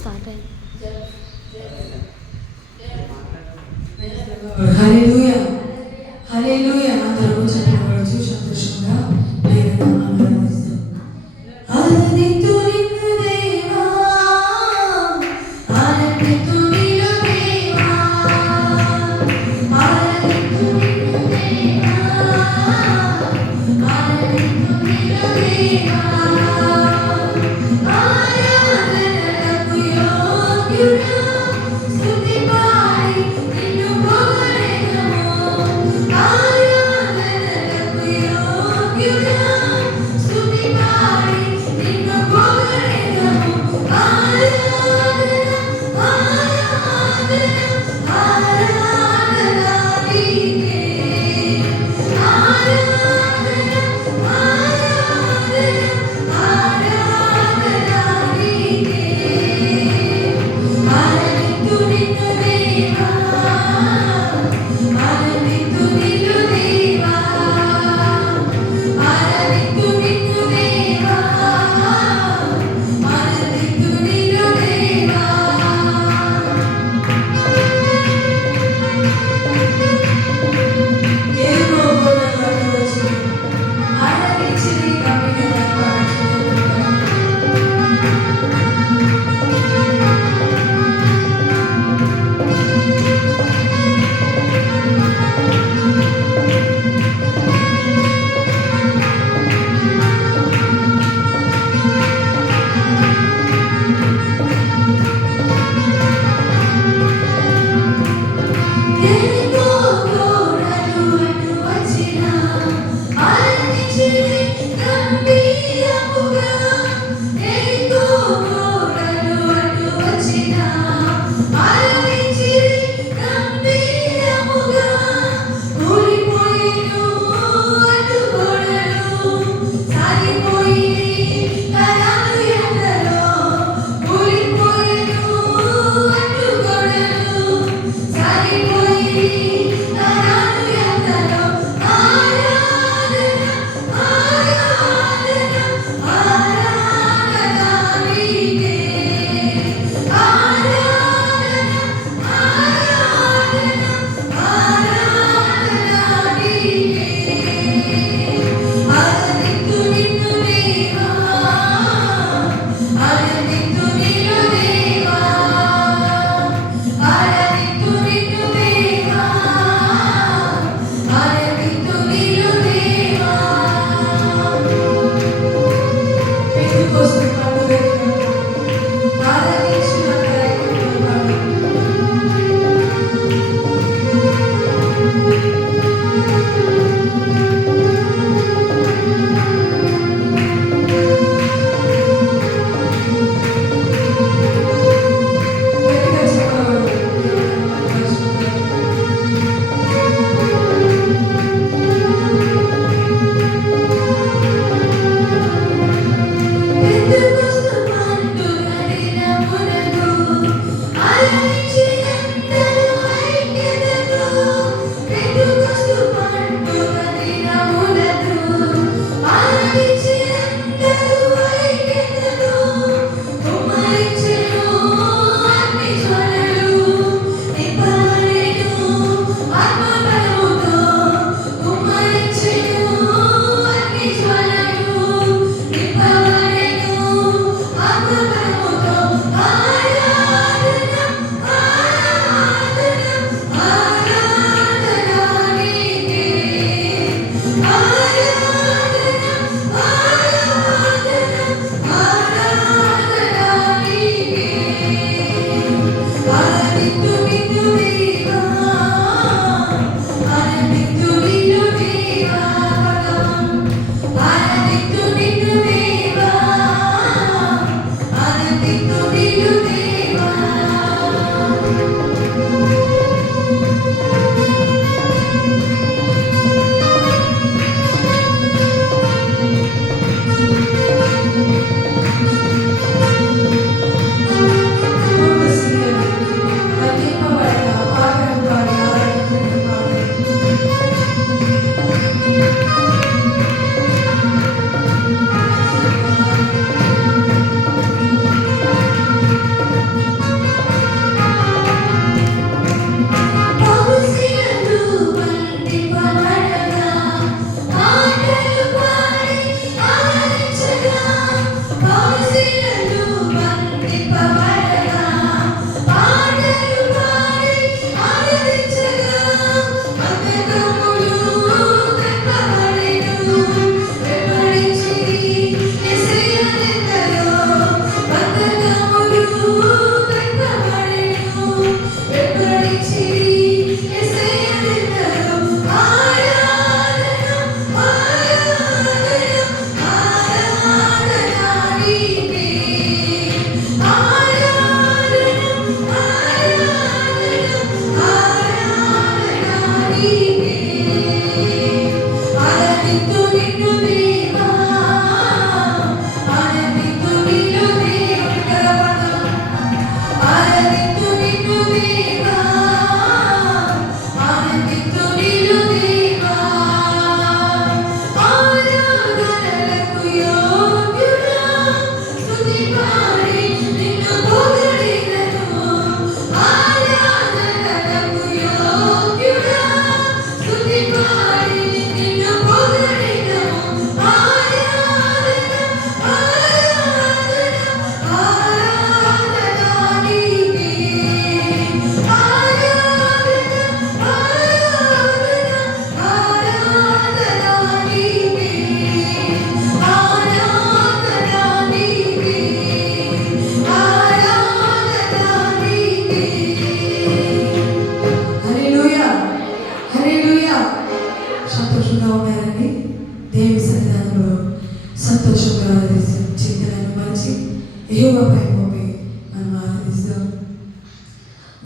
Start అయింది. హల్లెలూయా హల్లెలూయా. అందరూ చెప్పవచ్చు సంతోషంగా దేవుని ఆరాధిస్తాం. ఆరాధించు నిన్ను దేవా, ఆరాధించు నిన్ను దేవా, ఆరాధించు నిన్ను దేవా, ఆరాధించు నిన్ను దేవా. ఆరాధనలకు యోగ్యుడా, స్తుతి పాడి నిన్ను పొగడెదము. ఆరాధనలకు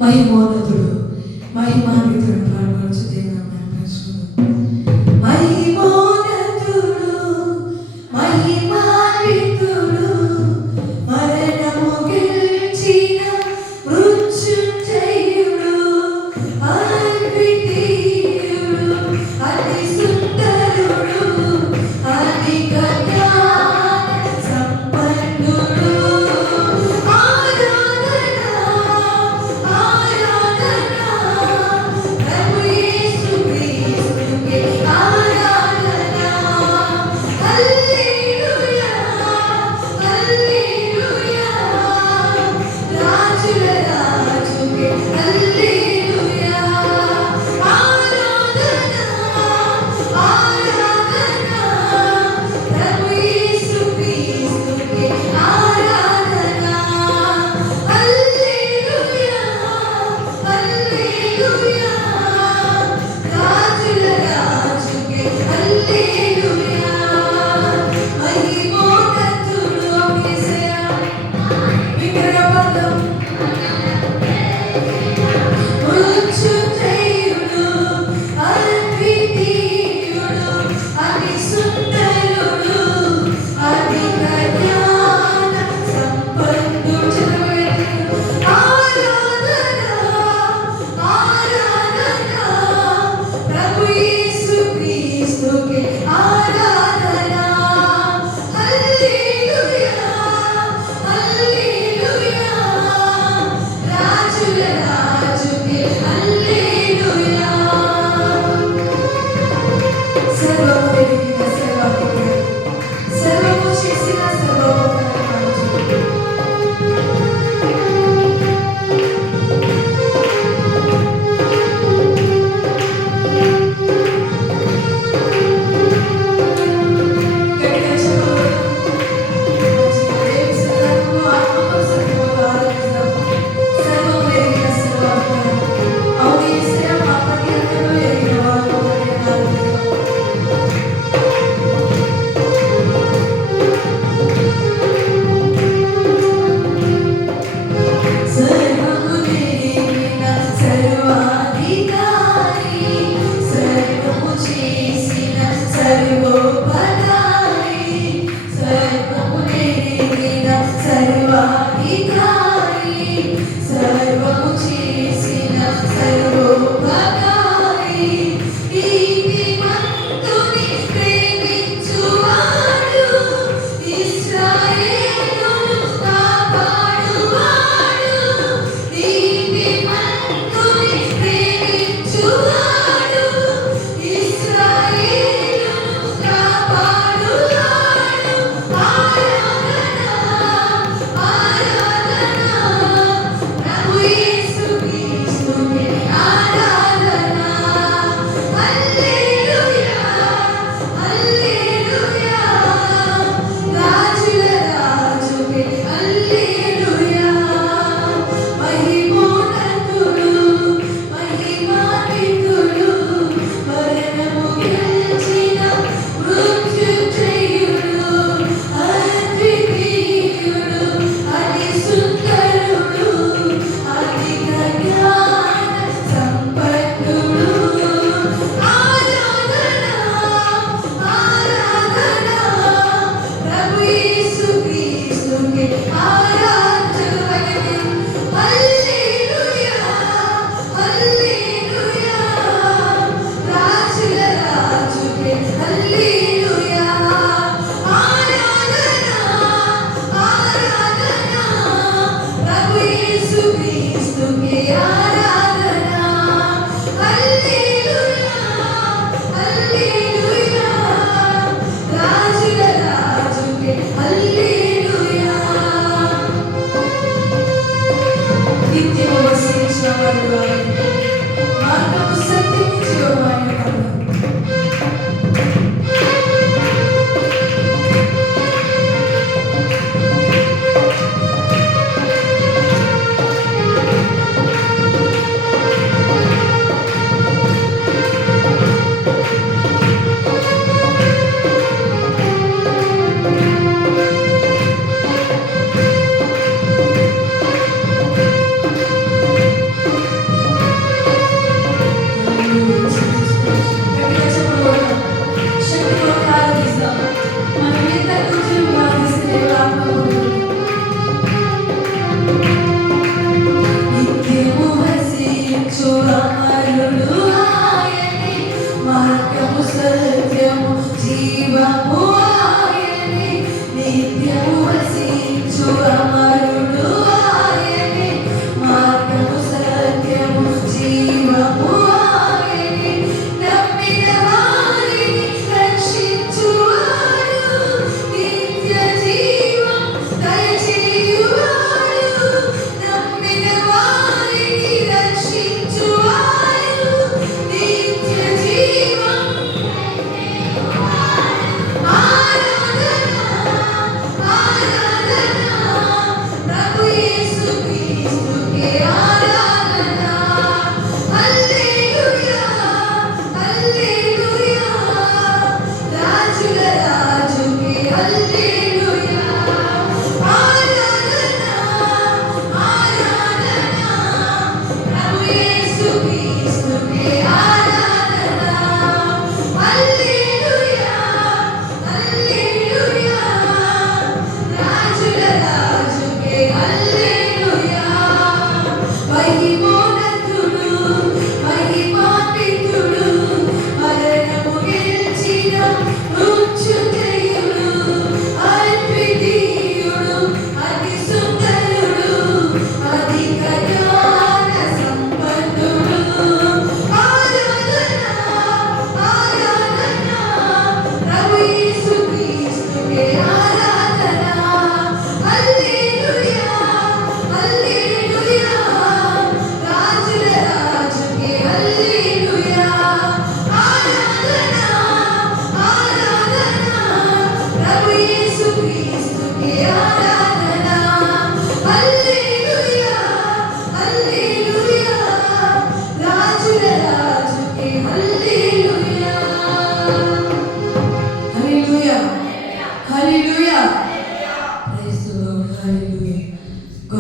మహిమోన్నతుడు మహిమాన్వితుడు పాడుకోవచ్చు దేవుని మహిమపరచుకుందాం. మహిమోన్నతుడు మహిమాన్వితుడు మరణము గెలిచిన మృత్యుంజయుడు అద్వితీయుడు అతి సుందరుడు అధిక జ్ఞాన సంపన్నుడు ఆరాధన ఆరాధన ప్రభు యేసు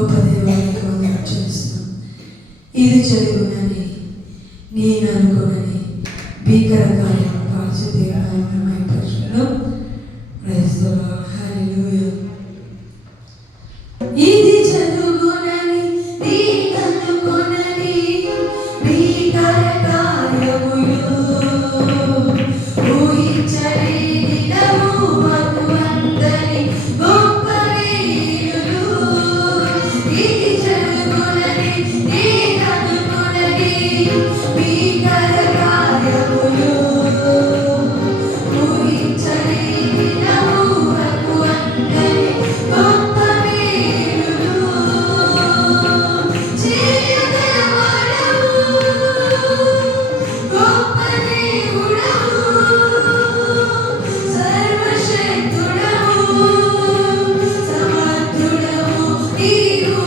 గొప్ప దేవునికి వందనం చేస్తున్నాం. ఇది జరుగునని నేను అనుకోనని భీకర కార్యం కాల్చి దేవుడు ప్రైజ్ ది లార్డ్. హల్లెలూయా. ఇది జరుగునని నేను అనుకోనని భీకర కార్యములు ఊహించలేనిదము భగవంతుని గొప్ప మేలులు. ఇది జరుగునని నేను అనుకోనని భీకర కార్యములు ఊహించలేనిదము భగవంతుని గొప్ప మేలులు. చేయగలవాడవు గొప్ప దేవుడవు సర్వశక్తుడవు సమర్థుడవు నీవు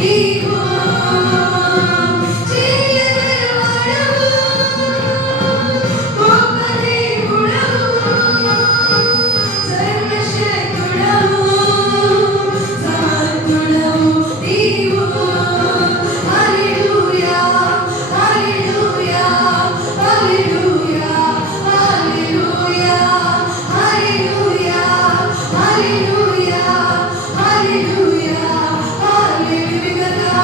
నీవు చేయగలవాడవు గొప్ప దేవుడవు సర్వశక్తుడవు సమర్థుడవు నీవు హల్లెలూయా hallelujah hallelujah hallelujah hallelujah hallelujah hallelujah హల్లెలూయా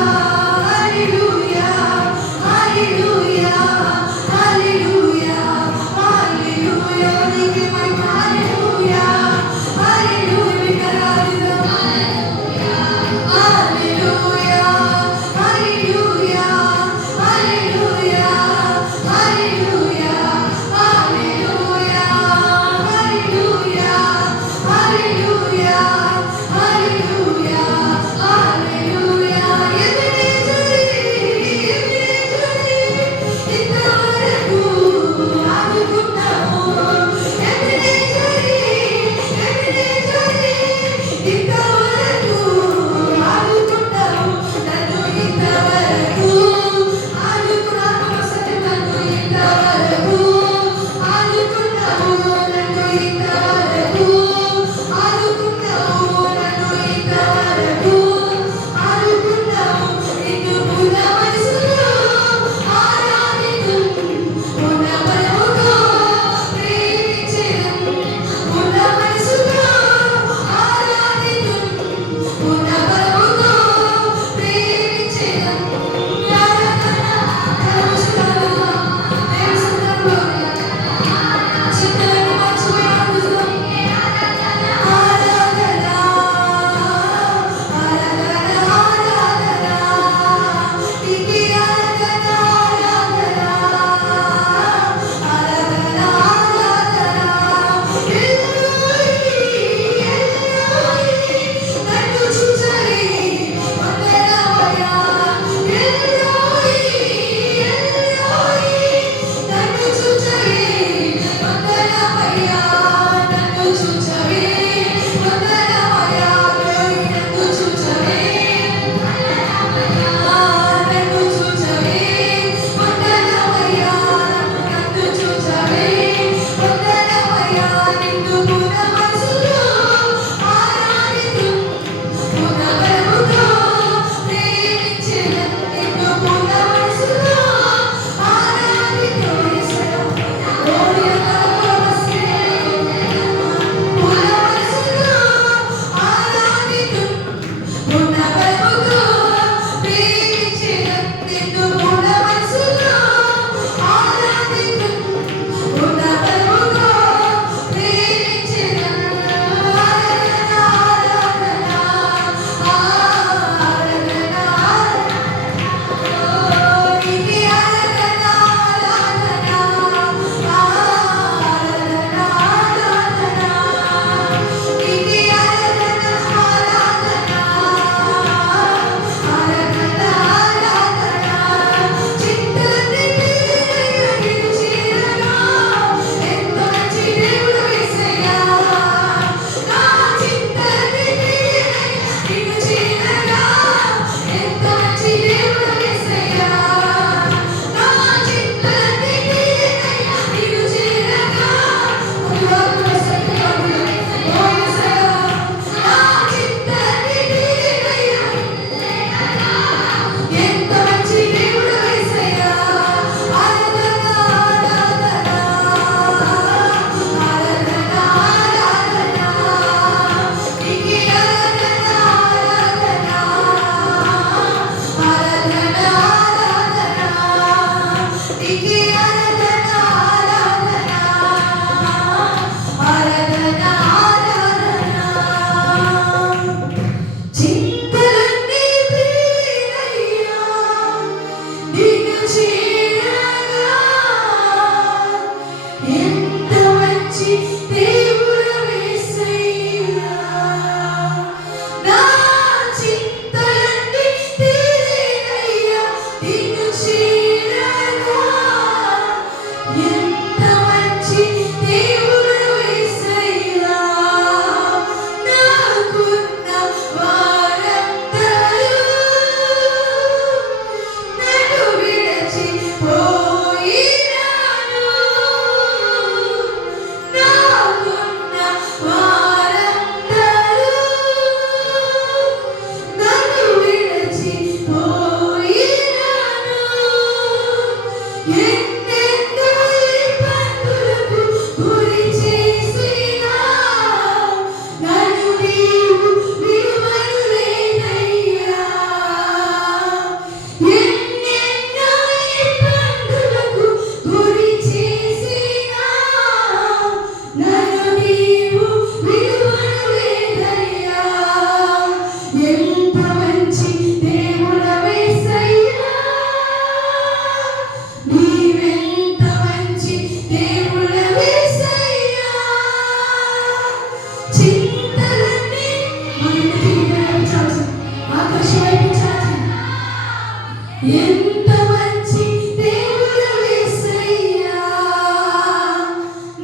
ఎంత మంచి దేవుడు యేసయ్యా,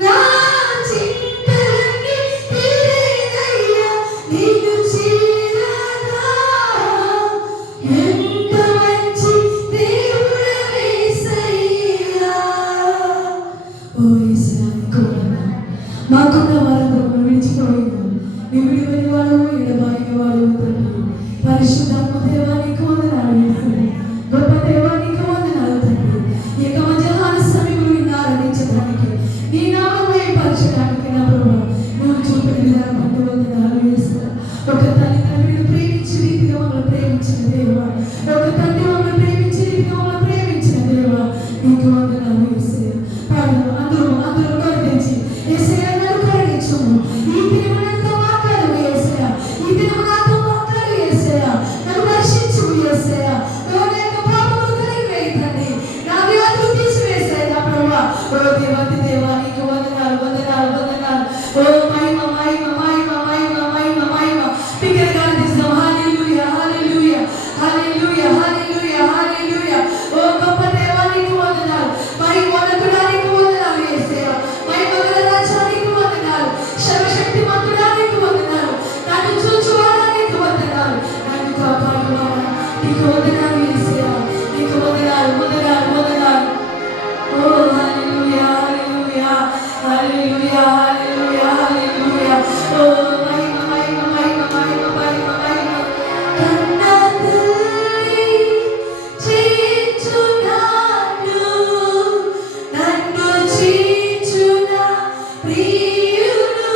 నా చింతలన్నీ తీరేనయ్యా నిన్ను చేరగా. ఎంత మంచి దేవుడు యేసయ్యా. ఓ యేసయ్యా, నీకు వందనాలు. మాకున్న వారందరూ విడిచిపోయినా నీ విడిపోయిన వాడు ఎడబాయిన వాడు తండ్రి. పరిశుద్ధాత్మ దేవా నీకు వందనాలు యేసయ్యా. గొప్ప దేవా నీకు వందనాలు తండ్రి. ఈ యొక్క మధ్యాహ్న సమయంలో నిన్ను ఆరాధించడానికి నీ నామమై పరచడానికి నా ప్రభువా నువ్వు చూపిన విధానం బట్టి వందనాలు యేసయ్యా. ఒక తల్లి తండ్రిని ప్రేమించి రీతిగా మమ్మల్ని ప్రేమించిన దేవా, ఒక తండ్రి మమ్మల్ని ప్రేమించి రీతిగా మమ్మల్ని ప్రేమించిన దేవా నీకు వందనాలు యేసయ్యా. పాడదాం అందరూ అందరూ కరుణించి యేసయ్యా నన్ను కరుణించుము. ఈ దినము నాతో మాట్లాడు యేసయ్యా, ఈ దినము నాతో మాట్లాడు యేసయ్యా, నన్ను దర్శించుము యేసయ్యా. నా యొక్క పాపములు కడిగివేయి తండ్రి, నా వ్యాధులు తీసివేసేయ్యా ప్రభువా. ఓ దేవాతి దేవా నీకు వందనాలు వందనాలు వందనాలు. ఓ మహిమ మహిమ మహిమ మహిమ మహిమ మహిమ బిగ్గరగా ఆరాధిస్తాం. హల్లెలూయా హల్లెలూయా హల్లెలూయా హల్లెలూయా హల్లెలూయా. ఓ గొప్ప దేవా నీకు వందనాలు. మహిమోన్నతుడా నీకు వందనాలు యేసయ్యా. మహిమగల రాజా నీకు వందనాలు. సర్వశక్తిమంతుడా నీకు వందనాలు. నన్ను చూచువాడా నీకు వందనాలు. నన్ను కాపాడువాడా నీకు వందనాలు యేసయ్యా. నీకు వందనాలు వందనాలు వందనాలు. ఓ హల్లెలూయా హల్లెలూయా హల్లెలూయా హల్లెలూయా హల్లెలూయా. ఓ మహిమ మహిమ మహిమ మహిమ మహిమ మహిమ. కన్న తల్లి చేర్చున్నాడు, నన్ను చేర్చున ప్రియుడు.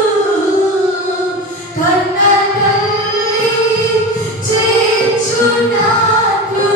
కన్న తల్లి చేర్చున్నాడు,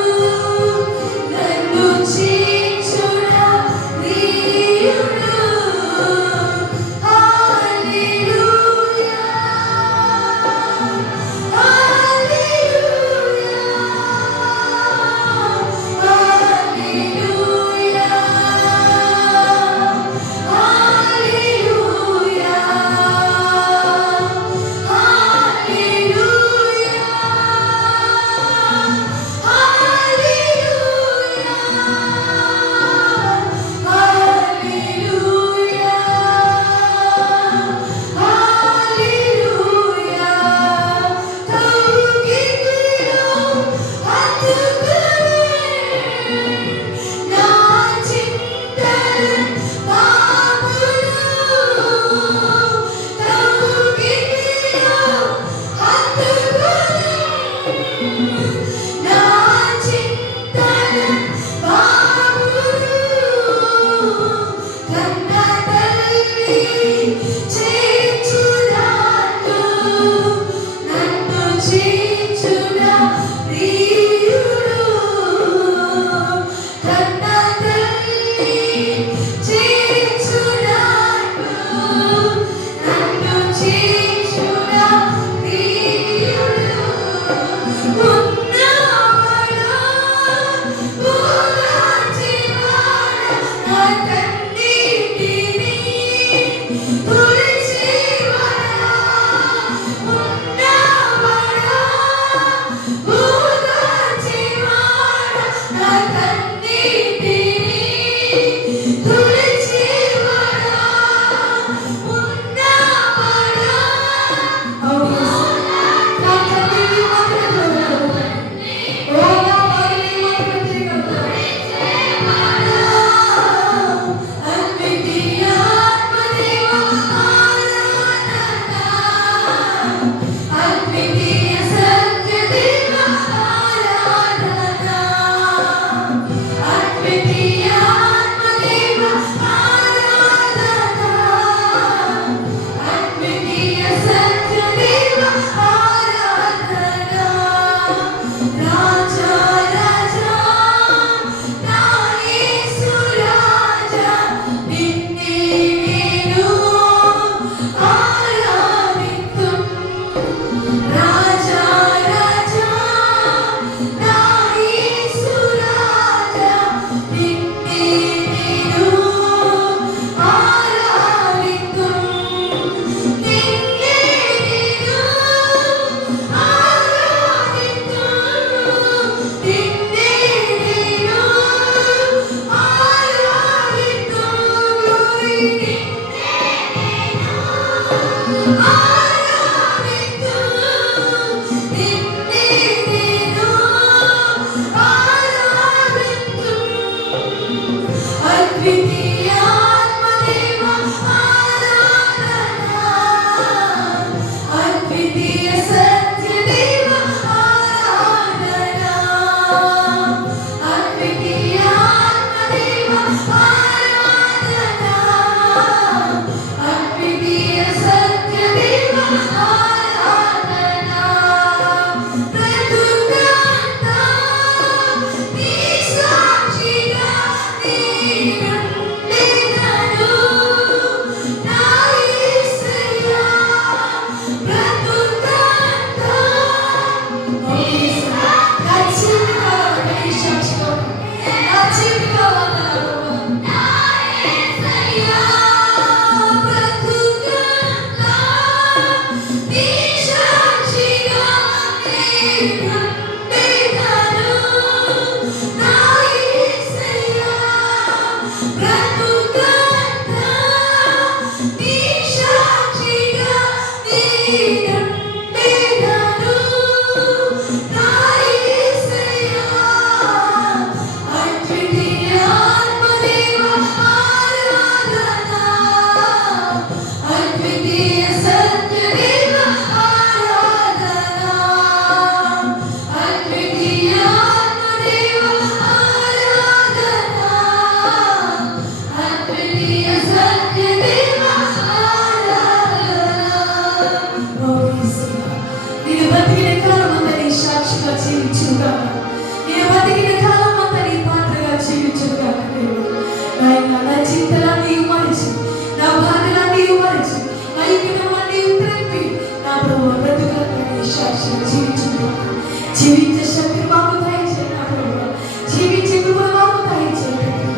జీవించే శక్తి మాకు దయచేయండి నా ప్రభువా. జీవించే కృప మాకు దయచేయండి.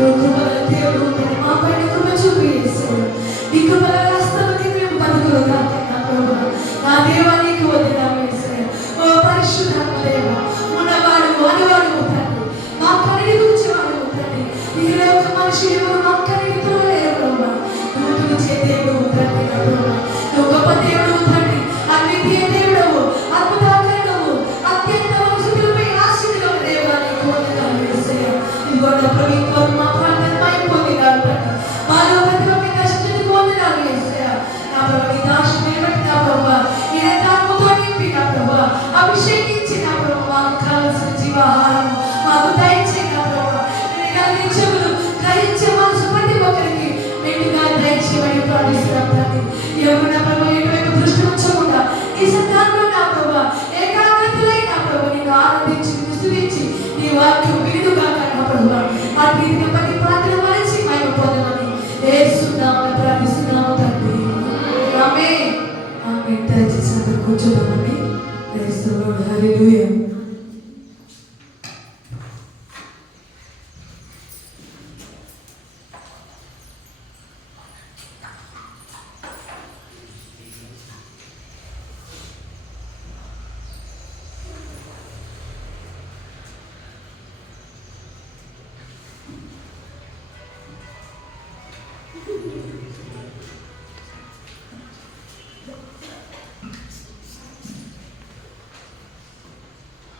ఓ కృపల దేవుడు మా పైన కృప చూపి యేసయ్యా. నీ కృపల హస్తముకి మేము బతుకులుగా నా ప్రభువా. నా దేవా నీకు వందనాలు యేసయ్యా. ఓ పరిశుద్ధాత్మ దేవా, ఉన్నవాడు అనువాడు తండ్రి, మా కనిని గురించేవాడు తండ్రి. ఈ లోక మనిషి ఎవరు మా కనిని తోడలేరు ప్రభువా. నువ్వు పిలిచే దేవుడు తండ్రి నా ప్రభువా. నువ్వు గొప్ప దేవుడు తండ్రి, అద్వితీయ దేవుడవు, అద్భుతకరుడవు, అత్యంత మనుషులపై ఆశీర్వాద దేవా నీకు వందనాలు యేసయ్యా. ఇదిగో నా ప్రభువా, మా ప్రార్థన అయిపోయింది తండ్రి. మాలో ప్రతి ఒక్క కష్టానికి వందనాలు యేసయ్యా. నా ప్రభువా, నీ దాసుని బట్టి నా ప్రభువా, నీ రక్తముతో నింపి నా ప్రభువా, అభిషేకించి నా ప్రభువా, మాకు కావలసిన జీవాహారం మాకు దయచేయి నా ప్రభువా. నేను గ్రహించములు గ్రహించే మనసు ప్రతి ఒక్కరికి మెండుగా దయచేయమని ప్రార్థిస్తున్నాం తండ్రి. ఎవరు నా ప్రభువా ఎటువైపు దృష్టి ఉంచకుండా ఈ సంతానంలో నా ప్రభువా ఏకాగ్రతలై నా ప్రభువా నీకు ఆనందించి విస్తురించి నీ వాక్యం విడుదగా నా ప్రభువా. ఆ రీతిగా ప్రతి ప్రార్థన మరచి మహిమ పొందమని యేసు నామమున ప్రార్థిస్తున్నాము తండ్రి. ఆమేన్. ఆమేన్. దయచేసి అందరూ కూర్చోదామండి. Praise the lord. Hallelujah.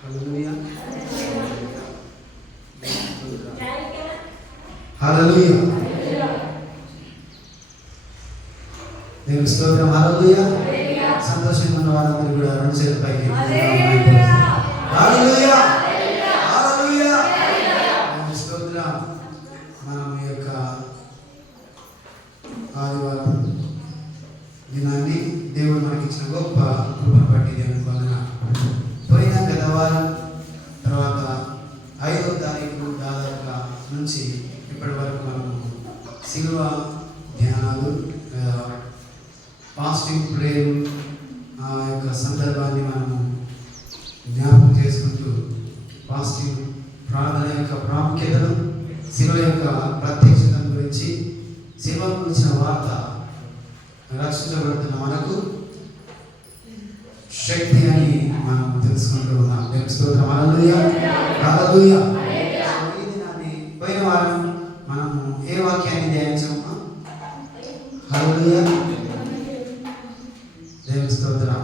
Hallelujah. Hallelujah. దేవుని స్తోత్రం. హల్లెలూయా. సంతోషంగా ఉన్న వారందరూ కూడా రెండు చేతుల పైకి హల్లెలూయా. హల్లెలూయా. దేవుని స్తోత్రం. మనం ఈ యొక్క ఆదివారం దినాన్ని దేవుడు మనకి ఇచ్చిన గొప్ప కృపను బట్టి దేవుని వందనాలు. పోయిన గత వారం తర్వాత 5వ తారీఖు దాదాపుగా నుంచి ఇప్పటి వరకు మనము శిలువ ధ్యానాలు, ఫాస్టింగ్ ప్రేయర్, ఆ యొక్క సందర్భాన్ని మనము జ్ఞాపకం చేసుకుంటూ ఫాస్టింగ్ ప్రార్థన యొక్క ప్రాముఖ్యతను, శిలువ యొక్క ప్రత్యక్షతను గురించి, శిలువ గురించిన వార్త, రక్షించబడుతున్న మనకు శక్తి అని మనం తెలుసుకుంటూ ఉన్నాం. దేవుని స్తోత్రం. హల్లెలూయా. హల్లెలూయా. ఈ దినాన్ని పోయిన వారం మనము ఏ వాక్యాన్ని ధ్యానించామా? హల్లెలూయా. దేవుని స్తోత్రం.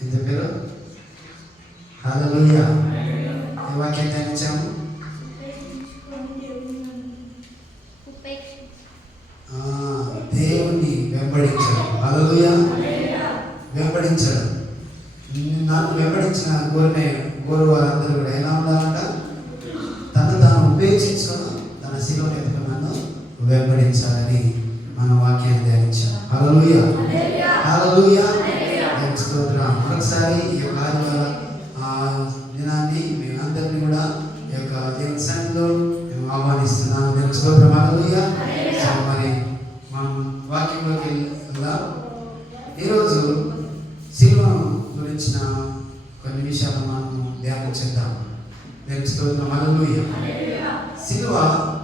ఏం చెప్పారు? హల్లెలూయా. ఏ వాక్యాన్ని ధ్యానించాము? దేవుని వెంబడించడం. హల్లెలూయా. వెంబడించడం. నన్ను వెంబడించిన కోరు వారందరూ కూడా ఎలా ఉండాలంట? తను తాను ఉపేక్షించుకుని తన శిలువను ఎత్తుకుని నన్ను వెంబడించాలని మన వాక్యాన్ని ధ్యానించాం. హల్లెలూయా. హల్లెలూయా. దేవుని స్తోత్రం. మరొకసారి ఈ యొక్క ఆదివారం దినాన్ని మేమందరినీ కూడా ఈ యొక్క దేవుని సన్నిధిలో మేము ఆహ్వానిస్తున్నాము. దేవుని స్తోత్రం. హల్లెలూయా. మరి మనం వాక్యంలోకి వెళ్దాం. ఈరోజు శిలువను గురించిన కొన్ని విషయాలు మనం ధ్యానం చేద్దాం. దేవుని స్తోత్రం. హల్లెలూయా. శిలువ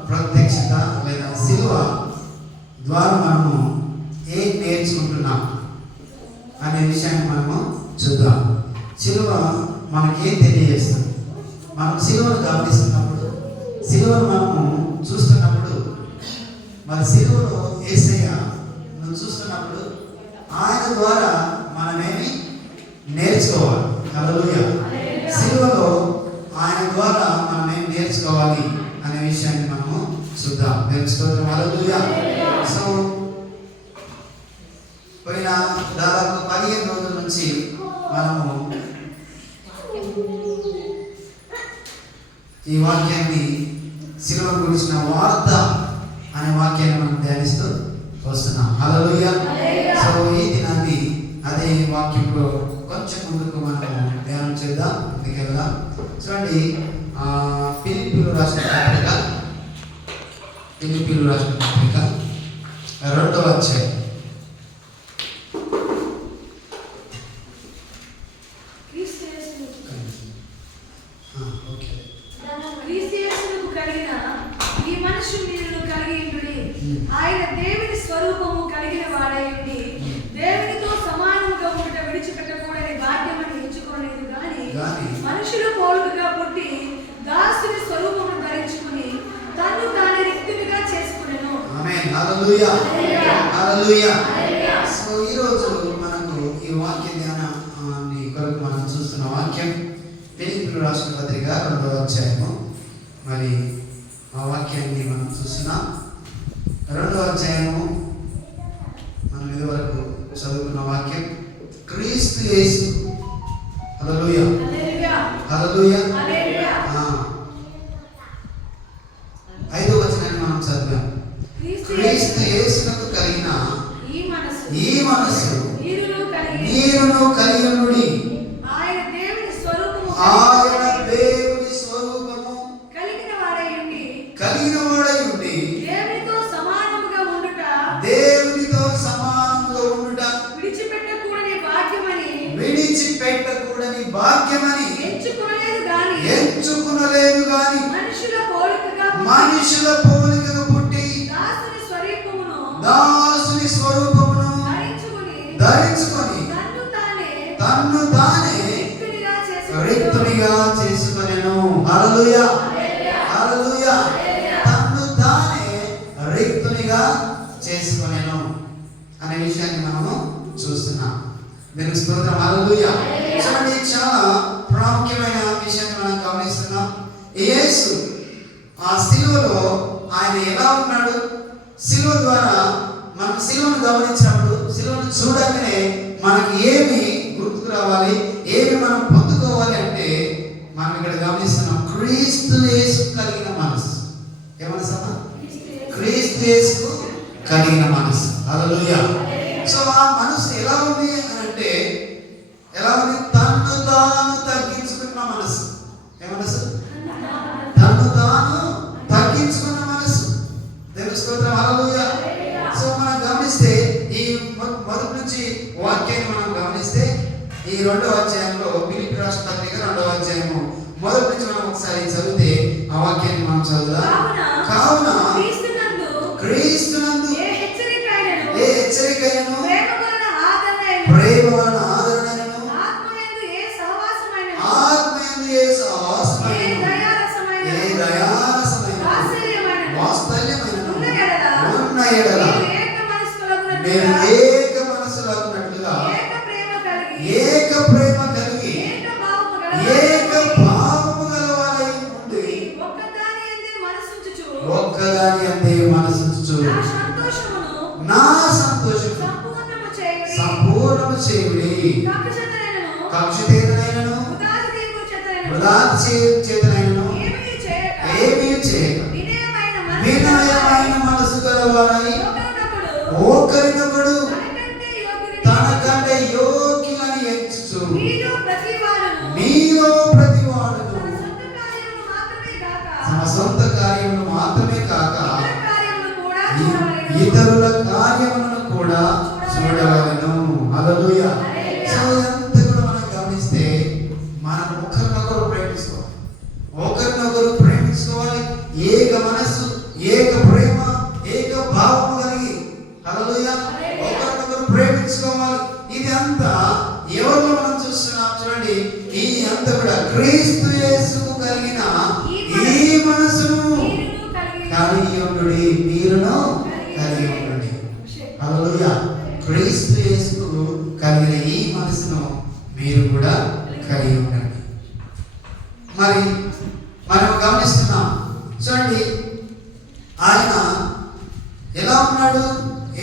ప్రత్యక్షత లేదా శిలువ ద్వారా మనము ఏం నేర్చుకుంటున్నాం అనే విషయాన్ని మనము చూద్దాం. శిలువ మనకి ఏం తెలియజేస్తుంది? మనం శిలువను గమనిస్తున్నప్పుడు, శిలువను మనము చూస్తున్నప్పుడు, మరి శిలువలో యేసయ్య నువ్వు చూస్తున్నప్పుడు ఆయన ద్వారా మనమేమి నేర్చుకోవాలి. హల్లెలూయా. శిలువలో ఆయన ద్వారా మనం ఏం నేర్చుకోవాలి అనే విషయాన్ని మనము చూద్దాం. దేవుని స్తోత్రం. హల్లెలూయా. సో పోయిన దాదాపు 15 రోజుల నుంచి మనము ఈ వాక్యాన్ని శిలువ గురించిన వార్త అనే వాక్యాన్ని మనం ధ్యానిస్తూ వస్తున్నాం. హల్లెలూయా. సో ఈ దినాన్ని అదే వాక్యంలో కొంచెం ముందుకు మనము ధ్యానం చేద్దాం. ముందుకెళ్దాం. చూడండి, ఫిలిప్పీయులకు రాసిన పత్రిక 2వ అధ్యాయం క్రీస్తు యేసునకు కలిగిన ఈ మనుషు మీరును కలిగి ఉండుడి. ఆయన దేవుని స్వరూపము కలిగిన వాడై ఉండి దేవునితో సమానముగా ఉండుట విడిచిపెట్టకూడని భాగ్యమని ఎంచుకోలేదు గాని మనుషుల పోలికగా పుట్టి దాసుని స్వరూపమును ధరించుకుని తన్ను తానే రిక్తునిగా చేసుకునెను. ఆమేన్. హల్లెలూయా. హల్లెలూయా. సో ఈ రోజు మనకు ఈ వాక్య ధ్యానాన్ని కొరకు మనం చూస్తున్న వాక్యం ఫిలిప్పీయులకు రాసిన పత్రిక 2వ అధ్యాయము. మరి ఆ వాక్యాన్ని మనం చూస్తున్నాం. 2వ అధ్యాయము మనం ఇదివరకు చదువుకున్న వాక్యం క్రీస్తు యేసు. హల్లెలూయా. హల్లెలూయా. 5వ వచనాన్ని మనం చదివాం. క్రీస్తు యేసునకు కలిగిన ఈ మనసు మీరును కలిగి ఉండుడి. ఆయన దేవుని స్వరూపము కలిగిన వాడై ఉండి దేవునితో సమానముగా ఉండుట విడిచిపెట్టకూడని భాగ్యమని ఎంచుకొనలేదు గాని మనుషుల పోలికగా పుట్టి దాసుని స్వరూపమును ధరించుకొని తన్ను తానే రిక్తునిగా చేసుకొనెను. హల్లెలూయా. హల్లెలూయా. తన్ను తానే రిక్తునిగా చేసుకొనెను అనే విషయాన్ని మనము చూస్తున్నాం. దేవునికి స్తోత్రం. హల్లెలూయా. చూడండి, చాలా ప్రాముఖ్యమైన విషయాన్ని మనం గమనిస్తున్నాం. యేసు ఆ సిలువలో ఆయన ఎలా ఉన్నాడు? సిలువ ద్వారా మనం సిలువను గమనించినప్పుడు, సిలువను చూడగానే మనకి ఏమి గుర్తుకు రావాలి, ఏమి మనం పొందుకోవాలి అంటే మనం ఇక్కడ గమనిస్తున్నాం. క్రీస్తు యేసు కలిగిన మనసు. ఏ మనసు అమ్మా? క్రీస్తు యేసు కలిగిన మనసు. హల్లెలూయా. సో ఆ మనసు ఎలా ఉంది అని అంటే, ఎలా ఉంది? తన్ను తాను తగ్గించుకున్న మనసు. ఏ మనసు? తన్ను తాను తగ్గించుకున్న మనసు. దేవుని స్తోత్రం. హల్లెలూయా. సో మనం గమనిస్తే ఈ మొదటి నుంచి వాక్యాన్ని మనం గమనిస్తే ఈ 2వ అధ్యాయంలో ఫిలిప్పీయులకు రాసిన పత్రిక 2వ అధ్యాయము మొదటి నుంచి మనం ఒకసారి చదివితే ఆ వాక్యాన్ని మనం చదువుదాం. కావున క్రీస్తునందు ఏ హెచ్చరికైనను ప్రేమ వలన ఆదరణను ఆత్మయందు ఏ సహవాసమైనను ఏ దయారసమైన వాత్సల్యమైనను ఉన్న ఎడల నేను ఏక మనసులగునట్లుగా ఏక ప్రేమ కలిగి ఏక భావము గలవారై ఉండి ఒక్కదాని అందే మనసుంచుచు నా సంతోషము సంపూర్ణము చేయుడి. కక్షితేనైనను చేతనైనను ఏమీ చేయక వినయమైన మనసు గలవారై ఒకరినొకడు తనకంటే యోగ్యులని ఎంచుచు మీలో ప్రతివాడును తన సొంత కార్యములు మాత్రమే కాక ఇతరుల కార్యములను కూడా చూడవలెను. హల్లెలూయా. సో ఇదంతా కూడా మనం గమనిస్తే మనం ఒకరినొకరు ప్రేమించుకోవాలి. ఏక మనస్సు, ఏక ప్రేమ, ఏక భావము కలిగి. హల్లెలూయా. ఒకరినొకరు ప్రేమించుకోవాలి. ఇది అంతా ఎవరిలో మనం చూస్తున్నాం? చూడండి, ఈ అంతా కూడా క్రీస్తు యేసుకు కలిగిన ఈ మనసును కలిగి ఉండుడి. మీరును కలిగి ఉండండి. హల్లెలూయా. క్రీస్తు యేసుకు కలిగిన ఈ మనసును మీరు కూడా కలిగి ఉండండి. మరి మనం గమనిస్తున్నాం. చూడండి, ఆయన ఎలా ఉన్నాడు,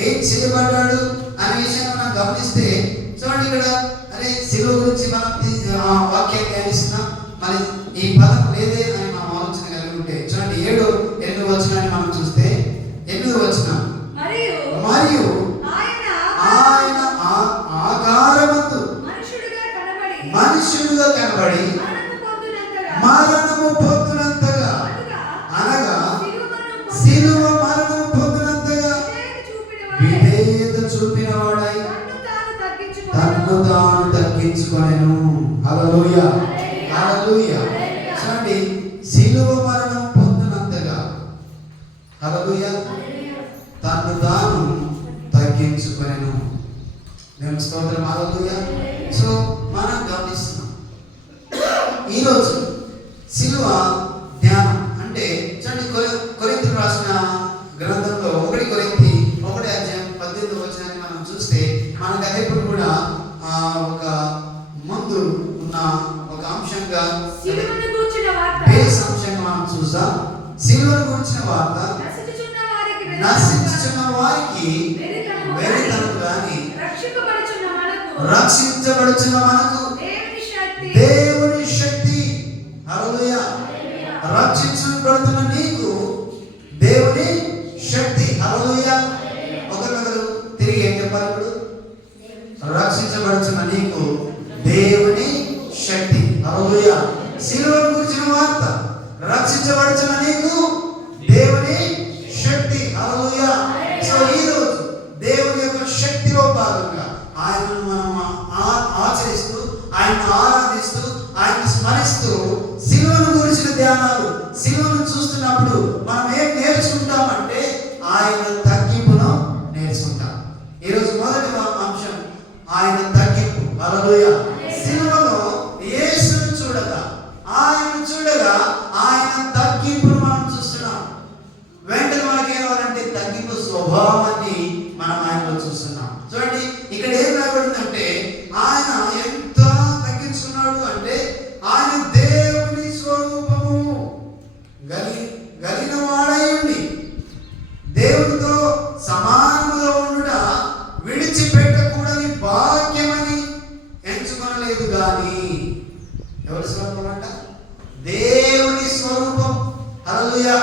ఏం చేయబడ్డాడు అనే విషయాన్ని మనం గమనిస్తే, చూడండి ఇక్కడ అరే శిలువ గురించి మనం వాక్యాన్ని ధ్యానిస్తున్నాం. మరి ఈ పదం లేదే అని మనం ఆలోచన కలిగి ఉంటే, చూడండి 7-8 వచనాన్ని మనం చూస్తే 8వ వచనం మరియు ఆయన ఆకారమందు మనుషుడుగా కనబడి మరణము పొందునంతగా, అనగా శిలువ మరణము పొందునంతగా విధేయత చూపిన వాడై తన్ను తాను తగ్గించుకొనెను. హల్లెలూయా. హల్లెలూయా. చూడండి, శిలువ హల్లెలూయా. తను తాను తగ్గించుకొనెను. దేవుని స్తోత్రం. హల్లెలూయా. సో మనం గమనిస్తున్నాం ఈరోజు సిలువ ధ్యానం అంటే చూడండి, కొరింథీయులకు రాసిన గ్రంథంలో 1 కొరింథీ 1:18 మనం చూస్తే మనకు ఎప్పుడు కూడా ఒక ముందు ఉన్న ఒక అంశంగా సిలువను గూర్చిన వార్త, బేస్ అంశంగా మనం చూస్తాం. సిలువను గూర్చిన వార్త నశించుచున్న వారికి వెరితనం గాని రక్షించబడుచున్న మనకు దేవుని శక్తి. హల్లెలూయా. రక్షించబడుతున్న నీకు దేవుని శక్తి. హల్లెలూయా. ఒకరు తిరిగి ఏం చెప్పాలి ఇప్పుడు? రక్షించబడుతున్న నీకు దేవుని శక్తి. హల్లెలూయా. సిలువను గురించిన వార్త, రక్షించబడుతున్న నీకు దేవుని శక్తి. హల్లెలూయా. సో ఈ రోజు దేవుని యొక్క శక్తిలో భాగంగా ఆయనను మనం ఆచరిస్తూ, ఆయనను ఆరాధిస్తూ, ఆయనను స్మరిస్తూ సిలువను గురించిన ధ్యానాలు, సిలువను చూస్తున్నప్పుడు మనం ఏం నేర్చుకుంటామంటే ఆయన తగ్గింపును నేర్చుకుంటాం. ఈరోజు మొదటి అంశం ఆయన తగ్గింపు. హల్లెలూయా. సిలువలో యేసును చూడగా, ఆయనను చూడగా ఆయన తగ్గింపును మనం చూస్తున్నాం. వెంటనే మనకి ఏమనంటే తగ్గింపు స్వభావాన్ని మనం ఆయనలో చూస్తున్నాం. చూడండి, ఇక్కడ ఏం రాబడిందంటే ఆయన ఎంత తగ్గించుకున్నాడు అంటే ఆయన దేవుని స్వరూపము గలిగిన వాడై ఉండి దేవునితో సమానముగా ఉండుట విడిచిపెట్టకూడని భాగ్యమని ఎంచుకొనలేదు గాని. ఎవరి స్వరూపం అంట? దేవుని స్వరూపం. హల్లెలూయా.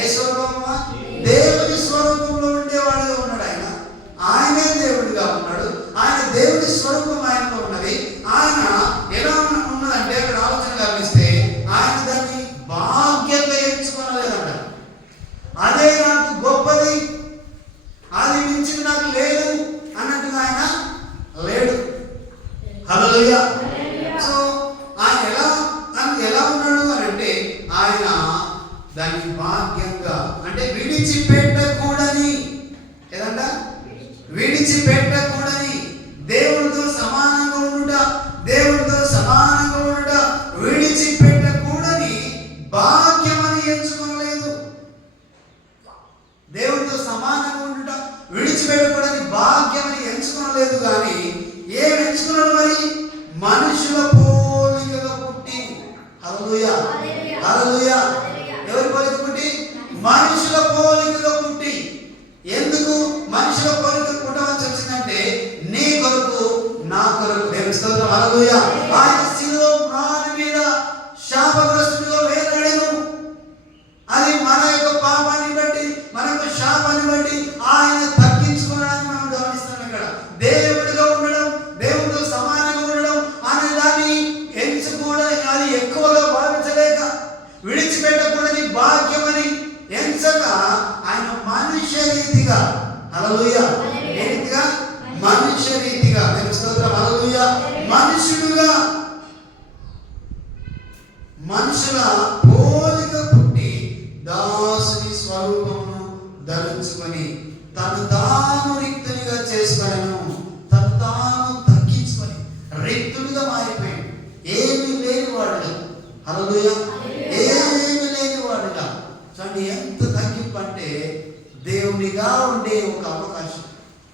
ఏ స్వరూపమా? దేవుని స్వరూపంలో ఉండేవాడుగా ఉన్నాడు ఆయన. ఆయనే దేవుడిగా ఉన్నాడు. ఆయన దేవుని స్వరూపం ఆయనలో ఉన్నది. ఆయన ఎలా ఉన్నదంటే అక్కడ ఆలోచన గమనిస్తే ఆయన దాన్ని భాగ్యంగా ఎంచుకోనలేదంట. అదే నాకు గొప్పది, అది మించింది నాకు లేదు అన్నట్టుగా ఆయన లేడు. హల్లెలూయా. సో ఆయన ఎలా ఉన్నాడు అని అంటే ఆయన దాన్ని భాగ్యంగా అంటే విడిచిపెట్టకూడని, ఏదంట విడిచిపెట్టకూడని, దేవుడితో సమానంగా ఉండుట, దేవుడితో సమానంగా ఉండుట విడిచిపెట్టకూడని భాగ్యమని ఎంచుకోలేదు. దేవుడితో సమానంగా ఉండుట విడిచిపెట్టకూడని భాగ్యమని ఎంచుకోలేదు కానీ ఏం ఎంచుకున్నాడు మరి? మనుషుల పోలికగా పుట్టి. హల్లెలూయా. హల్లెలూయా. ఎవరి పోలిక పుట్టి? మనుషుల పోలికగా పుట్టి. ఎందుకు మనుషుల పోలిక పుట్టవలసి వచ్చిందంటే నీ కొరకు, నా కొరకు. దేవుని స్తోత్రం. హల్లెలూయా. ఆయన శిలువ ప్రాణం మీద శాపగ్రస్తుడిగా వేలాడెను. అది మన యొక్క పాపాన్ని బట్టి, మన యొక్క శాపాన్ని బట్టి ఆయన తగ్గించుకోవడానికి మనం గమనిస్తాం. ఇక్కడ దేవుడిగా ఉండడం, దేవుడితో సమానంగా ఉండడం అనే దాన్ని ఎంచుకోవడం, అది ఎక్కువగా భావించలేక విడిచిపెట్టకూడని భాగ్యమని ఎంచక ఆయన మనుష్య రీతిగా. హల్లెలూయా. ఏ రీతిగా? మనుష్య రీతిగా. దేవుని స్తోత్రం. హల్లెలూయా. మనుషుడుగా, మనుషుల పోలిక పుట్టి దాసుని స్వరూపమును ధరించుకొని తను తాను రిక్తునిగా చేసుకొనెను. తను తాను తగ్గించుకొని రిక్తునిగా మారిపోయాడు. ఏమీ లేనివాడుగా. హల్లెలూయా. ఏమీ లేనివాడుగా. చూడండి ఎంత తగ్గింపు అంటే దేవునిగా ఉండే ఒక అవకాశం.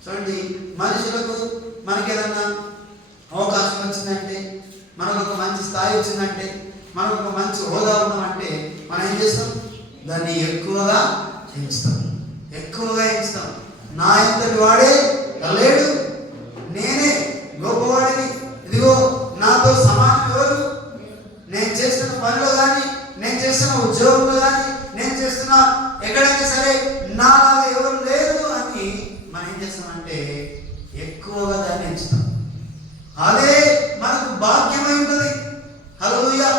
చూడండి, మనుషులకు మనకి ఏదన్నా అవకాశం వచ్చిందంటే, మనకు ఒక మంచి స్థాయి వచ్చిందంటే, మనకు ఒక మంచి హోదా ఉన్నామంటే మనం ఏం చేస్తాం? దాన్ని ఎక్కువగా ఎంచుతాం. ఎక్కువగా ఎంచుతాం. నా ఎంతటి వాడే లేడు, నేనే గొప్పవాడిని, ఇదిగో నాతో సమానం ఎవరు, నేను చేస్తున్న పనిలో కానీ, నేను చేస్తున్న ఉద్యోగంలో కానీ, నేను చేస్తున్న ఎక్కడైనా సరే నాలాగా ఎవరు లేరు అని మనం ఏం చేస్తామంటే ఎక్కువగా దాన్ని ఎంచుతాం. అదే మనకు భాగ్యమై ఉంటుంది. హల్లెలూయా.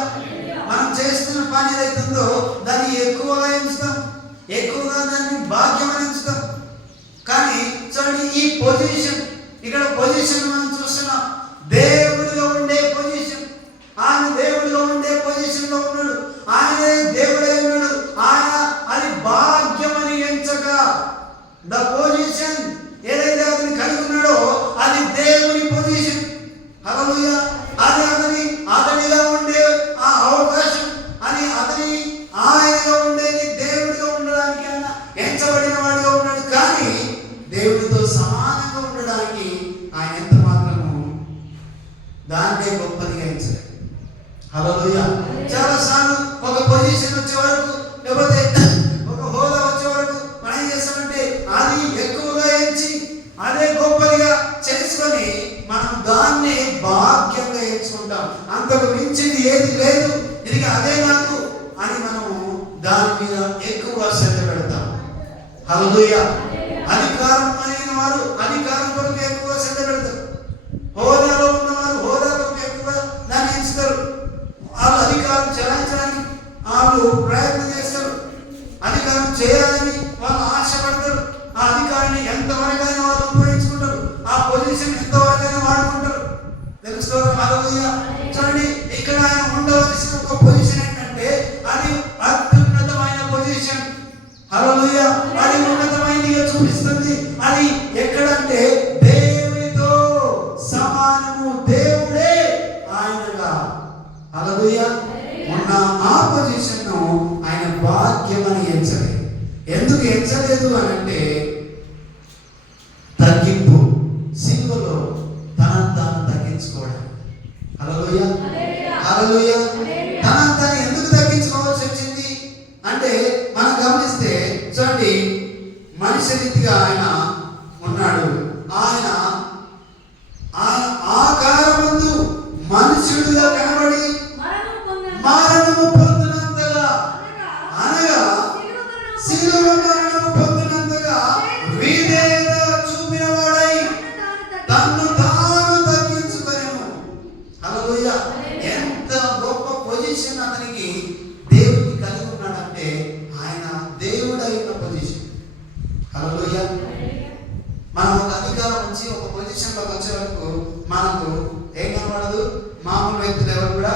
మనం చేస్తున్న పని ఏదైతుందో దాన్ని ఎక్కువగా ఎంచుతాం, ఎక్కువగా దాన్ని భాగ్యమని ఎంచుతాం. కానీ చూడండి, ఈ పొజిషన్, ఇక్కడ పొజిషన్ మనం చూస్తున్నాం. దేవుడిగా ఉండే పొజిషన్, ఆయన దేవుడిగా ఉండే పొజిషన్ లో ఉన్నాడు. ఆయనే దేవుడై ఉన్నాడు. ఆయన అది భాగ్యమని అదే నాకు అని మనము దాని మీద ఎక్కువ శ్రద్ధ పెడతాం. హల్లెలూయా. అధికారం అయిన వారు అధికారం కొరకు ఎక్కువ శ్రద్ధ పెడతారు. హోదాలో ఉన్నవారు హోదా కొరకు ఎక్కువ దాన్ని ఎంచుతారు. వాళ్ళు అధికారం చెలాయించడానికి వాళ్ళు ప్రయత్నం చేస్తారు. అధికారం చేయాలని వాళ్ళు ఆశపడతారు. ఆ అధికారాన్ని ఎంతవరకైనా వాళ్ళు ఉపయోగించుకుంటారు. ఆ పొజిషన్ ఎంతవరకైనా వాడుకుంటారు. తెలుసుకోవడం. హల్లెలూయా. చూడండి, ఇక్కడ ఆయన ఉండవలసిన ఒక పొజిషన్ ఏంటంటే అది అత్యున్నతమైన పొజిషన్. హల్లెలూయా. అది ఉన్నతమైనదిగా చూపిస్తుంది. అది ఎక్కడంటే దేవునితో సమానము, దేవుడే ఆయనగా. హల్లెలూయా. ఉన్న ఆ పొజిషన్ ను ఆయన భాగ్యమని ఎంచలేదు. ఎందుకు ఎంచలేదు అని అంటే తగ్గింపు, సిలువలో తనను తాను తగ్గించుకోవడం. హల్లెలూయా. హల్లెలూయా. తనను తాను ఎందుకు తగ్గించుకోవాల్సి వచ్చింది అంటే మనం గమనిస్తే చూడండి, మనిషి రీతిగా ఆయన ఉన్నాడు. ఆయన ఆకారమందు మనుషుడిగా కనబడి మరణము పొందినంతగా, అనగా శిలువ మరణము పొందినంతగా విధేయత చూపిన వాడై తన్ను తాను తగ్గించుకొనెను. హల్లెలూయా. ఎంత గొప్ప పొజిషన్ అతనికి దేవుడికి కలిగి ఉన్నాడంటే ఆయన దేవుడై ఉన్న పొజిషన్. హల్లెలూయా. మనం ఒక అధికారం వచ్చి ఒక పొజిషన్లోకి వచ్చే వరకు మనకు ఏం కనబడదు, మామూలు వ్యక్తులు ఎవరు కూడా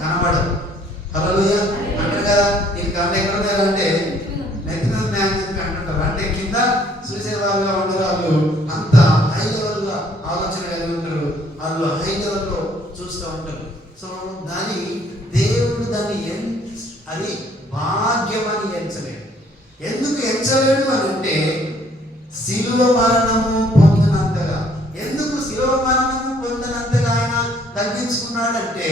కనబడదు. హల్లెలూయా. అంటారు కదా, ఈ కళ్ళు ఎక్కడ ఉన్నారంటే నెత్తిన న్యాయం చెప్పి అంటుంటారు. అంటే కింద చూసే వాళ్ళుగా ఉండరు, వాళ్ళు అంత హై లెవెల్గా ఆలోచన కలిగి ఉంటారు. వాళ్ళు హై లెవెల్లో చూస్తూ ఉంటారు. సో దాన్ని దేవుడు దాన్ని అది భాగ్యమని ఎంచలేడు. ఎందుకు ఎంచలేడు అని అంటే శిలువ మరణము పొందినంతగా. ఎందుకు శిలువ మరణము పొందినంతగా ఆయన తగ్గించుకున్నాడంటే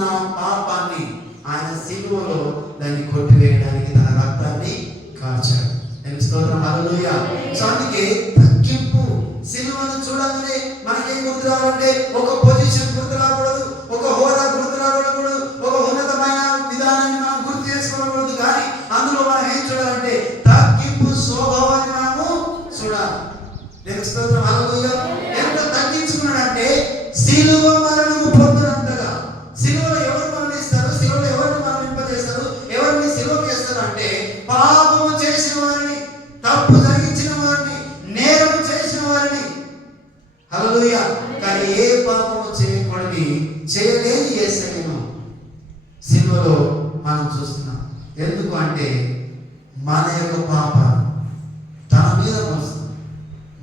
నా పాపాన్ని ఆయన శిలువలో దాన్ని కొట్టివేయడానికి తన రక్తాన్ని కార్చాడు. నేను స్తోత్రం. హల్లెలూయా. సో అందుకే తగ్గింపు. శిలువను చూడగానే మనకేం గుర్తు రావాలంటే ఒక పొజిషన్ గుర్తు రాకూడదు, ఒక హోదా గుర్తు రాకూడదు, ఒక ఉన్నతమైన విధానాన్ని మనం గుర్తు చేసుకోకూడదు. కానీ అందులో మనం ఏం చూడాలంటే తగ్గింపు స్వభావాన్ని మనము చూడాలి. నేను స్తోత్రం. హల్లెలూయా. ఎంత తగ్గించుకున్నాడంటే శిలువ మరణము పొందినంతగా. శిలువలో ఎవరు మరణిస్తారు? శిలువలో ఎవరిని మరణింపజేస్తారు? ఎవరిని శిలువ చేస్తారు అంటే పాపము చేసిన వారిని, తప్పు జరిగించిన వారిని, నేరం చేసిన వారిని. హల్లెలూయా. కానీ ఏ పాపము చేయలేని యేసయ్యను శిలువలో మనం చూస్తున్నాం. ఎందుకు అంటే మన యొక్క పాపాలు తన మీద మోస్తుంది,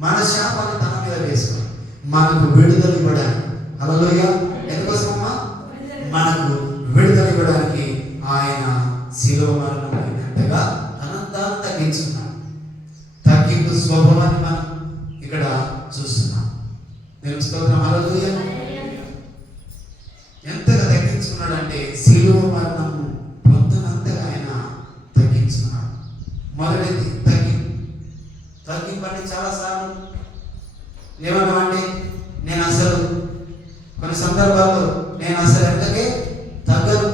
మన శాపాన్ని తన మీద వేసుకొని మనకు విడుదల ఇవ్వడానికి. హల్లెలూయా. ఎందుకోసమమ్మా? మనకు విడుదల ఇవ్వడానికి ఆయన శిలువ మరణం అయినంతగా తనను తాను తగ్గించున్నాడు. తగ్గింపు స్వభావాన్ని మనం ఇక్కడ చూస్తున్నాం. నేను స్తోత్రం. హల్లెలూయా. ఎంతగా తగ్గించుకున్నాడంటే శిలువ మరణము పొందినంతగా ఆయన తగ్గించుకున్నాడు. మొదటిది తగ్గింపు అంటే చాలాసార్లు ఏమన్నామంటే నేను అసలు కొన్ని సందర్భాల్లో నేను అసలు ఎంతకే తగ్గను,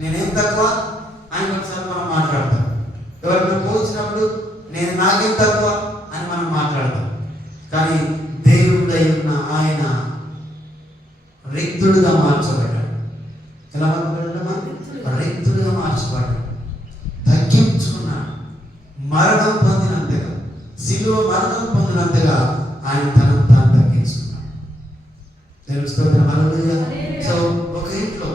నేనేం తక్కువ అని కొన్నిసార్లు మనం మాట్లాడతాం. ఎవరిని పోల్చినప్పుడు నేను నాకేం తక్కువ అని మనం మాట్లాడతాం. కానీ దేవుడై ఉన్న ఆయన రిక్తుడుగా మార్చబడ్డాడు. ఎలా మార్చబడ్డామా? రిక్తుడుగా మార్చబడ్డాడు. తగ్గించుకున్నాడు. మరణం పొందినంతగా, శిలువ మరణం పొందినంతగా ఆయన తనను తాను తగ్గించుకున్నాడు. తెలుస్తుంది. హల్లెలూయా. సో ఒక ఇంట్లో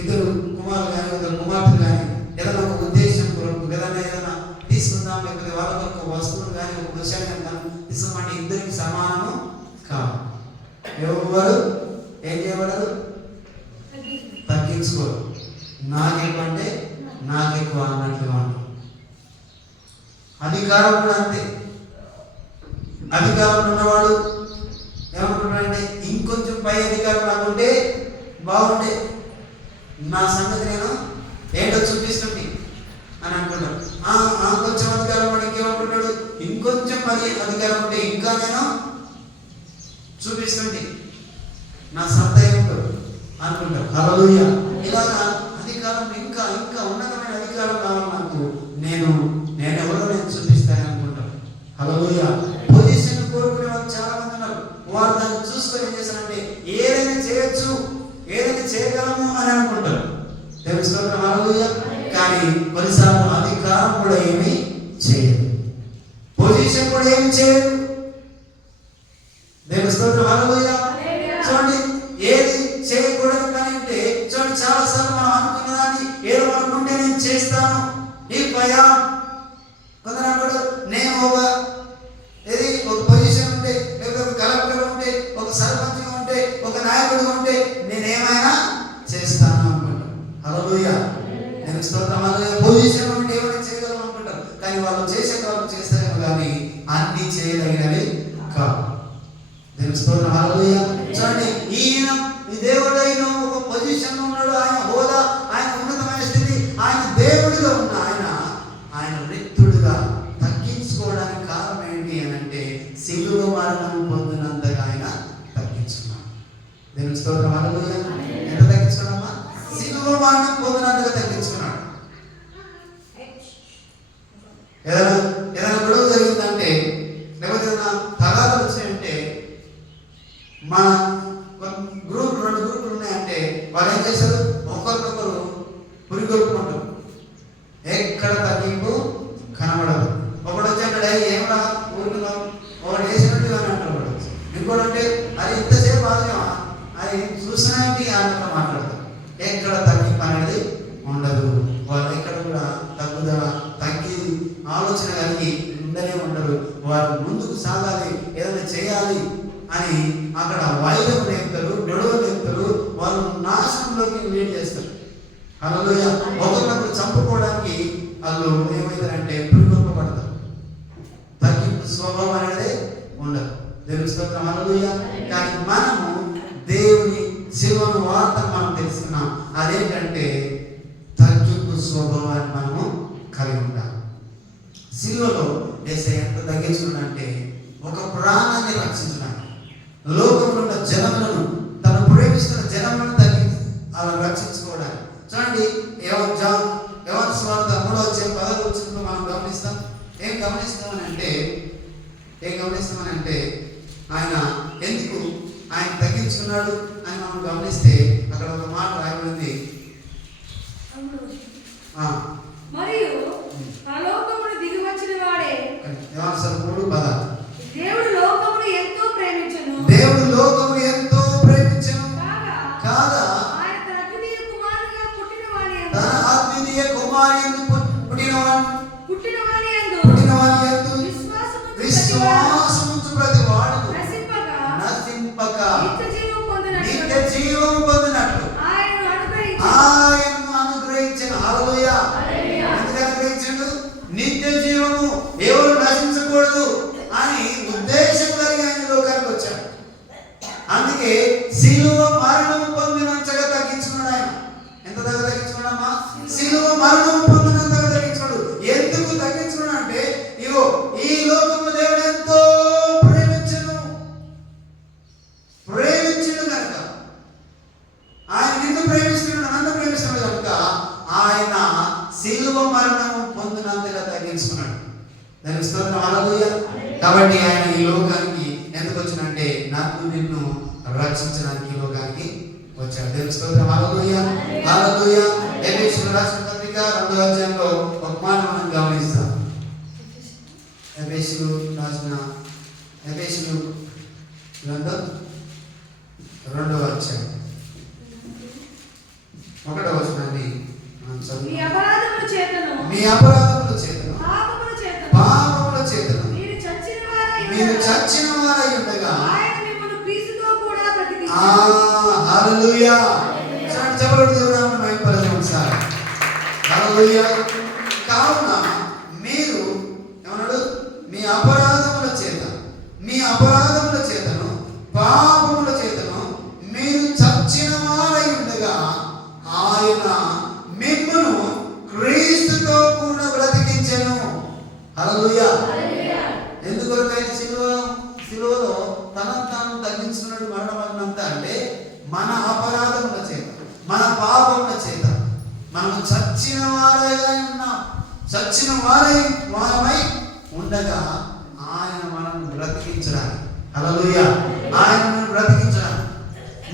ఇద్దరు కుమారులు కానీ ఇద్దరు కుమార్తెలు కానీ ఏదైనా ఒక ఉద్దేశం కొరకు ఏదైనా తీసుకుందాం, లేకపోతే వాళ్ళ ఒక వస్తువులు కానీ ఒక విషయాన్ని కానీ తీసుకుంటే ఇద్దరికి సమానము కాదు. ఎవరు ఏం చేయబడరు? తగ్గించుకోరు. నాకెక్కువంటే నాకెక్కువ అన్నట్లుగా ఉంటుంది. అధికారం కూడా అంతే. అధికారంలో ఉన్నవాడు ఏమంటున్నాడంటే ఇంకొంచెం పై అధికారం నాకుంటే బాగుండే, నా సంగతి నేను ఏంటో చూపిస్తుంది అని అనుకుంటాడు. కొంచెం అధికారం వాడికి ఏమంటున్నాడు, ఇంకొంచెం పది అధికారం ఉంటే ఇంకా నేను చూపిస్తుంది, నా సత్తా ఏమిటో అనుకుంటాడు. హల్లెలూయా. ఇలాగా అధికారం, ఇంకా ఇంకా ఉన్నతమైన అధికారం కావాలి నాకు, నేనెవరో నేను చూపిస్తాను అనుకుంటాను. హల్లెలూయా. పొజిషన్ కోరుకునే వాళ్ళు చాలా మంది ఉన్నారు. వారు దాన్ని చూసుకొని ఏం చేస్తారంటే ఏదైనా చేయొచ్చు, ఏదైనా చేయగలము అని అనుకుంటారు. దేవుని స్తోత్రం. హల్లెలూయా. కానీ కొన్నిసార్లు అధికారం కూడా ఏమీ చేయదు, పొజిషన్ కూడా ఏమి చేయదు. దేవుని స్తోత్రం. హల్లెలూయా. చూడండి, ఏది చేయకూడదు కానీ అంటే చూడండి, చాలా సార్లు మనం అనుకున్న దాన్ని ఏదో అనుకుంటే నేను చేస్తాను, ఈ భయా కొందరు అనుకోడు, నేను ఒక పొజిషన్ ఉంటే, లేకపోతే ఒక కలెక్టర్ ఉంటే, ఒక సర్పంచ్గా ఉంటే, ఒక నాయకుడిగా ఉంటే నేనేమైనా చేస్తాను అనుకుంటాను. హల్లెలూయా. నేను స్తోత్రం. హల్లెలూయా. పొజిషన్ ఉంటే ఏమైనా చేయగలం అనుకుంటారు, కానీ వాళ్ళు చేసే వాళ్ళు చేస్తారేమో కానీ అన్ని చేయదగినవి కావు. నేను స్తోత్రం. హల్లెలూయా. చూడండి, ఈయన ఈ దేవుడైన ఒక పొజిషన్ ఉన్నాడు, ఆయన హోదా, ఆయన ఉన్నతమైన స్థితి, ఆయన దేవుడిగా ఉన్న ఆయన రిక్తుడుగా తగ్గించుకోవడానికి కారణం ఏంటి అని అంటే శిలువ మరణం పొందినంతగా ఆయన తగ్గించుకున్నాడు. దేవుని స్తోత్రం. హల్లెలూయా. ఎంత తగ్గించుకున్నామా? శిలువ మరణం పొందినంతగా తగ్గించుకున్నాడు. ఏదైనా గొడవ జరిగిందంటే, లేకపోతే ఏదైనా తగాదాలు వచ్చినాయంటే, మన రెండు గ్రూపులు ఉన్నాయంటే వాళ్ళు ఏం చేస్తారు, ఒకరికొకరు పురిగొల్పుకుంటారు. ఎక్కడ తగ్గింపు కనబడదు. ఒకడు వచ్చాడు, ఏమరా ఊరిలో ఒకటి వేసినట్టు అని అంటారు. ఇంకోటి అంటే అది ఇంతసేపు బాధ్యమా, అది చూసినాయంటే అన్నట్టు మాట్లాడతారు. ఎక్కడ తగ్గింపు అనేది ఉండదు. వాళ్ళు ఎక్కడ కూడా తగ్గి ఆలోచన కలిగి ఉండనే ఉండరు. వారు ముందుకు సాగాలి, ఏదైనా చేయాలి అని అక్కడ వైద్యం నేర్పుతారు, గొడవలు నేర్పుతారు, వాళ్ళు నాశనంలోకి లీడ్ చేస్తారు. హల్లెలూయా. ఒకరినొకరు చంపుకోవడానికి వాళ్ళు ఏమవుతారంటే పురిగొల్పబడతారు. తగ్గింపు స్వభావం అనేది ఉండదు. దేవుని స్తోత్రం. హల్లెలూయా. కానీ మనము దేవుని శిలువను వార్త మనం తెలుసుకున్నాం. అదేంటంటే తగ్గింపు స్వభావాన్ని మనము కలిగి ఉంటాం. శిలువలో యేసయ్య ఎంత తగ్గించుకున్నాడంటే ఒక ప్రాణాన్ని రక్షించడానికి, లోకంలో ఉన్న జనములను, తను ప్రేమిస్తున్న జనములను అలా రక్షించుకోవడానికి. చూడండి, యోహాను సువార్త 3:10 మనం గమనిస్తాం. ఏం గమనిస్తామనంటే ఆయన ఎందుకు ఆయన తగ్గించుకున్నాడు అని మనం గమనిస్తే అక్కడ ఒక మాట రాయబడింది. మరియు లోకమును దిగి వచ్చిన వాడే, యోహాను 3:10, దేవుడు లోకమును ఎంతో ప్రేమించెను, కాగా ఆయన తన అద్వితీయ కుమారునిగా తన అద్వితీయ కుమారుని యందు పుట్టిన వాని యందు విశ్వాసముంచు ప్రతి వాడు నశింపక నిత్య జీవము పొందినట్లు ఆయనను అనుగ్రహించెను. హల్లెలూయా. ఎందుకు అనుగ్రహించాడు? నిత్య జీవము, ఎవరు నశించకూడదు అని ఉద్దేశం కలిగి ఆయన లోకానికి వచ్చాడు. అందుకే శిలువ మరణము పొందినంతగా తగ్గించుకున్నాడు. ఆయన ఎంత దగ్గర తగ్గించుకున్నామా? శిలువ మరణము పొందినంతగా తగ్గించుకున్నాడు. ఎందుకు తగ్గించుకున్నాడు అంటే, ఇగో ఈ లోకము దేవుడు ఎంతో ప్రేమించను కనుక, ఆయన నిన్ను ప్రేమిస్తున్నాడు, నన్ను ప్రేమిస్తున్నాడు కనుక ఆయన శిలువ మరణము పొందినంతగా తగ్గించుకున్నాడు. దానికి స్తోత్రం. హల్లెలూయా. కాబట్టి ఆయన ఈ లోకానికి ఎందుకు వచ్చినంటే నన్ను నిన్ను రక్షించడానికి ఈ లోకానికి వచ్చాడు. దేవుని స్తోత్రం. హల్లెలూయా. హల్లెలూయా. ఎఫెసీయులకు రాసిన పత్రిక 2వ అధ్యాయంలో ఒక మాట మనం గమనిస్తాం. ఎఫెసీయులకు రాసిన గ్రంథం 2వ అధ్యాయం 1వ వచనాన్ని మనం చదువుతాం. మీ అపరాధముల చేతను పాపముల చేతను మీరు చచ్చిన వారై ఉండగా ఆయన మిమ్మల్ని క్రీస్తుతో కూడా బ్రతికించాడు. హల్లెలూయా. చెప్పండి, దేవుని మహిమపరచండి ఒకసారి. హల్లెలూయా. కావున మీరు ఏమన్నాడు? మీ అపరాధముల చేతను పాపముల చేతను మీరు చచ్చిన వారై ఉండగా ఆయన మిమ్మల్ని క్రీస్తుతో కూడా బ్రతికించెను. హల్లెలూయా. ఎందుకొరకు ఆయన శిలువలో తనను తాను తగ్గించుకున్నాడు, మరణం అంటే మన అపరాధముల చేత, మన పాపముల చేత, మనము చచ్చిన వారమై ఉండగా ఆయన మనల్ని బ్రతికించడానికి, హల్లెలూయా, ఆయనను బ్రతికించడానికి,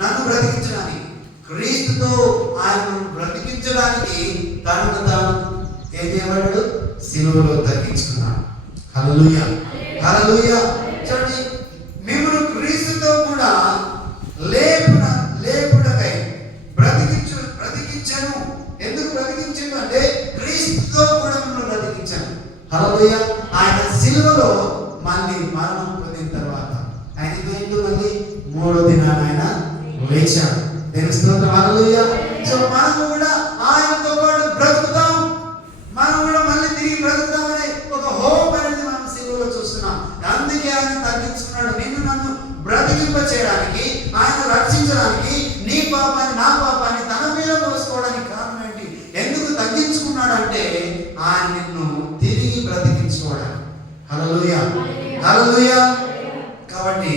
నన్ను బ్రతికించడానికి, క్రీస్తుతో ఆయనను బ్రతికించడానికి తనను తాను ఏం చేయబడ్డాడు? సిలువలో తగ్గించుకున్నాడు. హల్లెలూయా, హల్లెలూయా. చూడండి, మిమ్మల్ని క్రీస్తుతో కూడా లేపుటకై బ్రతికించాను. ఎందుకు బ్రతికించాను అంటే క్రీస్తుతో కూడా మిమ్మల్ని బ్రతికించాను. హల్లెలూయా. ఆయన సిలువలో మళ్ళీ మరణం పొందిన తర్వాత ఆయనతో మళ్ళీ 3వ దినాన ఆయన లేచాడు. దేవుని స్తోత్రం, హల్లెలూయా. సో మనము కూడా ఆయనతో పాటు బ్రతుకుతాం, మనం కూడా మళ్ళీ తిరిగి బ్రతుకుతామనే ఒక హోప్ అనేది మనం సిలువలో చూస్తున్నాం. అందుకే ఆయన తగ్గించుకున్నాడు. నిన్ను నన్ను బ్రతికింప చేయడానికి, ఆయన రక్షించడానికి, నీ పాపాన్ని నా పాపాన్ని తన మీద మోసుకోవడానికి కారణం ఏంటి? ఎందుకు తగ్గించుకున్నాడు అంటే ఆయన నిన్ను తిరిగి బ్రతికించుకోవడానికి. హల్లెలూయా, హల్లెలూయా. కాబట్టి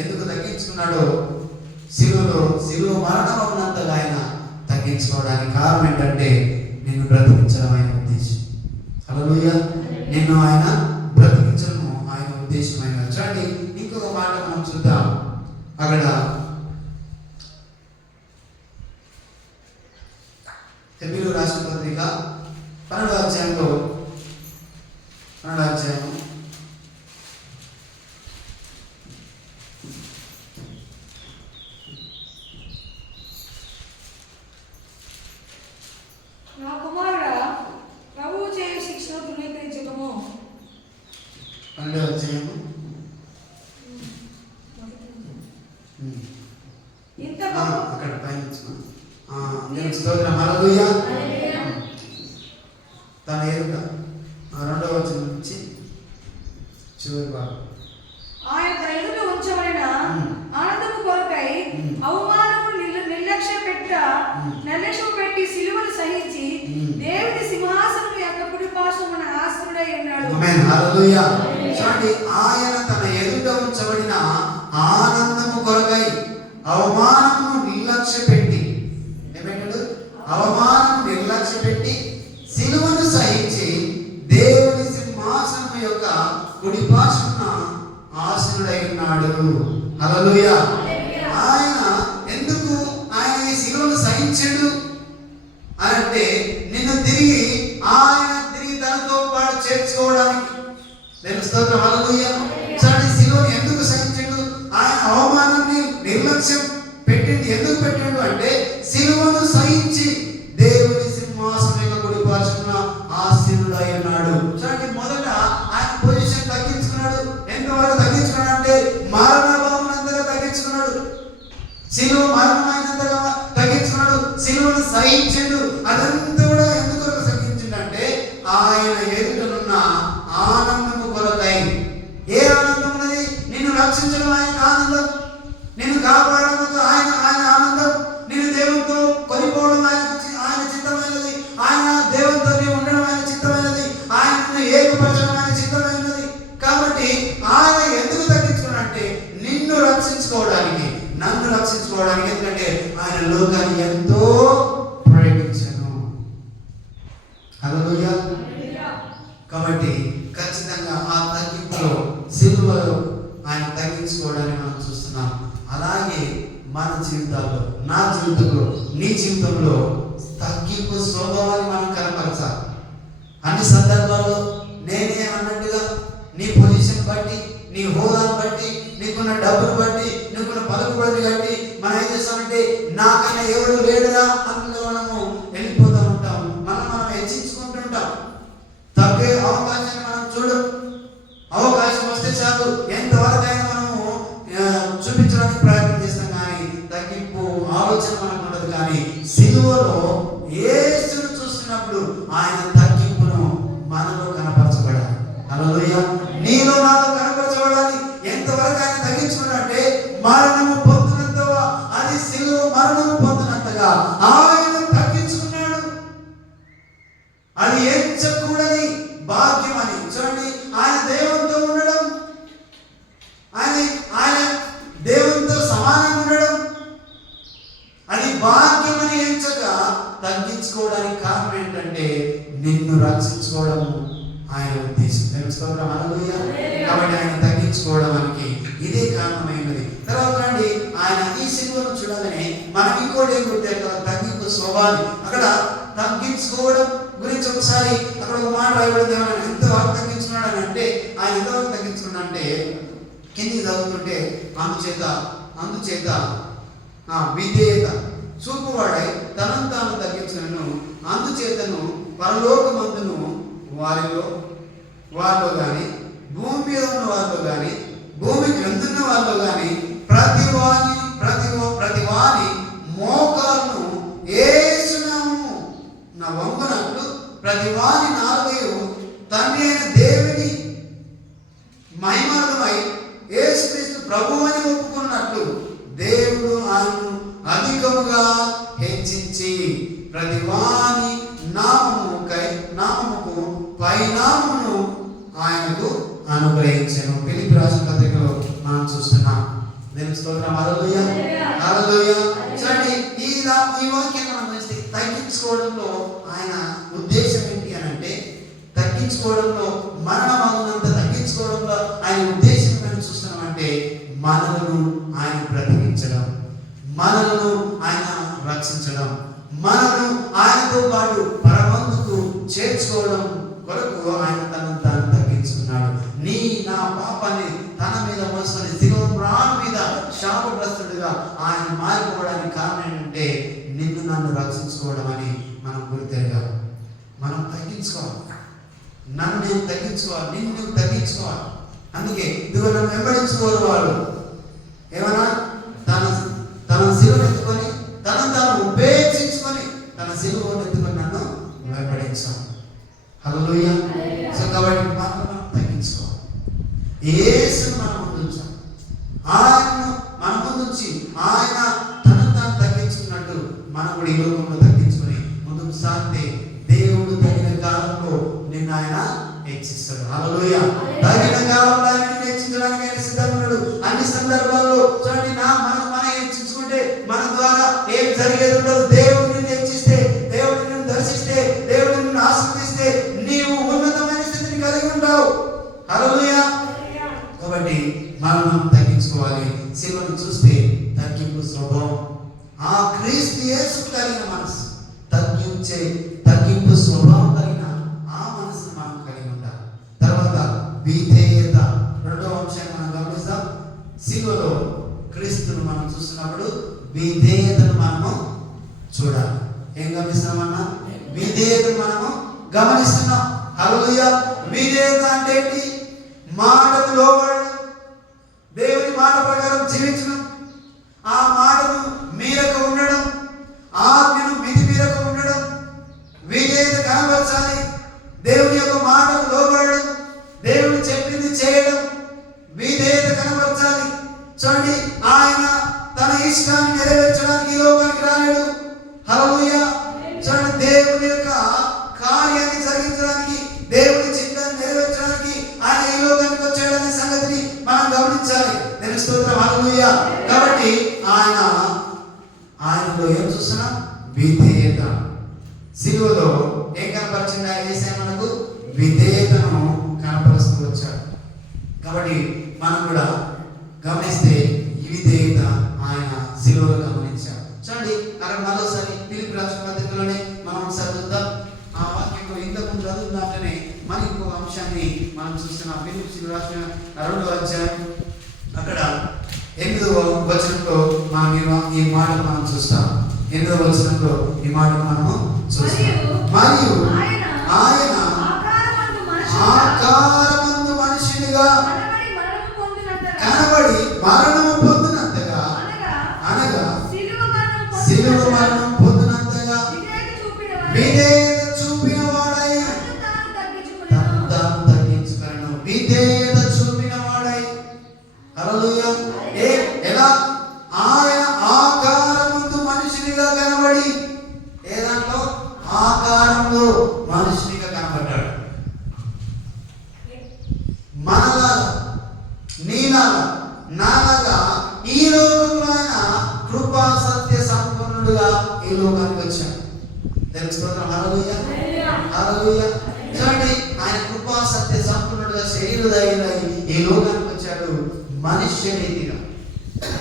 ఎందుకు తగ్గించుకున్నాడో, సిలువ మరణం ఉన్నంతగా ఆయన తగ్గించుకోవడానికి కారణం ఏంటంటే నిన్ను బ్రతికించడం ఆయన ఉద్దేశం. హల్లెలూయా. నిన్ను ఆయన బ్రతికించడం ఆయన ఉద్దేశమైన. చూడండి, ఇంకొక మాట మనం చూద్దాం. అక్కడ హెబ్రీయులకు రాసిన పత్రిక 12వ అధ్యాయంలో 12వ అధ్యాయం 12వ అధ్యాయము అక్కడ పైన స్తోత్రం, హల్లెలూయా. తన ఎదుట 2వ వచనం నుంచి చివరి భాగం. ఆయన తన ఎదుట ఉంచబడిన ఆనందము కొరకై అవమానము నిర్లక్ష్యం పెట్టి సిలువను సహించి దేవుని సింహాసనం యొక్క కుడి పార్శ్వమున ఆసీనుడై ఉన్నాడు. ఆమేన్, హల్లెలూయా. చూడండి, ఆయన తన ఎదుట ఉంచబడిన ఆనందము కొరకై అవమానమును నిర్లక్ష్య పెట్టి, ఏమంటాడు? అవమానము నిర్లక్ష్య పెట్టి సిలువను సహించి దేవుని సింహాసనం యొక్క కుడి పార్శ్వమున ఆసీనుడై ఉన్నాడు. హల్లెలూయా. ఆయన ఎందుకు ఆయన ఈ సిలువను సహించాడు అంటే నిన్ను తిరిగి తనతో పాటు చేర్చుకోవడానికి. దేవుని స్తోత్రం, హల్లెలూయా. చూడండి, సిలువను ఎందుకు సహించాడు? ఆయన అవమానాన్ని నిర్లక్ష్యం పెట్టింది ఎందుకు పెట్టాడు అంటే సిలువను సహించి దేవుని సింహాసనం యొక్క కుడి పార్శ్వమున ఆసీనుడై ఉన్నాడు. చూడండి, మొదట ఆయన పొజిషన్ తగ్గించుకున్నాడు. ఎంతవరకు తగ్గించుకున్నాడు అంటే మరణ భావనంతగా తగ్గించుకున్నాడు. సిలువ మరణమైనంతగా తగ్గించుకున్నాడు. సిలువను సహించాడు. అదంతా కూడా ఎందుకు సహించిందంటే ఆయన ఎదుటనున్న ఆనందము కొరకై. ఏ ఆనందం ఉన్నది? నిన్ను రక్షించడం ఆయన ఆనందం, నిన్ను కాపాడడం ఆయన ఆనందం, నిన్ను దేవునితో కొనిపోవడం ఆయన చిత్తమైనది, ఆయన దేవునితో ఉండడం ఆయన చిత్తమైనది, ఆయనను ఏకపరచడం ఆయన చిత్తమైనది. కాబట్టి ఆయన ఎందుకు తగ్గించుకున్నాడంటే నిన్ను రక్షించుకోవడానికి, నన్ను రక్షించుకోవడానికి. ఎందుకంటే ఆయన లోకాన్ని ఎంతో ప్రేమించాను. హల్లెలూయా. కాబట్టి ఖచ్చితంగా ఆ తగ్గింపులో, సిలువలో ఆయన తగ్గించుకోవడానికి మనం చూస్తున్నాం. అలాగే మన జీవితాల్లో, నా జీవితంలో, నీ జీవితంలో తగ్గింపు స్వభావాన్ని మనం కనపరచాలి. అన్ని సందర్భాల్లో నేనే అన్నట్టుగా నీ పొజిషన్ బట్టి, నీ హోదాను బట్టి, నీకున్న డబ్బును బట్టి, నీకున్న పలుకుబడిని బట్టి మనం ఏం చేస్తామంటే నాకైనా ఎవరు లేడురా అందులో మనము వెళ్ళిపోతూ ఉంటాం. మనం హెచ్చించుకుంటుంటాం. తగ్గే అవకాశాన్ని మనం చూడం. అవకాశం వస్తే చాలు ఎంతవరకైనా మనము చూపించడానికి ప్రయత్నం చేస్తాం, కానీ తగ్గింపు ఆలోచన మనకు ఉండదు. కానీ సిలువలో యేసును చూస్తున్నప్పుడు ఆయన తగ్గింపును మనలో కనపరచబడాలి. హల్లెలూయా. నీలో నాలో కనపరచబడాలి. ఎంతవరకు ఆయన తగ్గించుకున్నాడంటే మరణము పొందినంతగా, అది సిలువ మరణము పొందినంతగా ఆయన తగ్గించుకున్నాడు. అది ఎంచకూడని భాగ్యం అని. చూడండి, ఆయన దేవునితో ఉండడం, ఆయన దేవునితో సమానంగా ఉండడం, అది భాగ్యం అని ఎంచక తగ్గించుకోవడానికి తగ్గించుకోవడానికి కారణం ఏంటంటే నిన్ను రక్షించుకోవడము ఆయన ఉద్దేశం. తెలుసుకోవడం హల్లెలూయ. కాబట్టి ఆయన తగ్గించుకోవడానికి ఇదే కారణమైనది. తర్వాత రండి, ఆయన ఈ సిలువను చూడగానే మనకి ఇంకోటి ఏం గుర్తాయి కదా, తగ్గింపు స్వభావం. అక్కడ తగ్గించుకోవడం గురించి ఒకసారి అక్కడ ఒక మాట రాయబడింది. ఏమన్నా ఎంతవరకు తగ్గించుకున్నాడు అని అంటే, ఆయన ఎంతవరకు తగ్గించుకున్నాడు అంటే కిందికి చదువుతుంటే అందుచేత విధేయత చూపువాడై తనను తాను తగ్గించుకును, అందుచేతను పరలోకమందును వారిలో కానీ భూమి మీద ఉన్న వారిలో కానీ భూమి క్రిందున్న వారిలో కానీ ప్రతి వాని మోకాలను యేసునామము నా వంగునట్లు ప్రతి వాని నాలుగు తండ్రి అయిన దేవుని మహిమార్థమై యేసుక్రీస్తు ప్రభువు అని ఒప్పుకున్నట్లు దేవుడు ఆయనను అధికముగా హెచ్చించి ప్రతి వాని నామముకు పైనామమును ఆయనకు అనుగ్రహించాను. ఫిలిప్పీ రాసిన పత్రికలో మనం చూస్తున్నాం. దేవుని స్తోత్రం. హల్లెలూయా, హల్లెలూయా. చూడండి, ఈ వాక్యాన్ని మనం చూస్తే తగ్గించుకోవడంలో ఆయన ఉద్దేశం ఏంటి అని అంటే, తగ్గించుకోవడంలో మరణమగునంత తగ్గించుకోవడంలో ఆయన ఉద్దేశం ఏమని చూస్తున్నామంటే, మనలను ఆయన బ్రతికించడం, మనలను ఆయన రక్షించడం, మనను ఆయనతో పాటు పరమందుకు చేర్చుకోవడం కొరకు ఆయన తనను తాను తగ్గించుకున్నాడు. నా పాపాన్ని తన మీద మోసుకొని శిలువ ప్రాణం మీద శాపగ్రస్తుడిగా ఆయన మారిపోవడానికి కారణం ఏంటంటే నిన్ను నన్ను రక్షించుకోవడం అని మనం గుర్తెరగాలి. మనం తగ్గించుకోవాలి, నన్ను నేను తగ్గించుకోవాలి, నిన్ను నువ్వు తగ్గించుకోవాలి. అందుకే ఇదిగో నన్ను వెంబడించుకోరు వాళ్ళు ఏమన్నా తన శిలువను ఎత్తుకొని తాను ఉపేక్షించుకొని తన శిలువను ఎత్తుకొని నన్ను వెంబడించాం. హల్లెలూయా. సో కాబట్టి మనం తగ్గించుకోవాలి. యేసును మనం ముందుంచాం, ఆయనను మన ముందుంచి ఆయన తను తాను తగ్గించుకున్నట్టు మనం కూడా ఈ లోకంలో తగ్గించుకొని ముందుకు సాగితే దేవుడు తగిన కాలంలో నిన్ను ఆయన హెచ్చిస్తాడు. హల్లెలూయా. తగిన కాలంలో ఆయన నిన్ను హెచ్చించడానికి ఆయన సిద్ధపడ్డాడు. అన్ని సందర్భాల్లో చూడండి, మనం హెచ్చించుకుంటే మన ద్వారా ఏం జరిగేది ఉండదు. దేవుడు నిన్ను హెచ్చిస్తే, దేవుడు నిన్ను దర్శిస్తే, దేవుడు నిన్ను ఆశీర్వదిస్తే నీవు ఉన్నతమైన స్థితిని కలిగి ఉంటావు. హల్లెలూయా. కాబట్టి మనం తగ్గించుకోవాలి. శిలువను చూస్తే తగ్గింపు స్వభావం, ఆ క్రీస్తు యేసు కలిగిన మనసు, తగ్గింపు స్వభావం కలిగిన ఆ మనసును మనం కలిగి ఉండాలి. తర్వాత విధేయత, రెండవ అంశాన్ని మనం గమనిస్తాం. శిలువలో క్రీస్తును మనం చూస్తున్నప్పుడు విధేయతను మనము చూడాలి. ఏం గమనిస్తామన్నా? విధేయతను మనము గమనిస్తున్నాం. హల్లెలూయా. విధేయత అంటే ఏంటి? మాటకు లోబడడం, దేవుని మాట ప్రకారం జీవించడం, ఆ మాటను మీరక ఉండడం, ఆజ్ఞను మితి మీరక ఉండడం, విధేయత కనబరచాలి. దేవుని యొక్క మాటకు లోబడడం, దేవుడు చెప్పింది చేయడం, విధేయత కనబరచాలి. చూడండి, ఆయన తన ఇష్టాన్ని నెరవేర్చడానికి ఈ లోకానికి రాలేడు. హల్లెలూయా. చూడండి, దేవుని యొక్క కార్యాన్ని జరిగించడానికి, దేవుని చిత్తాన్ని నెరవేర్చడానికి ఆయన ఈ లోకానికి వచ్చాడనే సంగతిని మనం గమనించాలి. నేను స్తోత్రం. హల్లెలూయా. కాబట్టి ఆయనలో ఏం చూస్తున్నాం? విధేయత. శిలువలో ఏం కనపరిచింది ఆయన? చేసే మనకు విధేయతను కనపరుస్తూ వచ్చాడు. కాబట్టి మనం కూడా గమనిస్తే ఈ విధేయత ఆయన శిలువలో గమనించాడు. చూడండి, అక్కడ మరోసారి ఫిలిప్పీ రాసిన పత్రికలోనే మనం ఒకసారి చూద్దాం. ఆ వాక్యంలో ఇంతకుముందు చదువుతున్నట్లనే మన ఇంకో అంశాన్ని మనం చూస్తున్నాం. ఫిలిప్పీ రాసిన 2వ అధ్యాయం అక్కడ 8వ వచనంలో మనం ఈ మాటలు మనం చూస్తాం. 8వ వచనంలో ఈ మాటలు మనము చూస్తాం. మరియు ఆయన ఆకారమందు మనిషినిగా కనబడి మరణము పొందినంతగా, అనగా శిలువ మరణం పొందినంతగా విధేయత చూపిన వాడై తాను తగ్గించుకొనెను. విధేయత చూపిన వాడై. హల్లెలూయా. ఎలా? ఆయన ఆకారమందు మనిషినిగా కనబడి, ఏ దాంట్లో? ఆకారంలో మనిషినిగా కనబడ్డాడు. మనలాగా, నీలాగా, నాలాగా ఈ లోకంలో ఆయన కృపా సత్య సంపన్నుడుగా ఈ లోకానికి వచ్చాడు. తెలుసుకోవడం హల్లెలూయా, హల్లెలూయా. చూడండి, ఆయన కృపా సత్య సంపూర్ణుడుగా శరీరధారిగా ఈ లోకానికి వచ్చాడు. మనుష్య రీతిగా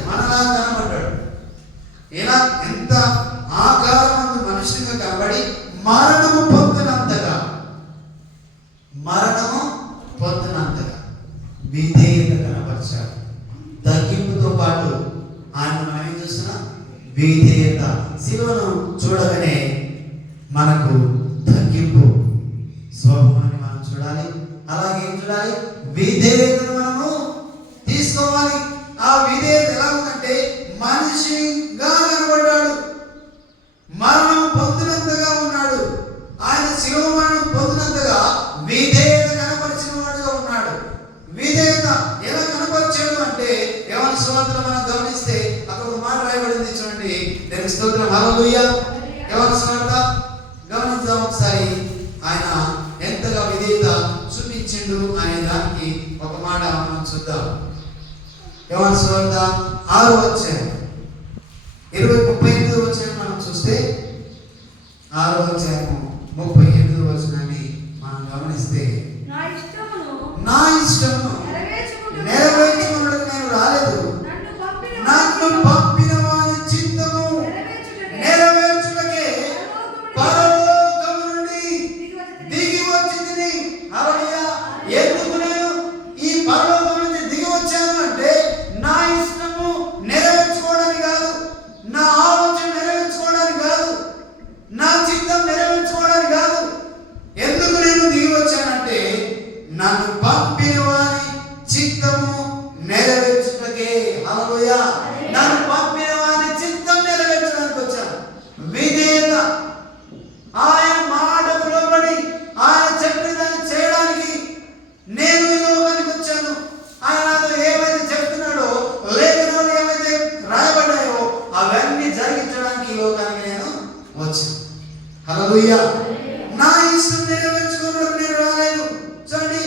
మనలా కనబడ్డాడు. ఎలా ఎంత ఆకారమందు మనుషునిగా కనబడి మరణము పొందినంతగా విధేయత కనపరిచాడు. తగ్గింపుతో పాటు ఆయన మనం ఏం చూస్తున్నాం? విధేయత. శిలువను చూడగానే మనకు తగ్గింపు స్వభావాన్ని మనం చూడాలి. అలాగే ఏం చూడాలి? విధేయతను మనము తీసుకోవాలి. ఆ విధేయత ఎలా ఉందంటే మనిషిగా కనబడ్డాడు, మరణం పొందినంతగా ఉన్నాడు. ఆయన శిలువ మరణం పొందినంతగా విధేయత కనపరిచిన వాడుగా ఉన్నాడు. విధేయత ఎలా కనపరిచాడు అంటే యోహాను సువార్తలో మనం గమనిస్తే అక్కడ ఒక మాట రాయబడింది చూడండి. దానికి స్తోత్రం, హల్లెలూయా. యోహాను సువార్త గమనిద్దాం ఒకసారి. ఆయన ఎంతగా విధేయత చూపించిండు అనే దానికి ఒక మాట మనం చూద్దాం. యోహాను సువార్త 6వ అధ్యాయం 38వ వచనం మనం చూస్తే 6వ అధ్యాయము 38వ వచనాన్ని మనం గమనిస్తే, నా ఇష్టమును నెరవేర్చుకున్నట్టు నేను రాలేదు, నన్ను పంపిన వాని చిత్తము నెరవేర్చుటకే పరలోకము నుండి దిగి వచ్చింది. హల్లెలూయా. ఎందుకు నేను ఈ పరలోకం నుండి దిగి వచ్చాను అంటే నా ఇష్టము నెరవేర్చుకోవడానికి కాదు, నా ఆలోచన నెరవేర్చుకోవడానికి కాదు, నా చిత్తం నెరవేర్చుకోవడానికి కాదు. ఎందుకు నేను దిగి వచ్చానంటే నన్ను పంపిన వాని చిత్తము నెరవేర్చుటకే. హల్లెలూయా. నన్ను పంపిన వాని చిత్తం నెరవేర్చడానికి వచ్చాను. విధేయత. ఆయన మాటకు లోబడి ఆయన చెప్పిన దాన్ని చేయడానికి నేను ఈ లోకానికి వచ్చాను. ఆయన నాతో ఏమైతే చెప్తున్నాడో, లేఖనాలు ఏమైతే రాయబడ్డాయో అవన్నీ జరిగించడానికి ఈ లోకానికి నేను వచ్చాను. హల్లెలూయా. నా ఇష్టం నెరవేర్చుకోవడానికి నేను రాలేదు. చూడండి,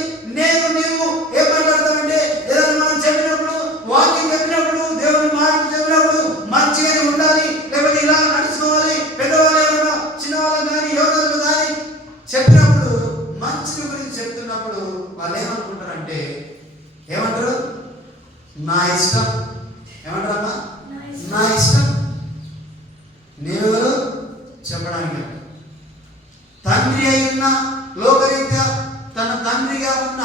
నీవు ఏం మాట్లాడతామంటే ఏదైనా మనం చెప్పినప్పుడు, వాక్యం చెప్పినప్పుడు, దేవుని మాట చెప్పినప్పుడు మంచిగానే ఉండాలి, లేకపోతే ఇలా నడుచుకోవాలి. పెద్దవాళ్ళు ఏమన్నా చిన్నవాళ్ళు కానీ యువకులు కానీ చెప్పినప్పుడు మంచి గురించి చెప్తున్నప్పుడు వాళ్ళు ఏమనుకుంటారంటే ఏమంటారు? నా ఇష్టం. ఏమంటారమ్మా? నా ఇష్టం. నీవెవరు చెప్పడానికి? తండ్రి అయి ఉన్న లోకరీత్యా తన తండ్రిగా ఉన్న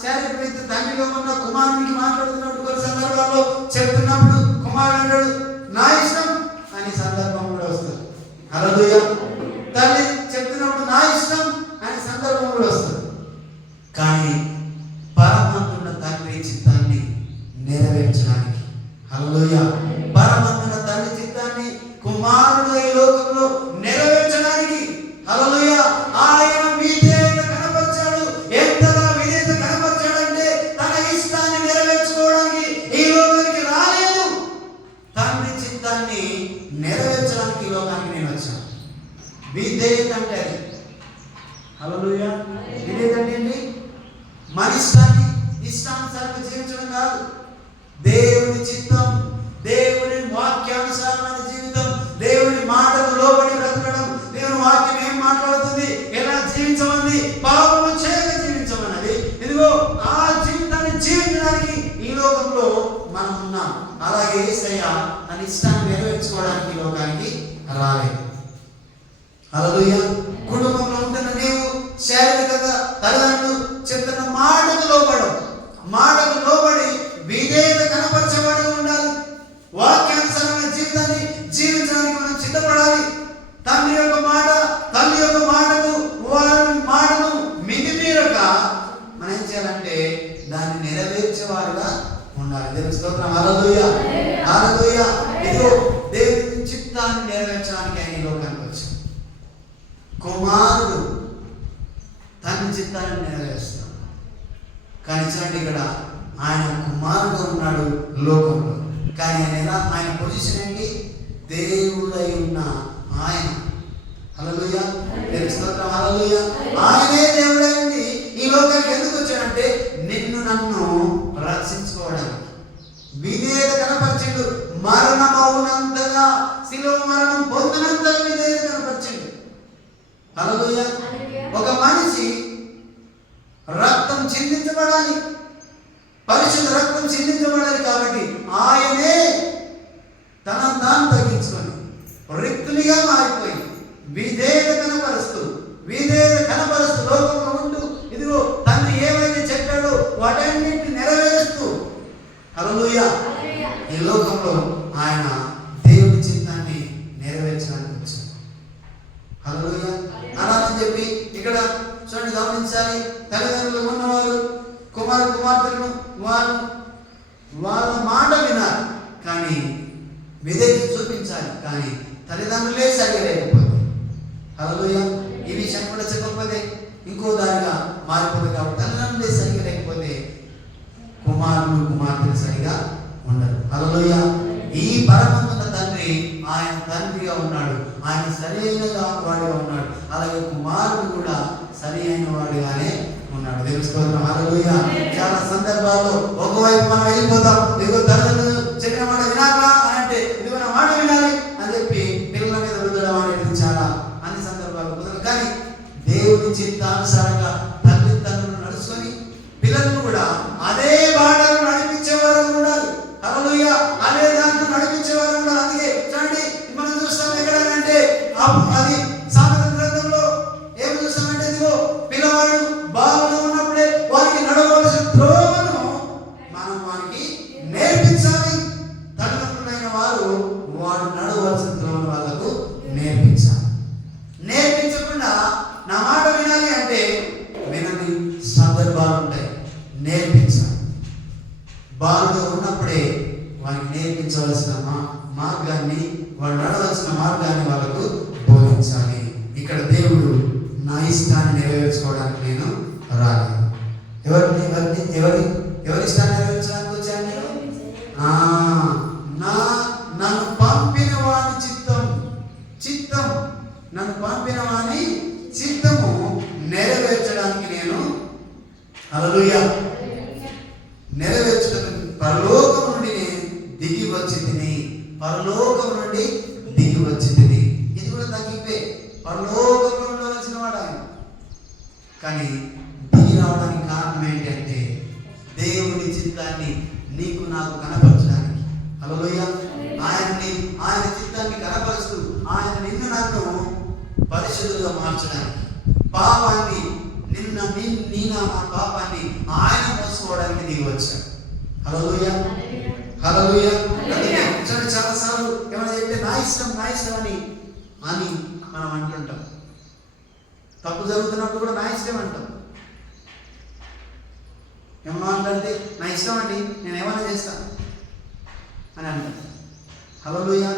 శారీరక తండ్రిగా ఉన్న కుమారునికి మాట్లాడుతున్నప్పుడు కొన్ని సందర్భాల్లో చెప్తున్నప్పుడు కుమారుడు అంటాడు నా ఇష్టం అనే సందర్భం కూడా వస్తుంది. హల్లెలూయా. తల్లి చెప్తున్నప్పుడు నా ఇష్టం అనే సందర్భం కూడా వస్తుంది. కానీ పరమంతున్న తండ్రి చిత్తాన్ని నెరవేర్చడానికి, హల్లెలూయా, పరమంతున్న తండ్రి చిత్తాన్ని కుమారుడు ఈ లోకంలో నెరవేర్చడానికి, హల్లెలూయా, ఆయన విధేయత కనపరిచాడు. ఎంతగా విధేయత కనపరిచాడంటే తన ఇష్టాన్ని నెరవేర్చుకోవడానికి ఈ లోకానికి రాలేదు, తండ్రి చిత్తాన్ని నెరవేర్చడానికి ఈ లోకానికి నేను వచ్చాను. విధేయత అంటే అది. హల్లెలూయా. విధేయత అంటే ఏంటి? మన ఇష్టానుసారంగా జీవించడం కాదు. దేవుని చిత్తం, దేవుని వాక్యానుసారమైన జీవితం, దేవుని మాటకు లోబడి బ్రతకడం. దేవుని వాక్యం ఏం మాట్లాడుతుంది, ఎలా జీవించమంది, పాపము చేయక జీవించమన్నది. ఇదిగో ఆ జీవితాన్ని జీవించడానికి ఈ లోకంలో మనం ఉన్నాం. అలాగే యేసయ్య తన ఇష్టాన్ని నెరవేర్చుకోవడానికి ఈ లోకానికి రాలేదు. హల్లెలూయా. కుటుంబంలో ఉంటున్న నీవు శారీరక తల్లిదండ్రులు చెప్తున్న మాటకు లోబడి విధేయత కనపరచబడి ఉండాలి. వాక్యానుసారమైన జీవితాన్ని జీవించడానికి మనం సిద్ధపడాలి. తండ్రి యొక్క మాట, తల్లి యొక్క మాటకు వారి మాటను మితిమీరక మనం ఏం చేయాలంటే దాన్ని నెరవేర్చేవారుగా ఉండాలి. దేవుని స్తోత్రం, హల్లెలూయా, హల్లెలూయా. ఇదిగో దేవుని చిత్తాన్ని నెరవేర్చడానికి ఆయన ఈ లోకానికి వచ్చాడు. కుమారుడు తండ్రి చిత్తాన్ని నెరవేరుస్తాడు. కానీ చూడండి, ఇక్కడ ఆయన కుమారుడు ఉన్నాడు లోకంలో. కానీ ఆయన పొజిషన్ ఏంటి? దేవుడై ఉన్న ఆయన. హల్లెలూయా, దేవుని స్తోత్రం, హల్లెలూయా. ఆయనే దేవుడై ఉండి ఈ లోకానికి ఎందుకు వచ్చాడంటే నిన్ను నన్ను రక్షించుకోవడానికి. విధేయత కనపరిచిండు. మరణం అవునంతగా, శిలువ మరణం పొందినంతగా విధేయత కనపరిచిండు. హల్లెలూయా. ఒక మనిషి రక్తం చిందించబడాలి, పరిశుద్ధ రక్తం చిందించబడాలి. కాబట్టి ఆయనే తనను తాను తగ్గించుకొని రిక్తునిగా మారిపోయి విధేయత కనపరుస్తూ లోకంలో ఉంటూ ఇదిగో తండ్రి ఏమైతే చెప్పాడో వాటన్నిటిని నెరవేరుస్తూ హల్లెలూయా ఈ లోకంలో ఆయన దేవుని చిత్తాన్ని నెరవేర్చడానికి వచ్చాడు. హల్లెలూయా. అలా అని చెప్పి ఇక్కడ చూడండి, గమనించాలి. తల్లిదండ్రులు ఉన్నవారు కుమార్తెలను వాళ్ళ మాట వినాలి, కానీ విధేయత చూపించాలి. కానీ తల్లిదండ్రులే సరిగా లేకపోతే హల్లెలూయా ఈ విషయం కూడా చెప్పకపోతే ఇంకో దారిగా మారిపోతుంది. కాబట్టి తల్లిదండ్రులే సరిగా లేకపోతే కుమార్తెలు సరిగా ఉండరు. హల్లెలూయా. ఈ పరమంతున్న తండ్రి ఆయన తండ్రిగా ఉన్నాడు, ఆయన సరైన వాడిగా ఉన్నాడు. అలాగే కుమారుడు కూడా సరి అయిన వాడిగానే ఉన్నాడు. తెలుసుకోవడం. హల్లెలూయా. చాలా సందర్భాల్లో ఒకవైపు మనం వెళ్ళిపోతాం, ఇదిగో తల్లిదండ్రులు చెప్పిన మాట వినాలా అని అంటే ఇదిగో నా మాట వినాలి అని చెప్పి పిల్లల మీద రుద్దడం అనేది చాలా అన్ని సందర్భాలు కుదరదు. కానీ దేవుని చిత్తానుసారంగా తల్లిదండ్రులు నడుచుకొని పిల్లలను కూడా అదే బాటలు నడిపించేవారు ఉండాలి. హల్లెలూయా. అదే దాంట్లో నడిపించేవారు ఉండాలి. అందుకే చూడండి, మనం చూస్తాం ఎక్కడంటే అది సామెతల గ్రంథంలో ఏం చూస్తామంటే ఇదిగో పిల్లవాడు బాలుడు ఉన్నప్పుడే వారికి నడవలసిన త్రోవను మనం వారికి నేర్పించాలి. తల్లిదండ్రులైన వారు వాడు నడవలసిన త్రోవను వాళ్ళకు నేర్పించాలి. నేర్పించకుండా నా మాట వినాలి అంటే వినని సందర్భాలు ఉంటాయి. నేర్పించాలి. బాలుడు ఉన్నప్పుడే వారికి నేర్పించవలసిన మార్గాన్ని, వాళ్ళు నడవలసిన మార్గాన్ని వాళ్ళకు బోధించాలి. ఇక్కడ దేవుడు నా ఇష్టాన్ని నెరవేర్చుకోవడానికి నేను రాలేదు. ఎవరి ఇష్టాన్ని నెరవేర్చడానికి వచ్చాను నేను? నన్ను పంపిన వాని చిత్తం నన్ను పంపిన వాని చిత్తము నెరవేర్చడానికి నేను హల్లెలూయా నెరవేర్చడం పరలోకం నుండి దిగి వచ్చి తిని ఇది కూడా తగ్గిపోయి పరలోకంలో ఉండవలసిన వాడు ఆయన. కానీ దిగి రావడానికి కారణం ఏంటంటే దేవుని చిత్తాన్ని నీకు నాకు కనపరచడానికి. హల్లెలూయా. ఆయన చిత్తాన్ని కనపరుస్తూ ఆయన నిన్ను నన్ను పరిశుద్ధులుగా మార్చడానికి, పాపాన్ని నా పాపాన్ని ఆయన మోసుకోవడానికి దిగి వచ్చాడు. హల్లెలూయా. హల్లెలూయా. చాలా సార్లు ఏమైనా చెప్తే నా ఇష్టం అని మనం అంటుంటాం. తప్పు జరుగుతున్నప్పుడు కూడా నా ఇష్టం అంటాం. ఏమంటే నా ఇష్టం అండి, నేను ఏమైనా చేస్తాను అని అంటాం. హల్లెలూయా.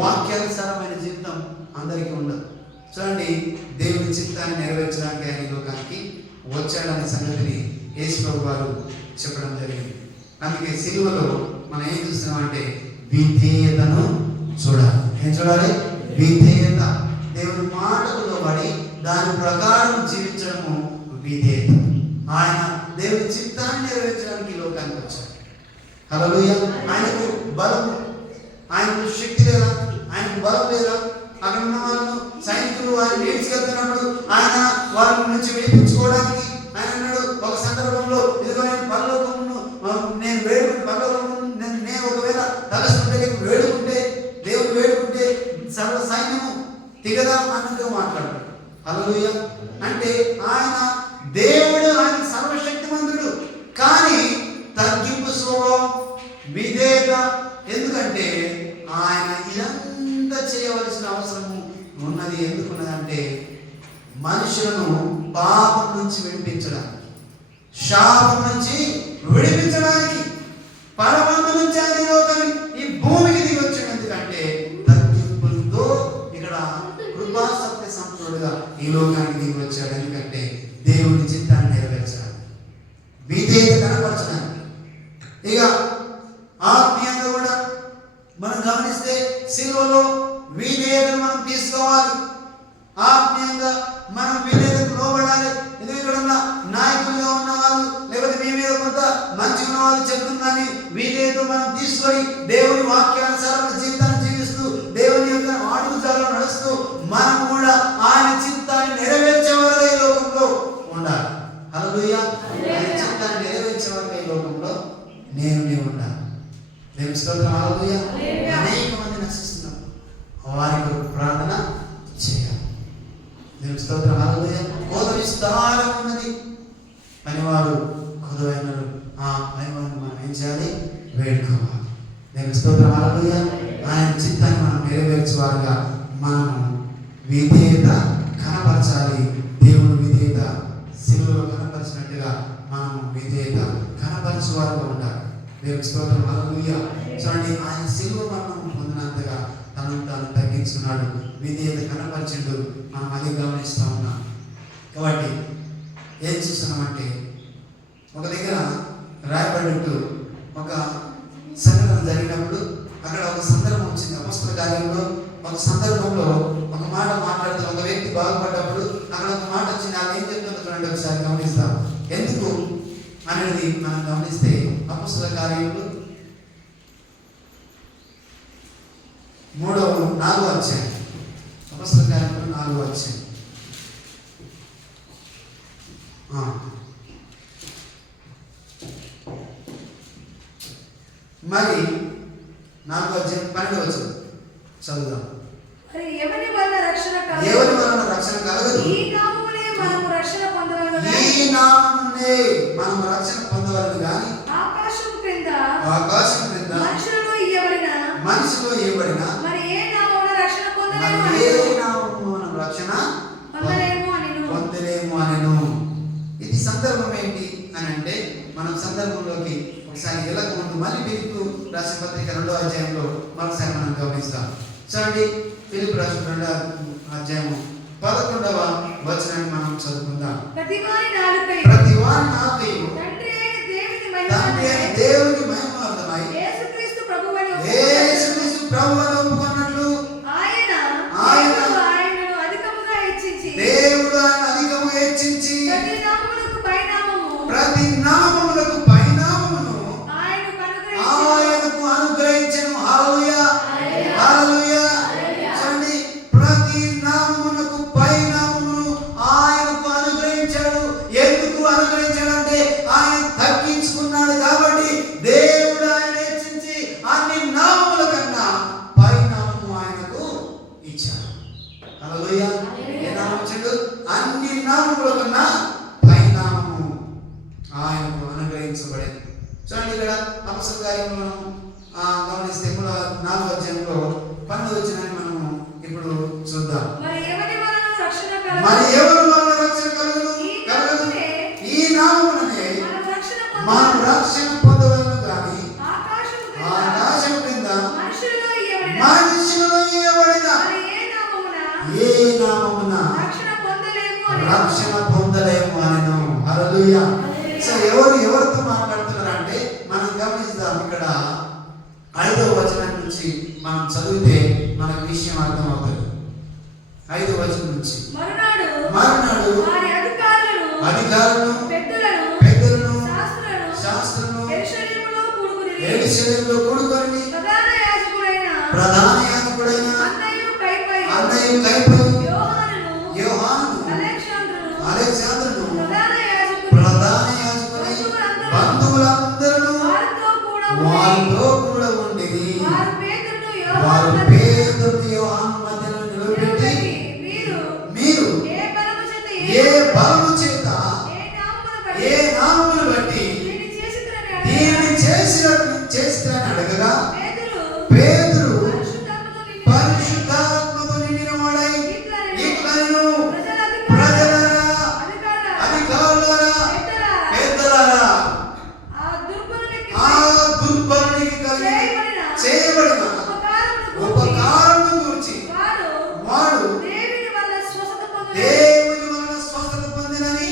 వాక్యానుసారమైన జీవితం అందరికీ ఉండదు. చూడండి, దేవుని చిత్తాన్ని నెరవేర్చడానికి ఆయన లోకానికి వచ్చాడనే సంగతిని యేసు ప్రభు వారు చెప్పడం జరిగింది. అందుకే సిలువలో మనం ఏం చూస్తున్నామంటే విధేయతను చూడాలి. ఏం చూడాలి? విధేయత. దేవుని మాటకు లోబడి దాని ప్రకారం జీవించడము విధేయత. ఆయన దేవుని చిత్తాన్ని నెరవేర్చడానికి లోకానికి వచ్చాడు. హల్లెలూయా. ఆయనకు బలము, ఆయనకు శక్తి లేదా, ఆయనకు బలం లేదా? అక్కడ ఉన్న వాళ్ళను సైనికులు వారిని ఈడ్చుకెళ్తున్నప్పుడు ఆయన వారి నుంచి విడిపించుకోవడానికి ఆయన అన్నాడు ఒక సందర్భంలో, ఇదిగో నేను ఒకవేళ తలస్తుంటే దేవుడు వేడుకుంటే సర్వ సైన్యము దిగదా అన్నట్టుగా మాట్లాడాడు. హల్లెలూయా. అంటే ఆయన దేవుడు, ఆయన సర్వశక్తిమంతుడు, కానీ తగ్గింపు స్వభావం, విధేయత. ఎందుకంటే ఆయన ఇదంతా చేయవలసిన అవసరం ఉన్నది. ఎందుకున్నదంటే మనుషులను పాపం నుంచి విడిపించడానికి, శాపం నుంచి విడిపించడానికి, పరమందు నుంచి ఆయన లోకాన్ని ఈ భూమికి దిగి వచ్చాడు. ఎందుకంటే తగ్గింపులతో ఇక్కడ కృపా సత్య సంపూర్ణుడుగా ఈ లోకానికి దిగి వచ్చాడు. ఎందుకంటే దేవుని చిత్తాన్ని నెరవేర్చడానికి, విధేయత కనపరచడానికి. ఇక ఆత్మీయంగా కూడా మనం గమనిస్తే సిలువలో విధేయతను మనం తీసుకోవాలి. ఆత్మీయంగా మనం విధేయతకు లోబడాలి. ఇది ఇక్కడ ఉన్న నాయకులుగా ఉన్న వాళ్ళు, లేకపోతే మీ మీద కొంత మంచి ఉన్న వాళ్ళు చెప్తుందని విధేయత మనం తీసుకొని దేవుని వాక్యానుసారమైన జీవితాన్ని జీవిస్తూ దేవుని యొక్క అడుగుజాడలో నడుస్తూ మనం కూడా ఆయన చిత్తాన్ని పనివారు కొదువైన ఆ పనివారిని మనం ఏం చేయాలి? వేడుకోవాలి. దేవుని స్తోత్రం. హల్లెలూయా. ఆయన చిత్తాన్ని మనం నెరవేర్చేవారుగా మనము విధేయత కనపరచాలి. దేవుడు విధేయత శిలువలో కనపరిచినట్టుగా మనము విధేయత కనపరచేవారుగా ఉండాలి. దేవుని స్తోత్రం. హల్లెలూయా. చూడండి, ఆయన శిలువ మరణం పొందినంతగా తనను తాను తగ్గించుకున్నాడు, విధేయత కనపరిచిండు. మనం అది గమనిస్తూ ఉన్నాం. కాబట్టి ఏం చూస్తున్నామంటే, ఒక దగ్గర రాయబడినట్టు ఒక సంఘటన జరిగినప్పుడు అక్కడ ఒక సందర్భం వచ్చింది. అపొస్తలుల కార్యంలో ఒక సందర్భంలో ఒక మాట మాట్లాడుతూ ఒక వ్యక్తి బాగుపడ్డప్పుడు అక్కడ ఒక మాట వచ్చింది. అది ఏం చెప్తుందో చూడండి, ఒకసారి గమనిస్తాం. ఎందుకు అనేది మనం గమనిస్తే అపొస్తలుల కార్యంలో 4వ అధ్యాయం, అపొస్తలుల కార్యంలో 4వ అధ్యాయం. మరి 4వ అధ్యాయం 12వ వచనం చదువుదాం. మరి ఎవరి వలన రక్షణ కలగదు? ఎవరి వలన రక్షణ కలగదు? ఈ నామమునే మనము రక్షణ పొందవలెను గాని, ఈ నామమునే మనము రక్షణ పొందవలెను గాని, ఆకాశం క్రింద మనుషులలో ఇవ్వబడిన మరి ఏ నామమున రక్షణ పొందలేము మరి ఏ అనెను. నామమున మనం రక్షణ పొందలేము అనెను. అనెను. ఇది సందర్భం ఏంటి అని అంటే, మనం సందర్భంలోకి ఒకసారి వెళ్ళక ముందు మళ్ళీ ఫిలిప్పు రాసిన పత్రిక 2వ అధ్యాయంలో మరోసారి మనం గమనిస్తాం. చూడండి, ఫిలిప్పు రాసిన 2వ అధ్యాయము 11వ వచనాన్ని మనం చదువుకుందాం. ప్రతివాని నాలుకయు తండ్రి అయిన దేవుని మహిమార్థమై యేసుక్రీస్తు ప్రభువని ఒప్పుకున్నట్లు ఆయనను అధికముగా హెచ్చించి దేవుడు ఆయన అధికము హెచ్చించి ప్రతి నామములకు ప్రతి నామములకు ఆయనకు ఆయనకు అనుగ్రహించెను. హల్లెలూయా, హల్లెలూయా. చూడండి, ప్రతి నామమునకు నామమును ఆయనకు అనుగ్రహించాడు. ఎందుకు అనుగ్రహించాడు అంటే ఆయన తగ్గించుకున్నాడు కాబట్టి దేవుడు ఆయన హెచ్చించి అన్ని నామముల కన్నా నామము ఆయనకు ఇచ్చాడు. హల్లెలూయా. ఏ నామం ఇచ్చాడు? అన్ని నామముల కన్నా నామము ఆయనకు అనుగ్రహించబడింది. చూడండి, ఇక్కడ అపొస్తలుల కార్యములను గమనిస్తే 4వ అధ్యాయంలో 12వ వచనాన్ని మనము ఇప్పుడు చూద్దాం. మరి ఎవరి వలన రక్షణ కలగదు? ఈ నామముననే మనం రక్షణ పొందవలెను గాని, ఆకాశం క్రింద మనుషులలో ఇవ్వబడిన ఏ నామమున రక్షణ పొందలేము అనెను. హల్లెలూయా. సో ఎవరితో మాట్లాడుతున్నారంటే మనం గమనిస్తాం. ఇక్కడ 5వ వచనం నుంచి మనం చదివితే మనకు విషయం అర్థమవుతుంది. 5వ వచనం నుంచి మరునాడు అధికారులను పెద్దలను శాస్త్రులను యెరూషలేములో కూడుకొని ప్రధాన యాజకుడైన అన్నయ్య కైపరు, యోహాను, అలెగ్జాంద్రును ప్రధాన యాజకుని బంధువులందరూ వారితో కూడా ఉండేది. వారు పేతురును యోహాను మధ్యలో నిలబెట్టి, మీరు ఏ బలము చేత ఏ నామమును బట్టి దీనిని చేసిరని అడగగా, పేతురు పరిశుద్ధాత్మతో నిండిన వాడై ఇట్లనెను, ప్రజలారా, అధికారులారా, పెద్దలారా, ఆ దుర్బలునికి చేయబడిన ఉపకారమును గూర్చి వాడు దేవుని వలన స్వస్థత పొందినని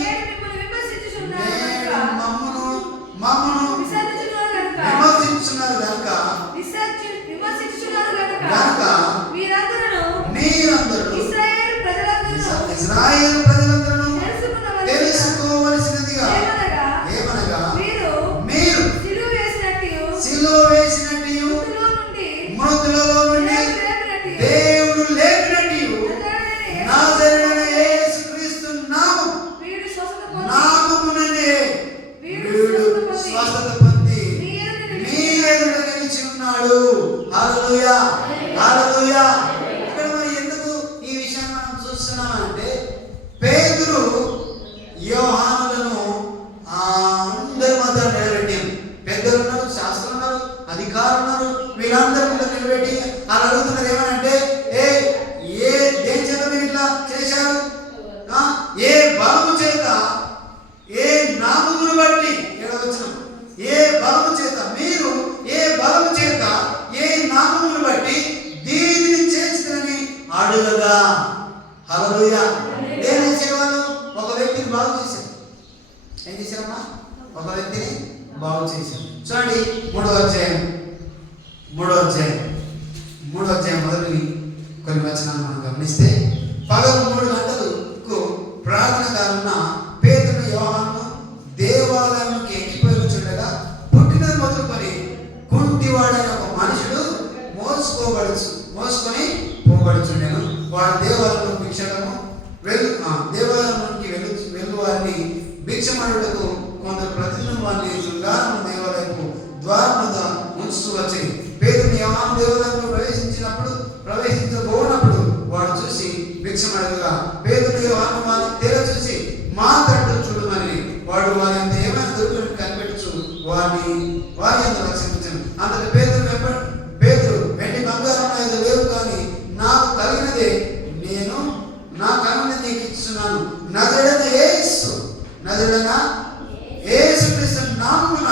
వ్యక్తిని బాగు చేశారు. ఏం చేశారమ్మా? ఒక వ్యక్తిని బాగు చేశారు. చూడండి 3వ అధ్యాయం మొదటి కొన్ని వచనాలు మనం గమనిస్తే, పగలు 3 గంటలకు ప్రార్థనకారున్న పేతురు యోహాను దేవాలయంలోకి ఎక్కిపోయిచుండగా పుట్టినది మొదలుకొని కుంటివాడైన ఒక మనుషుడు మోసుకొని పోబడుచుండెను. వాడు దేవాలయంలో భిక్షకము దేవాలయంలోకి వెళ్ళు వారిని భిక్షమడుటకు కొందరు ప్రతిదినం వారిని శృంగారము దేవాలయపు ద్వారముగా ఉంచుతూ వచ్చి పేతురు యోహాను దేవాలయంలో ప్రవేశించబోనప్పుడు వాడు చూసి భిక్షమడుగా పేతురు యోహాను వారిని తెర చూసి మా తట్టు చూడమని వాడు వారి అంత ఏమైనా దొరుకుని కనిపెట్టచ్చు వారి అంత రక్షించను. అంతటి పేతురు వెండి బంగారం ఏదో లేవు, కానీ నాకు కలిగినదే నేను నా కన్నుని నీకు ఇస్తున్నాను. నజరుడైన యేసుక్రీస్తు నామమున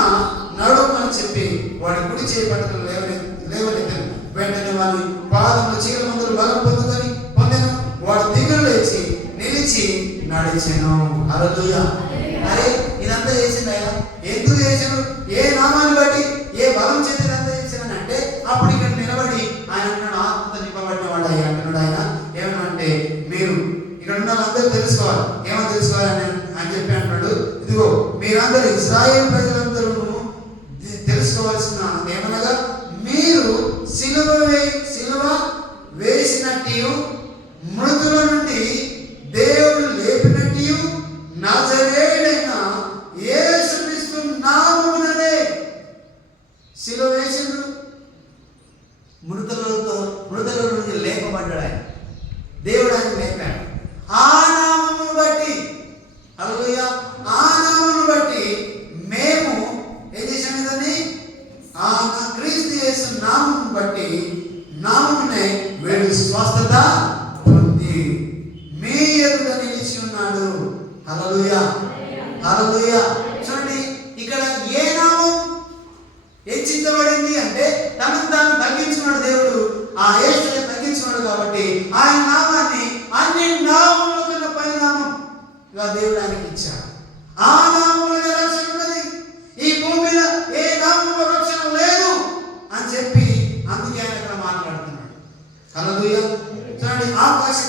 నడుమని చెప్పి వాడి కుడి చేయి పట్టుకుని లేవనెత్తను. వెంటనే వారి పాదములు చీల మందులు బలం పొందెను. వాడు దిగులు లేచి నిలిచి నడిచెను. హల్లెలూయా. అరే ఇదంతా చేసిందయ్యా, ఎందుకు చేసాడు? ఏ నామాన్ని బట్టి, ఏ బలం చేసి ఇదంతా చేసాడని అంటే, అప్పుడు ఇక్కడ నిలబడి ఆయన అంటున్నాడు, ఆత్మతో నింపబడిన వాడు అయ్యా అంటున్నాడు. ఆయన ఏమనంటే, మీరు ఇక్కడ ఉన్న వాళ్ళందరూ తెలుసుకోవాలి. ఏమని తెలుసుకోవాలని ఆయన చెప్పి అంటున్నాడు, ఇదిగో మీరందరూ ఇశ్రాయేలు ప్రజలందరూ తెలుసుకోవాల్సిన ఏమనగా, మీరు సిలువ వేసినట్టు మృతుల నుండి దేవుడు లేపినట్టు నజరేయుడైన యేసుక్రీస్తు నామముననే సిలువ వేసిండు. మృతుల నుండి లేపబడ్డాడు ఆయన. దేవుడు ఆయన లేపాడు. ఆ నామమును బట్టి, హల్లెలూయా, ఆ నామమును బట్టి మేము ఏం చేశాం కదండి? ఆ క్రీస్తు యేసు నామమును బట్టి నామమునే వీడు స్వస్థత పొంది మీ ఎదుట నిలిచి ఉన్నాడు. హల్లెలూయా, హల్లెలూయా. చూడండి ఇక్కడ ఏ నామం హెచ్చించబడింది అంటే, తనను తాను తగ్గించుకున్నాడు దేవుడు. ఆ యేసుని తగ్గించుకున్నాడు కాబట్టి ఆయన నామాన్ని అన్ని నామముల కన్నా పై నామంగా దేవుడు ఆయనకి ఇచ్చాడు. ఆ నామంలోనే రక్షణ ఉన్నది. ఈ భూమి మీద ఏ నామంలో రక్షణ లేదు అని చెప్పి అందుకే ఆయన ఇక్కడ మాట్లాడుతున్నాడు. హల్లెలూయా. చూడండి, ఆకాశం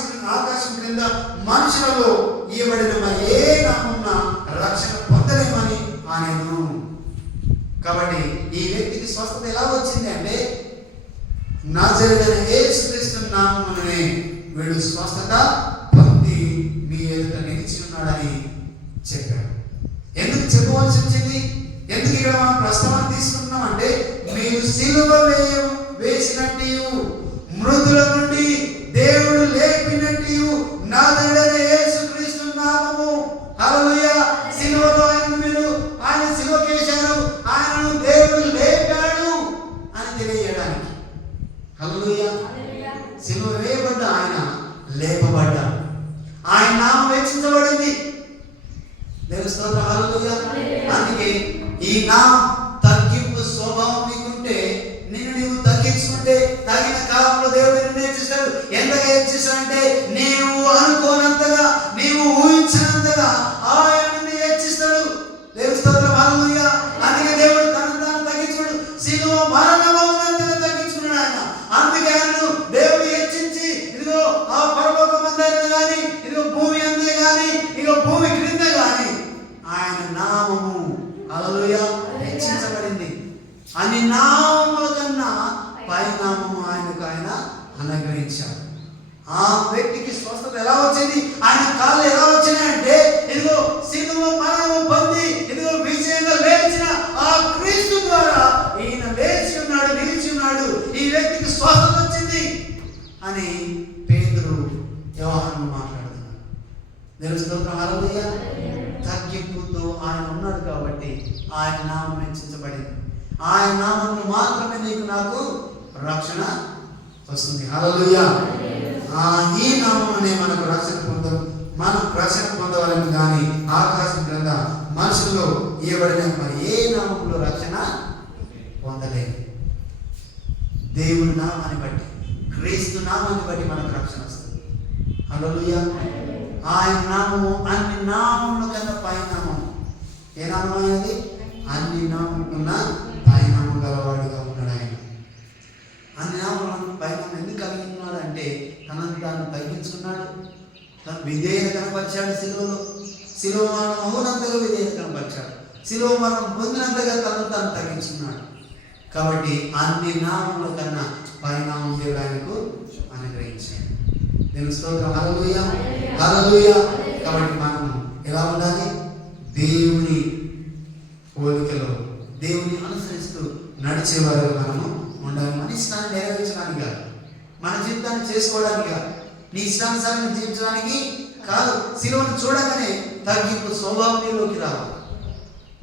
క్రింద మనుషులలో ఇవ్వబడిన మరి ఏ నామమున రక్షణ పొందలేమని ఆయనను. కాబట్టి ఈ వ్యక్తికి స్వస్థత ఎలా వచ్చింది అంటే, నజరేయుడైన యేసుక్రీస్తు నామముననే వీడు స్వస్థత పొంది మీ ఎదుట నిలిచి ఉన్నాడని చెప్పాడు. ఎందుకు చెప్పవలసి వచ్చింది? ఎందుకు ఇక్కడ మనం ప్రస్తావన తీసుకుంటున్నాం అంటే, మీరు సిలువ వేసినట్టు మృతుల నుండి దేవుడు లేపినట్టు నజరేయుడైన యేసుక్రీస్తు నామము. హల్లెలూయా. సిలువలో ఆయన సిలువకేశారు, ఆయనను దేవుడు లేపాడు అని తెలియజేయడానికి. హల్లెలూయా. సిలువ వేయబడ్డ ఆయన లేపబడ్డాడు. ఆయన నామం హెచ్చించబడింది. దేవుని స్తోత్రం. హల్లెలూయా. అందుకే ఈ నామం తగ్గింపు స్వభావం నీకుంటే, నీవు తగ్గించుకుంటే తగిన కాలంలో దేవుడు నిన్ను హెచ్చిస్తాడు. ఎంతగా హెచ్చిస్తాడంటే, నీవు అనుకోనంతగా, నీవు ఊహించినంతగా ఆయన నిన్ను హెచ్చిస్తాడు. దేవుని స్తోత్రం. హల్లెలూయా. అందుకే దేవుడు తనను తాను తగ్గించుకున్నాడు. సిలువ మరణమవునంతగా తగ్గించుకున్నాడు ఆయన. అందుకే ఆయనను దేవుడు హెచ్చించి, ఇదిగో ఆ పరలోకమందైనా కానీ, ఇదిగో భూమి అందే కానీ, ఇదిగో భూమి క్రింద కానీ ఆయన నామము, హల్లెలూయా, హెచ్చించబడింది. అన్ని నామముల కన్నా పై నామము ఆయనకు ఆయన అనుగ్రహించాడు. ఆ వ్యక్తికి స్వస్థత ఎలా వచ్చింది? ఆయన కాళ్ళు ఎలా వచ్చినాయంటే, ఇదిగో సిలువ మరణము పొంది ఇదిగో విజయంగా లేచిన ఆ క్రీస్తు ద్వారా ఈయన లేచి ఉన్నాడు, నిలిచి ఉన్నాడు. ఈ వ్యక్తికి స్వస్థత వచ్చింది అని పేతురు యోహాను మాట్లాడుతున్నాడు. దేవుని స్తోత్రం. హల్లెలూయా. తగ్గింపుతో ఆయన ఉన్నాడు కాబట్టి ఆయన నామం హెచ్చించబడింది. ఆయన నామమును మాత్రమే నీకు నాకు రక్షణ వస్తుంది. హల్లెలూయా. ఈ నామమునే మనకు రక్షణ పొందవాలని కానీ ఆకాశం క్రింద మనుషుల్లో ఇవ్వబడిన మరి ఏ నామంలో రక్షణ పొందలేదు. దేవుడి నామాన్ని బట్టి, క్రీస్తు నామాన్ని బట్టి మనకు రక్షణ వస్తుంది. హల్లెలూయా. ఆ ఆయన నామము అన్ని నామముల కన్నా పైనామం. ఏ నామం అనేది? అన్ని నామముల కన్నా పైనామం గలవాడుగా ఉన్నాడు ఆయన. అన్ని నామముల పైనామం ఎందుకు కలిగి ఉన్నాడు అంటే తనను తాను తగ్గించుకున్నాడు, తను విధేయత కనపరిచాడు. శిలువ మరణం అవునంతగా విధేయత కనపరిచాడు. శిలువ మరణం పొందినంతగా తనను తాను తగ్గించుకున్నాడు. కాబట్టి అన్ని నామముల కన్నా పైనామం దేవుడు ఆయనకు అనుగ్రహించాడు. దేవుని స్తోత్రం. హల్లెలూయా, హల్లెలూయా. కాబట్టి మనం ఎలా ఉండాలి? దేవుని పోలికలో దేవుని అనుసరిస్తూ నడిచేవారు మనము ఉండాలి. మన ఇష్టాన్ని నెరవేర్చడానికి కాదు, మన జీవితాన్ని చేసుకోవడానికి కాదు, నీ ఇష్టానుసారంగా జీవించడానికి కాదు. శిలువను చూడగానే తగ్గింపు స్వభావం నీలోకి రావాలి.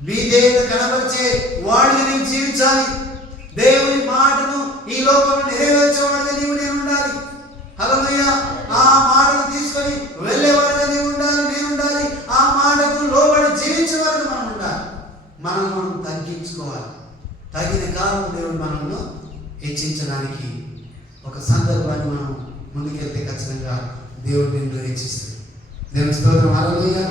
విధేయత కనబరిచే వాడిని నీవు జీవించాలి. దేవుని మాటను ఈ లోకంలో నెరవేర్చేవాడిగా నీవు నేను ఉండాలి. హల్లెలూయా. ఆ మాటను తీసుకొని వెళ్ళేవాడిగా నీవు ఉండాలి, నేను ఉండాలి. ఆ మాటకు లోబడి జీవించేవాడిగా మనం ఉండాలి. మనం తగ్గించుకోవాలి. తగిన కాలం దేవుడు మనల్ని హెచ్చించడానికి ఒక సందర్భాన్ని మనం ముందుకెళ్తే ఖచ్చితంగా దేవుడు నిన్ను హెచ్చిస్తాడు. దేవుని స్తోత్రం. హల్లెలూయా.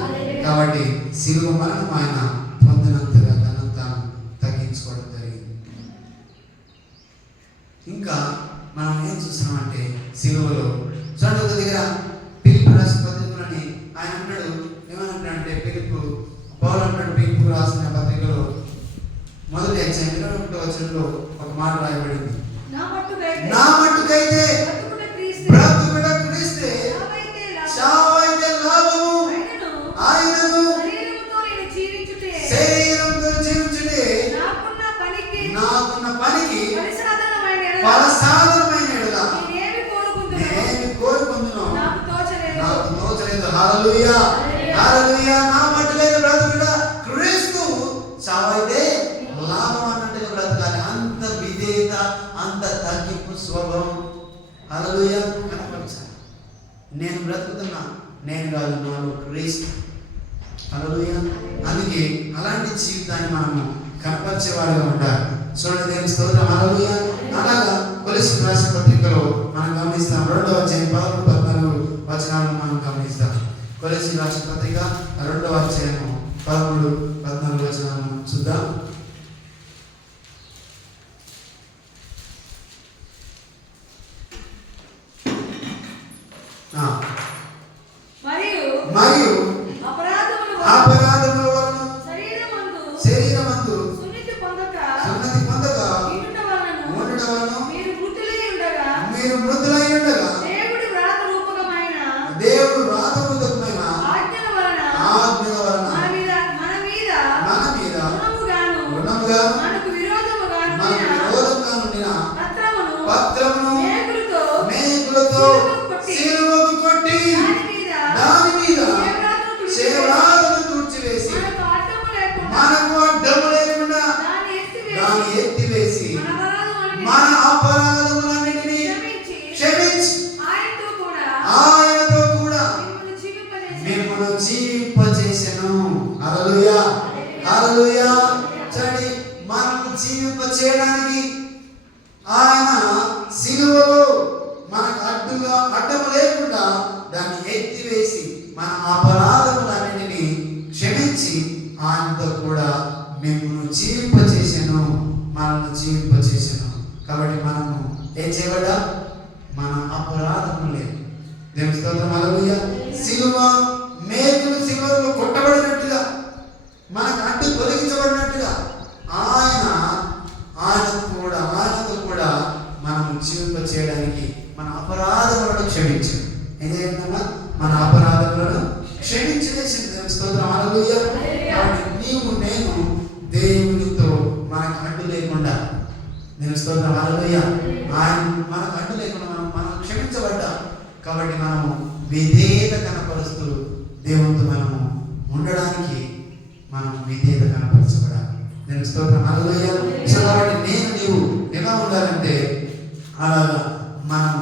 కాబట్టి శిలువ మరణం ఆయన పొందినంతగా తనను తాను తగ్గించుకోవడం జరిగింది. ఇంకా మనం ఏం చూస్తున్నామంటే శిలువలో చూడండి, ఒక దగ్గర పిలుపు రాసిన పత్రికలని ఆయన అంటాడు. ఏమనంటాడంటే పిలుపు పౌలు అంటాడు, పిలుపు రాసిన పత్రికలో మొదటి అధ్యాయం 21వ వచనంలో ఒక మాట రాయబడింది. నా మట్టుకైతే బ్రతుకుట క్రీస్తే, చావైతే లాభము. ఆయనను శరీరంతో జీవించుటే నాకున్న పనికి ఫలసాధనమైన ఎడల నేనేమి కోరుకుందునో నాకు తోచలేదు. హల్లెలూయా, హల్లెలూయా. నా మట్టుకైతే బ్రతుకుట క్రీస్తు, చావైతే లాభం అన్నట్టుగా బ్రతకాలి. అంత విధేయత, అంత తగ్గింపు స్వభావం హల్లెలూయా కనపరచాలి. నేను బ్రతుకుతున్నా, నేను కాదు, నాలో క్రీస్తు. హల్లెలూయా. అందుకే అలాంటి జీవితాన్ని మనము కనపరిచేవాడుగా ఉండాలి. చూడండి, దేవుని స్తోత్రం. హల్లెలూయా. అలాగా కొలస్సీయులకు రాసిన పత్రికలో మనం గమనిస్తాం. 2వ అధ్యాయం 13-14 వచనాలను మనం గమనిస్తాం. కొలస్సీయులకు రాసిన పత్రిక 2వ అధ్యాయం 13-14 వచనాలను మనం చూద్దాం. మరియు అపరాధముల వలన శరీరమందు సున్నతి పొందక ఉండడం వలన మీరు మృతులై ఉండగా దేవుడు వ్రాతరూపకమైన ఆజ్ఞల వలన మన మీద రుణముగా మనకు విరోధముగా ఉండిన పత్రమును మేకులతో సిలువకు కొట్టి దాని మీద శేవరాలను తుడిచివేసి మనకు అడ్డము లేకుండా దాన్ని ఎత్తివేసి మన అపరాధములన్నిటినీ క్షమించి ఆయనతో కూడా మిమ్మల్ని జీవింపజేసెను. హల్లెలూయా, హల్లెలూయా. చూడండి, మనము జీవింపచేయడానికి ఆయన సిలువలో మనకు అడ్డము లేకుండా దాన్ని ఎత్తివేసి మన అపరాధములన్నిటినీ క్షమించి ఆయనతో కూడా మిమ్మల్ని జీవింపచేసాను, మనల్ని జీవింపచేసాను. కాబట్టి మనము ఏం చేయబడ్డా? మన అపరాధములే. దేవుని స్తోత్రం. హల్లెలూయా. సిలువ మేకులు సిలువలో కొట్టబడినట్టుగా, మనకు అడ్డు తొలగించబడినట్టుగా ఆయనతో కూడా మనము జీవింపచేయడానికి మన అపరాధములను క్షమించాడు. ఏం చేయాలన్నా? మన అపరాధములను క్షమించి వేసింది. దేవుని స్తోత్రం. హల్లెలూయా. కాబట్టి నీవు నేను దేవునితో మనకు అడ్డు లేకుండా, దేవుని స్తోత్రం. హల్లెలూయా. ఆయన మనకు అడ్డు లేకుండా మనం క్షమించబడ్డా. కాబట్టి మనము విధేయత కనపరుస్తూ దేవునితో మనము ఉండడానికి మనం విధేయత కనపరచబడాలి. దేవుని స్తోత్రం. హల్లెలూయా. కాబట్టి నీవు ఎలా ఉండాలంటే అలాగా మనం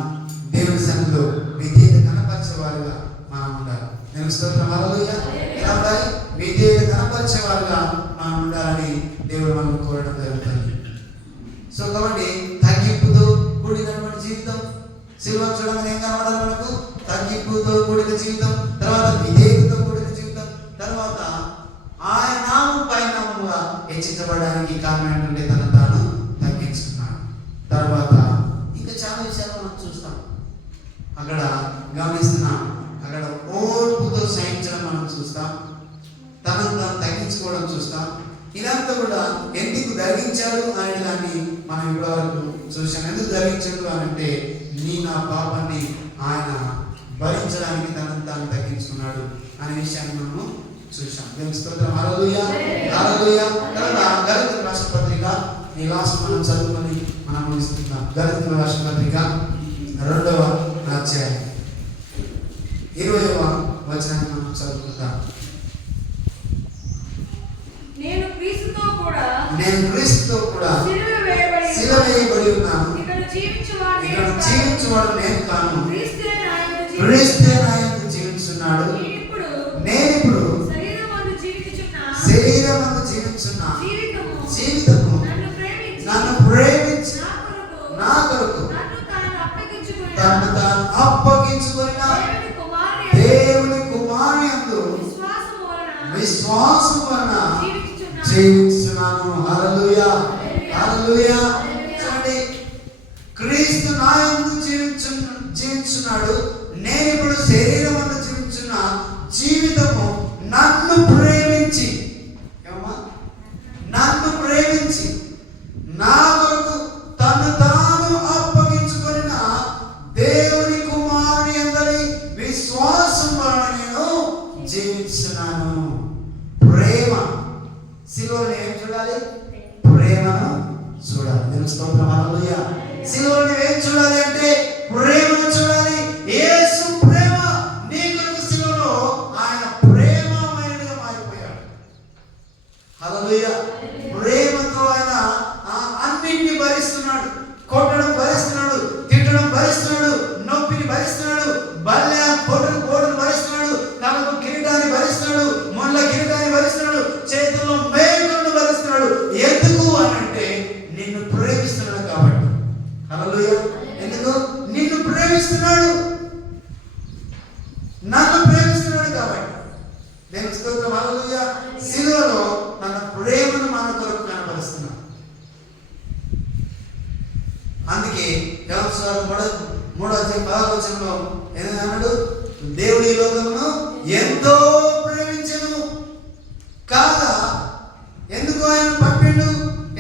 దేవుని సన్నిధిలో విధేయత కనపరిచేవారుగా మనం ఉండాలి. దేవుని స్తోత్రం. హల్లెలూయా. ఎలా ఉండాలి? విధేయత కనపరిచేవారుగా మనం ఉండాలని దేవుడు మనం కోరడం జరుగుతుంది. సో కాబట్టి తగ్గింపుతో కూడినటువంటి జీవితం, సిలువ చూడగానే ఏం కనబడాలి? మనకు తగ్గింపుతో కూడిన జీవితం, తర్వాత విధేయతతో కూడిన జీవితం, తర్వాత ఆయన నామం పైనామముగా హెచ్చించబడడానికి కారణం ఏంటంటే తను తాను తగ్గించుకున్నాడు. తర్వాత ఇంకా చాలా విషయాలు మనం చూస్తాం, అక్కడ గమనిస్తున్నాం. అక్కడ ఓర్పుతో సహించడం మనం చూస్తాం, తనను తాను తగ్గించుకోవడం చూస్తాం. ఇదంతా కూడా ఎందుకు ధరించాడు అనే దాన్ని మనం ఇప్పటివరకు చూసాం. ఎందుకు ధరించాడు అని అంటే నా పాపాన్ని ఆయన భరించడానికి తనను తాను తగ్గించుకున్నాడు అనే విషయాన్ని మనము చూసాం. దేవుని స్తోత్రం. హల్లెలూయా, హల్లెలూయా. తర్వాత గలతీయులకు రాసిన పత్రిక ఈ లాస్ట్ మనం చదువుకొని మనం ముగిస్తున్నాం. గలతీయులకు రాసిన పత్రిక 2వ అధ్యాయం 20వ వచనాన్ని మనం చదువుకుందాం. నేను క్రీస్తుతో కూడా సిలువ వేయబడి ఉన్నాను. ఇక్కడ జీవించువాడు నేను కాను, క్రీస్తే నా యందు జీవించున్నాడు. నేను ఇప్పుడు శరీరమందు జీవించున్న జీవితము నన్ను ప్రేమించి నా కొరకు తను తాను అప్పగించుకున్న దేవుని కుమారుని యందు విశ్వాసం వలన జీవిస్తున్నాను. హల్లెలూయా, హల్లెలూయా. చూడండి, క్రీస్తు నా యందు జీవించున్నాడు. నేను ఇప్పుడు శరీరమందు జీవించున్న జీవితము నన్ను ప్రేమించి, నన్ను ప్రేమించి నా కొరకు తను తాను అప్పగించుకున్న దేవుని కుమారుని యందలి విశ్వాసం వలన నేను జీవిస్తున్నాను. ప్రేమ సిలువను ఏం చూడాలి? ప్రేమను చూడాలి. దేవుని స్తోత్రం. హల్లెలూయా. సిలువను ఏం చూడాలి అంటే ప్రేమను చూడాలి. యేసు ప్రేమ నీ కొరకు సిలువలో ఆయన ప్రేమమయుడిగా మారిపోయాడు. హల్లెలూయా. ప్రేమతో ఆయన అన్నింటినీ భరిస్తున్నాడు. కొట్టడం భరిస్తున్నాడు, తిట్టడం భరిస్తున్నాడు, నొప్పిని భరిస్తున్నాడు, బల్లె బోటును భరిస్తున్నాడు, తనకు కిరీటాన్ని భరిస్తున్నాడు, ముళ్ళ కిరీటాన్ని భరిస్తున్నాడు, చేతుల్లో మేకులను భరిస్తున్నాడు. ఎందుకు అని అంటే నిన్ను ప్రేమిస్తున్నాడు కాబట్టి. హల్లెలూయా. ఎందుకు? నిన్ను ప్రేమిస్తున్నాడు, నన్ను ప్రేమిస్తున్నాడు కాబట్టి. నేను స్తోత్రం. హల్లెలూయా. సిలువలో తన ప్రేమను మన కొరకు కనపరుస్తున్నాడు. అందుకే యోహాను సువార్త 3:16 ఏమన్నాడు? దేవుడు ఈ లోకమును ఎంతో ప్రేమించెను కాగా ఎందుకు ఆయన పంపిండు?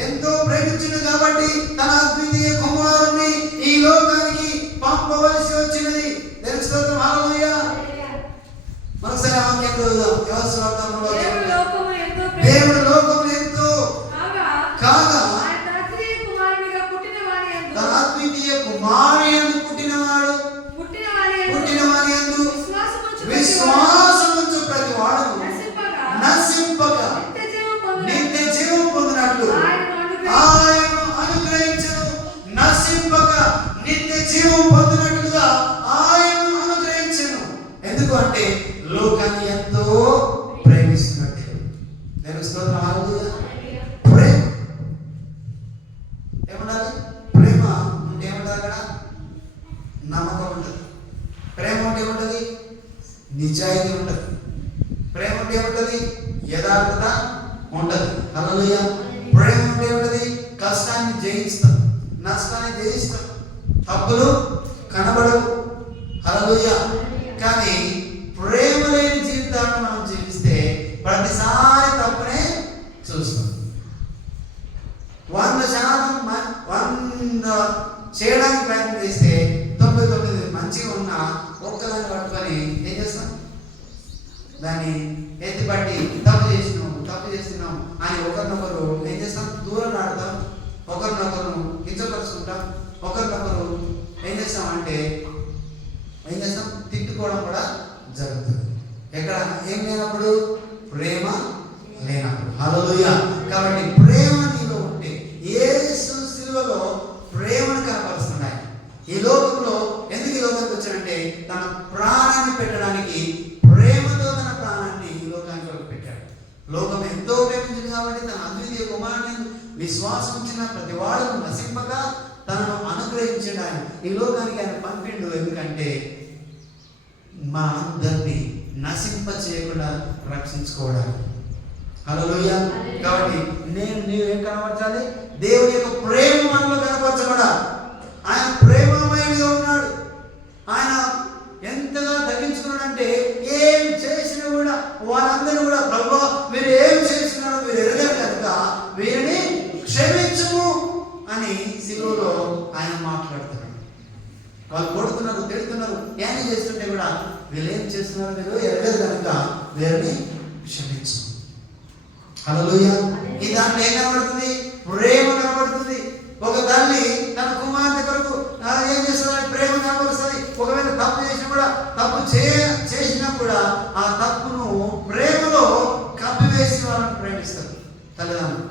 ఎంతో ప్రేమించిండు కాబట్టి తన అద్వితీయ కుమారుని ఈ లోకానికి పంపవలసి వచ్చినది. దేవుని స్తోత్రం. హల్లెలూయా. మరోసారి ఆ వాక్యం చదువుదాం. యోహాను సువార్త 3:16 దేవుడు లోకమును ఎంతో కాగా తన అద్వితీయ కుమారుని యందు పుట్టినవాడు పుట్టినవాని యందు విశ్వాసముంచు ప్రతి వాడు నశింపక నిత్య జీవం పొందినట్లు ఆయనను అనుగ్రహించెను. నశింపక నిత్య జీవం పొందినట్లుగా ఆయనను అనుగ్రహించెను. ఎందుకు అంటే లోకాన్ని ఎంతో ప్రేమిస్తున్నట్టు. దేవుని స్తోత్రం. హల్లెలూయా. ప్రేమ ఏమన్నారు? ప్రేమ ఉంటే ఏమంటారు? అక్కడ నమ్మకం ఉంటుంది. ప్రేమ ఉంటే ఉంటుంది, నిజాయితీ ఉంటుంది. ప్రేమ ఉంటే ఉంటుంది, యథార్థత ఉంటుంది. హల్లెలూయా. ప్రేమ ఉంటే ఉంటుంది, కష్టాన్ని జయిస్తాం, నష్టాన్ని జయిస్తాం, తప్పులు కనబడవు. హల్లెలూయా. కానీ ప్రేమ లేని జీవితాన్ని మనం జీవిస్తే ప్రతిసారి తప్పునే చూస్తాం. 100% చేయడానికి ప్రయత్నం చేస్తే 99 మంచిగా ఉన్న ఒక్కదాన్ని పట్టుకొని ఏం చేస్తాం? దాన్ని ఎత్తిపట్టి తప్పు చేస్తున్నాం అని ఒకరినొకరు ఏం చేస్తాం? దూరం ఆడతాం, ఒకరినొకరు కించపరుచుకుంటాం, ఒకరినొకరు ఏం చేస్తామంటే తిట్టుకోవడం కూడా జరుగుతుంది. ఎక్కడ ఏం లేనప్పుడు? ప్రేమ లేనప్పుడు. హల్లెలూయా. కాబట్టి ప్రేమ నీలో ఉంటే, యేసు సిలువలో ప్రేమను కనపరుస్తున్నాయి. ఈ లోకంలో ఎందుకు ఈ లోకానికి వచ్చాడంటే తన ప్రాణాన్ని పెట్టడానికి, ప్రేమతో తన ప్రాణాన్ని ఈ లోకానికి పెట్టాడు. లోకం ఎంతో ప్రేమించింది కాబట్టి తన అద్వితీయ కుమారుని విశ్వాసం ఉంచిన ప్రతి వాడు నశింపక తనను అనుగ్రహించాడు. ఆయన ఈ లోకానికి ఆయన పంపిండు. ఎందుకంటే మా అందరినీ నశింప చేయకుండా రక్షించుకోవడానికి. హల్లెలూయా. కాబట్టి నీవేం కనపరచాలి? దేవుని యొక్క ప్రేమ మనలో కనపరచబడాలి. ఆయన ప్రేమమయుడిగా ఉన్నాడు. ఆయన ఎంతగా తగ్గించుకున్నాడంటే ఏం చేసినా కూడా వారందరూ కూడా ప్రభువా మీరు ఏం చేస్తున్నారో మీరు ఎరగరు కనుక వీరిని క్షమించుము అని శిలువలో ఆయన మాట్లాడుతున్నాడు. వాళ్ళు కొడుతున్నారు, తిడుతున్నారు, ఏమి చేస్తుంటే కూడా వీళ్ళు ఏం చేస్తున్నారు మీరు ఎరగరు కనుక వీరిని క్షమించు. హల్లెలూయా. ఈ దాంట్లో ఏం కనబడుతుంది? ప్రేమ కనబడుతుంది. ఒక తల్లి తన కుమార్తె కొరకు ఏం చేస్తుంది? ప్రేమ కనబడుతుంది. ఒకవేళ తప్పు చేసినా కూడా చేసినా కూడా ఆ తప్పును ప్రేమలో కప్పివేసి వాళ్ళని ప్రేమిస్తారు తల్లిదండ్రులు.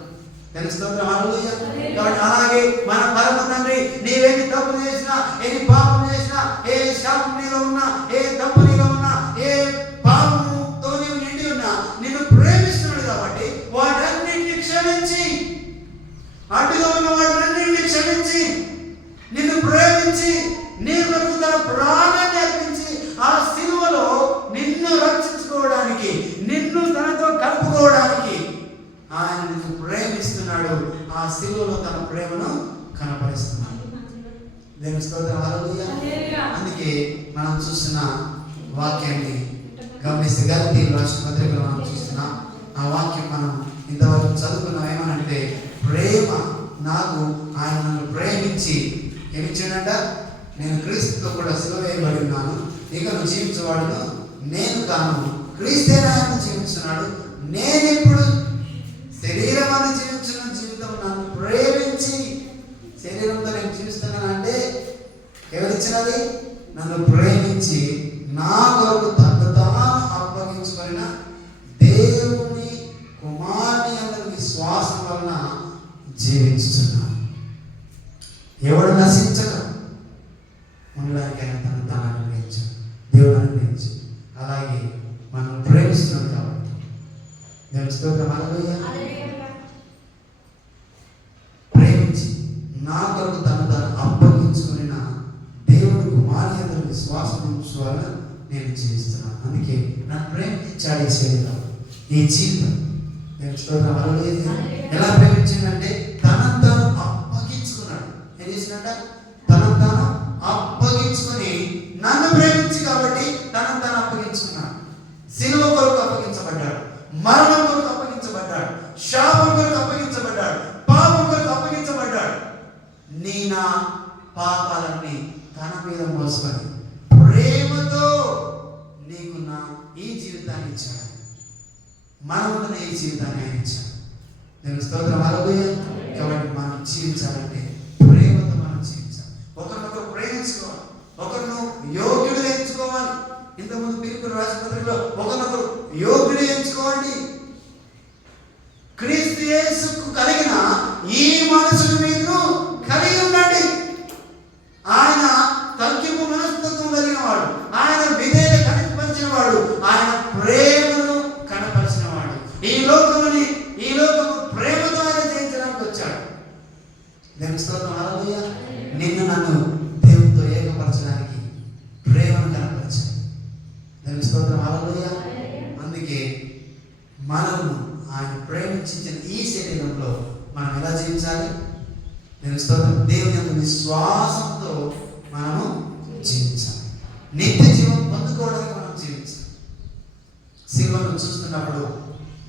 తెలుస్తుంది. హల్లెలూయా. కాబట్టి అలాగే మన పరమ తండ్రి నీవేమి తప్పు చేసినా, ఎన్ని పాపం చేసినా, ఏ శాపం నీలో ఉన్నా, ఏ తప్పు నీలో ఉన్నా, ఏ పాపముతో నీవు నిండి ఉన్నా నిన్ను ప్రేమిస్తున్నాడు. కాబట్టి వాటన్నిటిని క్షమించి, అడ్డుగా ఉన్న వాటన్నిటిని క్షమించి, నిన్ను ప్రేమించి, నీ కొరకు తన ప్రాణాన్ని అర్పించి ఆ సిలువలో నిన్ను రక్షించుకోవడానికి, నిన్ను తనతో కలుపుకోవడానికి ఆయన నిన్ను ప్రేమిస్తున్నాడు. ఆ సిలువలో తన ప్రేమను కనపరుస్తున్నాడు. దేవుని స్తోత్రం. హల్లెలూయా. అందుకే మనం చూస్తున్న వాక్యాన్ని గమనిస్తే గలతీయుల రాసిన పత్రికలో మనం చూస్తున్నాం. ఆ వాక్యం మనం ఇంతవరకు చదువుకున్నాం. ఏమనంటే ప్రేమ నాకు ఆయన నన్ను ప్రేమించి ఏమిచ్చాడంట? నేను క్రీస్తుతో కూడా సిలువ వేయబడి ఉన్నాను, ఇక నువ్వు జీవించేవాడును నేను కాను, క్రీస్తే నన్ను జీవిస్తున్నాడు. నేను ఇప్పుడు శరీరమాన్ని జీవించిన జీవితం నన్ను ప్రేమించి, శరీరంతో నేను జీవిస్తున్నానంటే ఎవరిచ్చినది? నన్ను ప్రేమించి నా కొరకు తను తాను అప్పగించుకున్న దేవుని కుమారుని యందు విశ్వాసం వలన జీవించుతున్నాను. ఎవడు నశించక ఉండడానికి ఆయన తను తాను అనుగ్రహించాడు. దేవుడు అనుగ్రహించి అలాగే మనం ప్రేమిస్తున్నాం కాబట్టి దేవుని స్తోత్రం. హల్లెలూయా. ప్రేమించి నా కొరకు తను తాను అప్పగించుకున్న దేవుడు కుమారుని యందు విశ్వాసం వలన నేను జీవిస్తున్నాను. అందుకే నన్ను ప్రేమించాడు ఈ శరీరం, ఈ జీవితం. దేవుని స్తోత్రం. హల్లెలూయా. ఎలా ప్రేమించిందంటే తనను తాను అప్పగించుకున్నాడు. ఏం చేసినట్ట? తనను తాను అప్పగించుకొని నన్ను ప్రేమించి కాబట్టి తనను తాను అప్పగించుకున్నాడు. సిలువ కొరకు అప్పగించబడ్డాడు, మరణం కొరకు అప్పగించబడ్డాడు, శాపం కొరకు అప్పగించబడ్డాడు, పాపం కొరకు అప్పగించబడ్డాడు. నా పాపాలన్నీ తన మీద మోసుకొని ప్రేమతో నీకు నా ఈ జీవితాన్ని ఇచ్చాడు. మనమున్న ఈ జీవితాన్ని ఆయన ఇచ్చాడు. నేను స్తోత్రం. హల్లెలూయా. కాబట్టి మనం జీవించాలంటే ప్రేమతో మనం జీవించాలి. ఒకరినొకరు ప్రేమించుకోవాలి, ఒకరిను యోగ్యుడు ఎంచుకోవాలి. ఇంతకుముందు పిలుపుని రాసిన పత్రికలో ఒకరినొకరు యోగ్యుడు ఎంచుకోండి. క్రీస్తు యేసుకు కలిగిన ఈ మనసును మీరు కలిగి ఉండండి. ఆయన తగ్గింపు మనస్తత్వం కలిగిన వాడు, ఆయన విధేయత కనపరిచిన వాడు, ఆయన ప్రేమను కనపరిచిన వాడు. ఈ లోకము ప్రేమతో ఆయన జయించడానికి వచ్చాడు. దేవుని స్తోత్రం. హల్లెలూయా. నిన్ను నన్ను దేవునితో ఏకపరచడానికి ప్రేమను కనపరిచాడు. దేవుని స్తోత్రం. హల్లెలూయా. అందుకే మనల్ని ఆయన ప్రేమించిన ఈ శరీరంలో మనం ఎలా జీవించాలి? దేవుని స్తోత్రం. దేవుని యొక్క విశ్వాసంతో మనము జీవించాలి. నిత్య జీవం పొందుకోవడానికి మనం జీవించాలి. శిలువను చూస్తున్నప్పుడు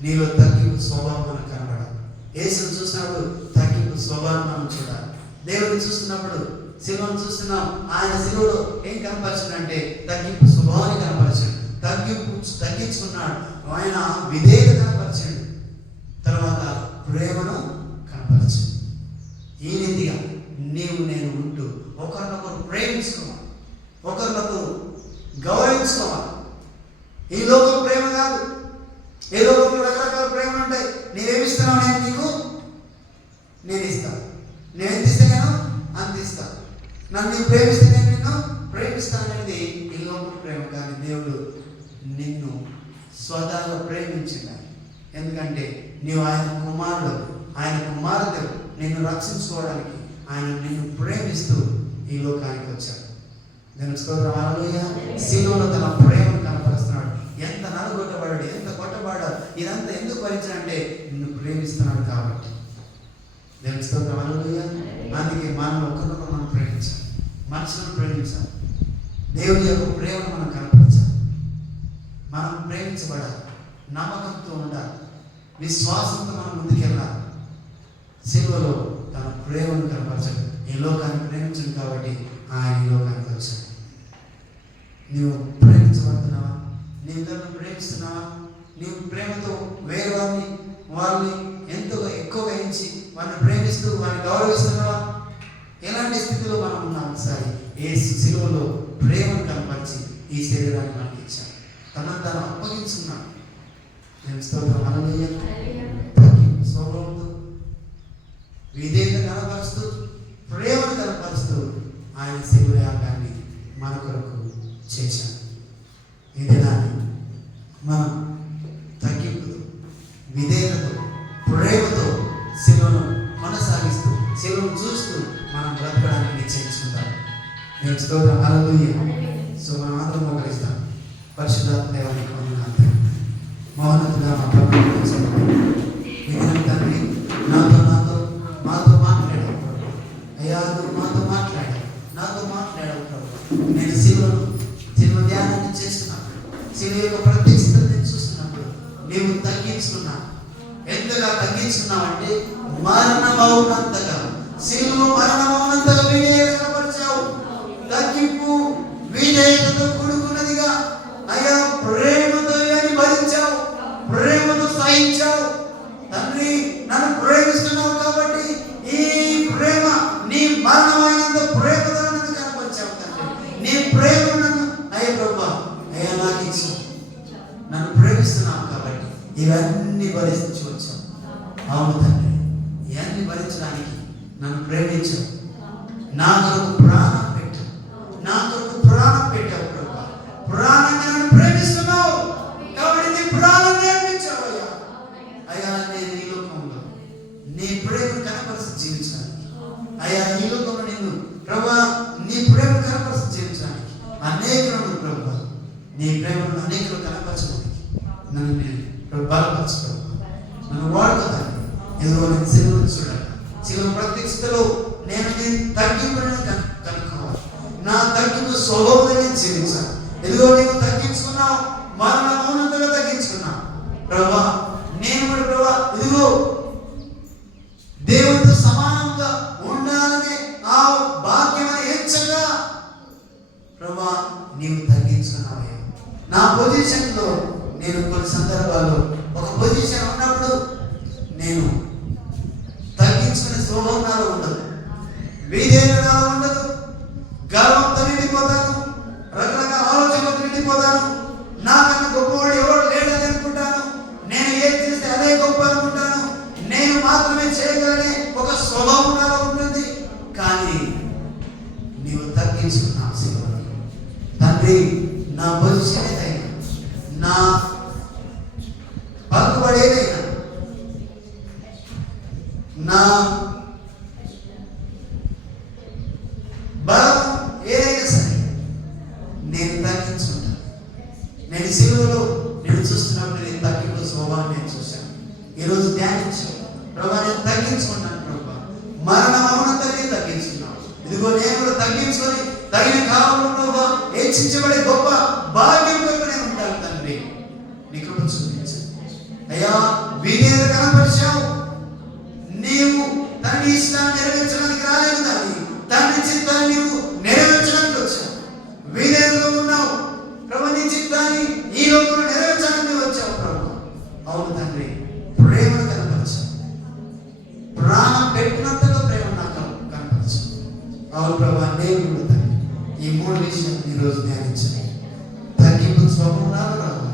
నీలో తగ్గింపు స్వభావం మనకు కనబడాలి. యేసును చూసినప్పుడు తగ్గింపు స్వభావం మనం చూడాలి. దేవుడిని చూస్తున్నప్పుడు, శిలువను చూస్తున్నాం, ఆయన శిలువలో ఏం కనపరిచిందంటే తగ్గింపు స్వభావాన్ని కనపరిచాడు. తగ్గించుకున్నాడు. ఆయన విధేయత కనపరిచాడు. తర్వాత ప్రేమను కనపరిచాడు. ఈ రీతిగా నీవు నేను ఉంటూ ఒకరినొకరు ప్రేమించుకోవాలి, ఒకరినొకరు గౌరవించుకోవాలి. ఈ లోకం ప్రేమ కాదు. ఏ లోకంలో రకరకాల ప్రేమలు ఉంటాయి. నీవేమిస్తున్నావు? నేను నీకు నేను ఇస్తాను. నేను ఎంత ఇస్తే నేను అంత ఇస్తాను. నన్ను నీవు ప్రేమిస్తే నేను నిన్ను ప్రేమిస్తాను అనేది ఈ లోకం ప్రేమ. కానీ దేవుడు నిన్ను స్వతహాగా ప్రేమించింది. ఎందుకంటే నీవు ఆయన కుమారుడు, ఆయన కుమార్తెవు. నిన్ను రక్షించుకోవడానికి ఆయన నిన్ను ప్రేమిస్తూ ఈ లోకానికి వచ్చాడు. దేవుని స్తోత్రం. హల్లెలూయా. సిలువలో తన ప్రేమను కనపరుస్తున్నాడు. ఎంత నలుగొట్టబడాడు, ఎంత కొట్టబడ్డాడు, ఇదంతా ఎందుకు భరించాడంటే నిన్ను ప్రేమిస్తున్నాడు కాబట్టి. దేవుని స్తోత్రం. హల్లెలూయా. అందుకే మనం ఒకరినొకరు మనం ప్రేమించాలి, మనుషులను ప్రేమించాలి, దేవుని యొక్క ప్రేమను మనం కనపరచాలి. మనం ప్రేమించబడాలి, నమ్మకంతో ఉండాలి, విశ్వాసంతో మనం ముందుకెళ్ళాలి. సిలువలో తన ప్రేమను కనపరచాడు. ఈ లోకాన్ని ప్రేమించడు కాబట్టి ఆయన ఈ లోకానికి వచ్చాడు. నీవు ప్రేమించబడుతున్నావా? నీ ఇతరులను ప్రేమిస్తున్నావా? నీవు ప్రేమతో వేరే వాళ్ళని ఎంతో ఎక్కువగా ఎంచి వారిని ప్రేమిస్తూ వారిని గౌరవిస్తున్నావా? ఎలాంటి స్థితిలో మనం ఉన్నాం? సరే, యేసు సిలువలో ప్రేమను కనపరిచి ఈ శరీరాన్ని మనకి ఇచ్చాడు. తనను అప్పగించున్నాడు. నేను స్తోత్రం. హల్లెలూయా. స్వభావంతో విధేయత కనపరుస్తూ ప్రేమను కనపరుస్తూ ఆయన శిలువ యాగాన్ని మన కొరకు చేశాడు. ఈ దినాన్ని మనం తగ్గింపుతో, విధేయతతో, ప్రేమతో శిలువను కొనసాగిస్తూ శిలువను చూస్తూ మనం బ్రతకడానికి నిశ్చయించుకుంటాం. నేను స్తోత్రం. హల్లెలూయా. సో మనం అందరం మోకరిస్తాం. పరిశుద్ధాత్మ దేవానికి వందనాలు. మౌనతగా మా ప్రభువుని తండ్రి మాతో మాట్లాడావు. అయ్యా, నువ్వు మాతో మాట్లాడావు, నాతో మాట్లాడావు ప్రభు. నేను శిలువ ధ్యానాన్ని చేస్తున్నప్పుడు, శిలువ యొక్క ప్రత్యక్షతను చూస్తున్నప్పుడు నీవు తగ్గించుకున్నావు. ఎంతగా తగ్గించుకున్నావు అంటే మరణమవునంతగా, శిలువ మరణమవునంతగా విధేయత కనపరిచావు. తగ్గింపు విధేయతతో కూడుకున్నదిగా అయ్యా, ప్రేమతో ఇవన్నీ భరించావు, ప్రేమతో సహించావు. తండ్రి, నన్ను ప్రేమిస్తున్నావు కాబట్టి ఈ ప్రేమ నీ మరణమైనంత ప్రేమతో నన్ను కనపరిచావు. తండ్రి, నీ ప్రేమ నన్ను అయ్యా ప్రభా అయ్యా నాకు ఇచ్చావు. నన్ను ప్రేమిస్తున్నావు కాబట్టి ఇవన్నీ భరించి వచ్చావు. అవును తండ్రి, ఇవన్నీ భరించడానికి నన్ను ప్రేమించావు. నా కొరకు ప్రాణం పెట్టావు, నా కొరకు ప్రాణం పెట్టావు ప్రభా. ప్రాణంగా నన్ను ప్రేమిస్తున్నావు కాబట్టి నీ ప్రాణం నేర్పించావు. అయ్యా అయ్యా, నేను ఈ లోకంలో నీ ప్రేమ కనపరిచి జీవించడానికి, అయ్యా ఈ లోకంలో నిన్ను ప్రభా నీ ప్రేమ కనపరిచి జీవించడానికి అనేకులను ప్రభా నీ ప్రేమను అనేకులు కనపరచడానికి నన్ను నేను బలపరచు. నన్ను వాడుతాను. ఏదో నేను సిలువను చూడాలి. సిలువ ప్రత్యక్షతలో నేను నీ తగ్గింపులను కనుక్కోవాలి. నా తగ్గింపు స్వభావంగా జీవించాలి. ఎదుగో నీవు తగ్గించుకున్నావు, మరణమౌనంతగా తగ్గించుకున్నావు ప్రభా. నేను కూడా ప్రభా ఇదిగో దేవుడితో సమానంగా ఉండాలని ఆ భాగ్యమని హెచ్చగా ప్రభా నీవు తగ్గించుకున్నావు. నా పొజిషన్లో నేను కొన్ని సందర్భాల్లో ఒక పొజిషన్ ఉన్నప్పుడు నేను తగ్గించుకునే స్వభావం నాలో ఉండదు, విధేయత నాలో ఉండదు, గర్వంతో నిండిపోతాను, రకరకాల ఆలోచనలతో నిండిపోతాను. నాకన్నా గొప్పవాడు ఎవరు లేడని అనుకుంటాను. నేను ఏం చేస్తే అదే గొప్ప అనుకుంటాను. నేను మాత్రమే చేయగలనే ఒక స్వభావం నాలో ఉంటుంది. కానీ నీవు తగ్గించుకున్నావు శిలువలో. తండ్రి, నా పొజిషన్ ఏదైనా, నా పలుకుబడి ఏదైనా, నా బలం ఏదైనా సరే నేను తగ్గించుకుంటాను. నేను శిలువలో నేను చూస్తున్నప్పుడు నేను తగ్గింపు స్వభావాన్ని నేను చూశాను. ఈరోజు ధ్యానించాను ప్రభా, నేను తగ్గించుకున్నాను ప్రభా. మరణం అవునంతనే తగ్గించుకున్నాను. ఇదిగో నేను కూడా తగ్గించుకొని తగిన కాలంలో ప్రభా హెచ్చించబడే గొప్ప భాగ్యం కొరకు నేను ఉంటాను. తండ్రి, నీ కృప చూపించాను అయ్యా. విధేయత కనపరిచావు. నీవు తండ్రి ఇష్టాన్ని నెరవేర్చడానికి రాలేదు, కానీ తండ్రి చిత్తాన్ని నీవు నెరవేర్చడానికి వచ్చావు. విధేయతలో ఉన్నావు ప్రభు. నీ చిత్తాన్ని ఈ లోకంలో నెరవేర్చడానికి వచ్చావు ప్రభు. అవును తండ్రి, ప్రేమను కనపరచావు. ప్రాణం పెట్టినంతగా ప్రేమ నాకు కనపరచావు. అవును ప్రభు, నేను కూడా తండ్రి ఈ మూడు విషయాలు ఈరోజు ధ్యానించాను. తగ్గింపు స్వభావం నాకు రాదు.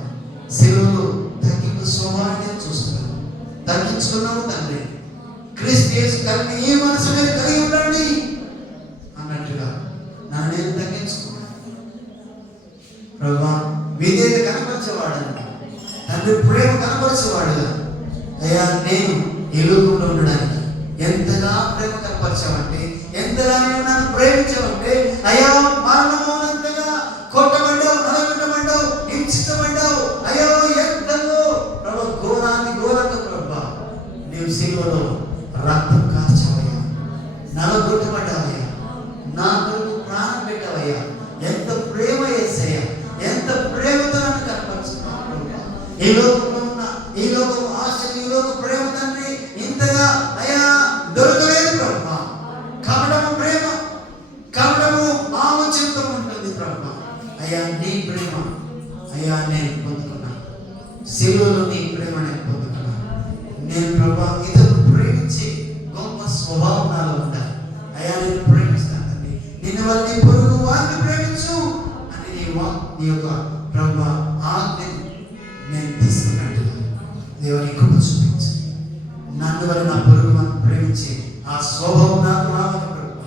శిలువలో తగ్గింపు స్వభావాన్ని నేను చూస్తున్నాను. తగ్గించుకున్నావు తండ్రి. క్రీస్తు యేసు కలిగిన ఈ మనసు మీద కలిగి ఉండండి అన్నట్టుగా నన్ను నేను తగ్గించుకున్నాను ప్రభా. విధేయత కనపరిచేవాడని, తండ్రి ప్రేమ కనపరిచేవాడుగా అయ్యా నేను ఈ లోకంలో ఉండడానికి ఎంతగా ప్రేమ కనపరిచావంటే, ఎంతగా నేను నన్ను ప్రేమించావంటే అయ్యా మరణమౌనంత సిలువలో రక్తం కార్చవయ్యా, నలగొట్టబడ్డావయ్యా, నా కొరకు ప్రాణం పెట్టావయ్యా. ఎంత ప్రేమ యేసయ్యా, ఎంత ప్రేమతో నన్ను కనపరుచుకున్నావు. ఈ లోకంలో ఉన్న ఈ లోక ఆశలు, ఈ లోక ప్రేమ తండ్రి ఇంతగా అయ్యా దొరకలేదు ప్రభా. కపటము ప్రేమ, కపటము ఆలోచనతో ఉంటుంది ప్రభా. అయ్యా నీ ప్రేమ అయ్యా నేను పొందుకున్నా, సిలువలో నీ ప్రేమ నేను పొందుకున్నా. నేను ప్రభా ఇతరులు ప్రేమించి గొప్ప స్వభావం నాలో ఉండాలి. అయ్యా నేను ప్రేమిస్తాను తండ్రి, నిన్ను వల్ల నీ పొరుగు వారిని ప్రేమించు అని నీ యొక్క ప్రభా ఆజ్ఞను నేను తీసుకున్నట్టుగా దేవుని కృప చూపించు. నన్ను వల్ల నా పొరుగు వారిని ప్రేమించి ఆ స్వభావం నాకు రావాలి ప్రభా.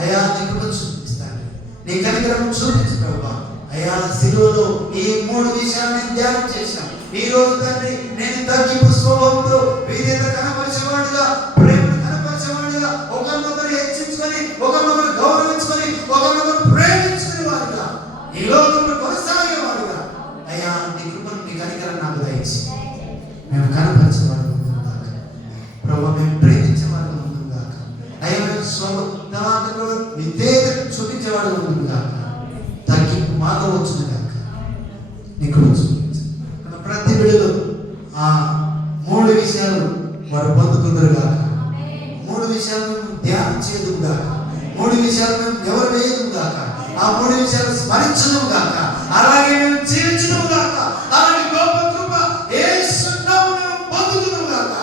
అయ్యా నీ కృప చూపిస్తాను, నీ కనికరం చూపించు ప్రభా. అయ్యా సిలువలో ఈ 3 విషయాలను ధ్యానం చేశాం. ఈ రోజు తండ్రి నేను తగ్గింపు స్వభావంతో వీధేత కనపరిచేవాడుగా, ప్రేమను కనపరిచేవాడుగా, ఒకరినొకరు హెచ్చించుకొని, ఒకరినొకరు గౌరవించుకొని, ఒకరినొకరు ప్రేమించుకునే వాడుగా, ఈ లోకంలో కొనసాగేవాడుగా అయ్యా నీ కృపను, నీ కనికరం నాకు దయచేసి మేము కనపరిచేవాడు ముందుగాక ప్రభు, మేము ప్రేమించేవాడు ముందుగాక, అయ్యా మేము స్వభావంలో విధేయతను చూపించేవాడు ముందుగాక, తగ్గింపు మాతో వచ్చిన కాక నీకు చూపించు. ప్రతి బిడ్డలు ఆ 3 విషయాలు వారు పొందుకుందరు కాక, 3 విషయాలు ధ్యానం చేయదు కాక, 3 విషయాలు మేము ఎవరు వేయదు కాక, ఆ 3 విషయాలు స్మరించదు కాక, అలాగే మేము జీవించదు కాక, అలాగే గొప్ప కృప యేసు నామములో పొందుకుందు కాక.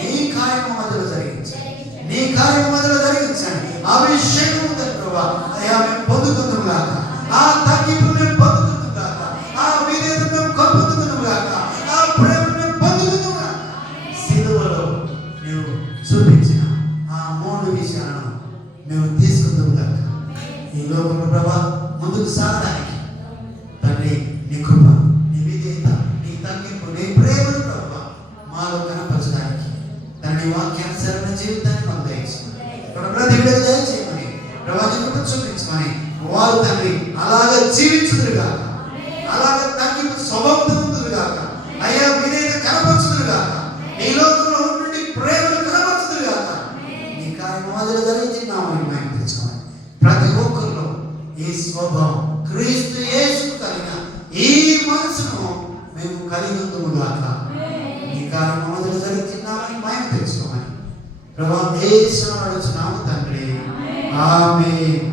నీ కార్యము మధ్యలో జరిగించండి, నీ కార్యము మధ్యలో జరిగించండి. అభిషేకం ఉందని ప్రభా అయ్యా మేము పొందుకుందు కాక, ఆ తగ్గింపు మేము పొందుకుందు కాక, ఆ విధేయత మేము పొందుకుందు కాక, ఆ ప్రేమ మేము పొందుకుందు కాక. సిలువలో మేము చూపించిన ఆ 3 విషయాలను మేము తీసుకుందాం కాక. ఈ లోకంలో ప్రభా ముందుకు సాగడానికి తండ్రి నీ కృప, నీ విధేయత, నీ తగ్గింపు, నీ ప్రేమను ప్రభా మాలో కనపరచడానికి తండ్రి వాక్యానుసరణ జీవితాన్ని మాకు దయచేయండి. ప్రతి బిడ్డకు దయచేయమని ప్రభా నీ కృప చూపించమని వారు తండ్రి అలాగే జీవించుదురుగాక, అలాగే తగ్గింపు స్వభావంతో ఉందురుగాక, అయ్యా విధేయత కనపరచుదురుగాక, ఈ లోకంలో నుండి ప్రేమను కనపరచుదురుగాక. నీ కార్యము మొదలు జరిగించినామని మేము తెచ్చుకోవాలి. ప్రతి ఒక్కరిలో ఈ స్వభావం క్రీస్తు యేసుకు కలిగిన ఈ మనసును మేము కలిగి ఉందుముగాక. నీ కార్యము మొదలు జరిగించినామని మేము తెచ్చుకోమని ప్రభా యేసును అడుగుచున్నాము తండ్రి. ఆమేన్.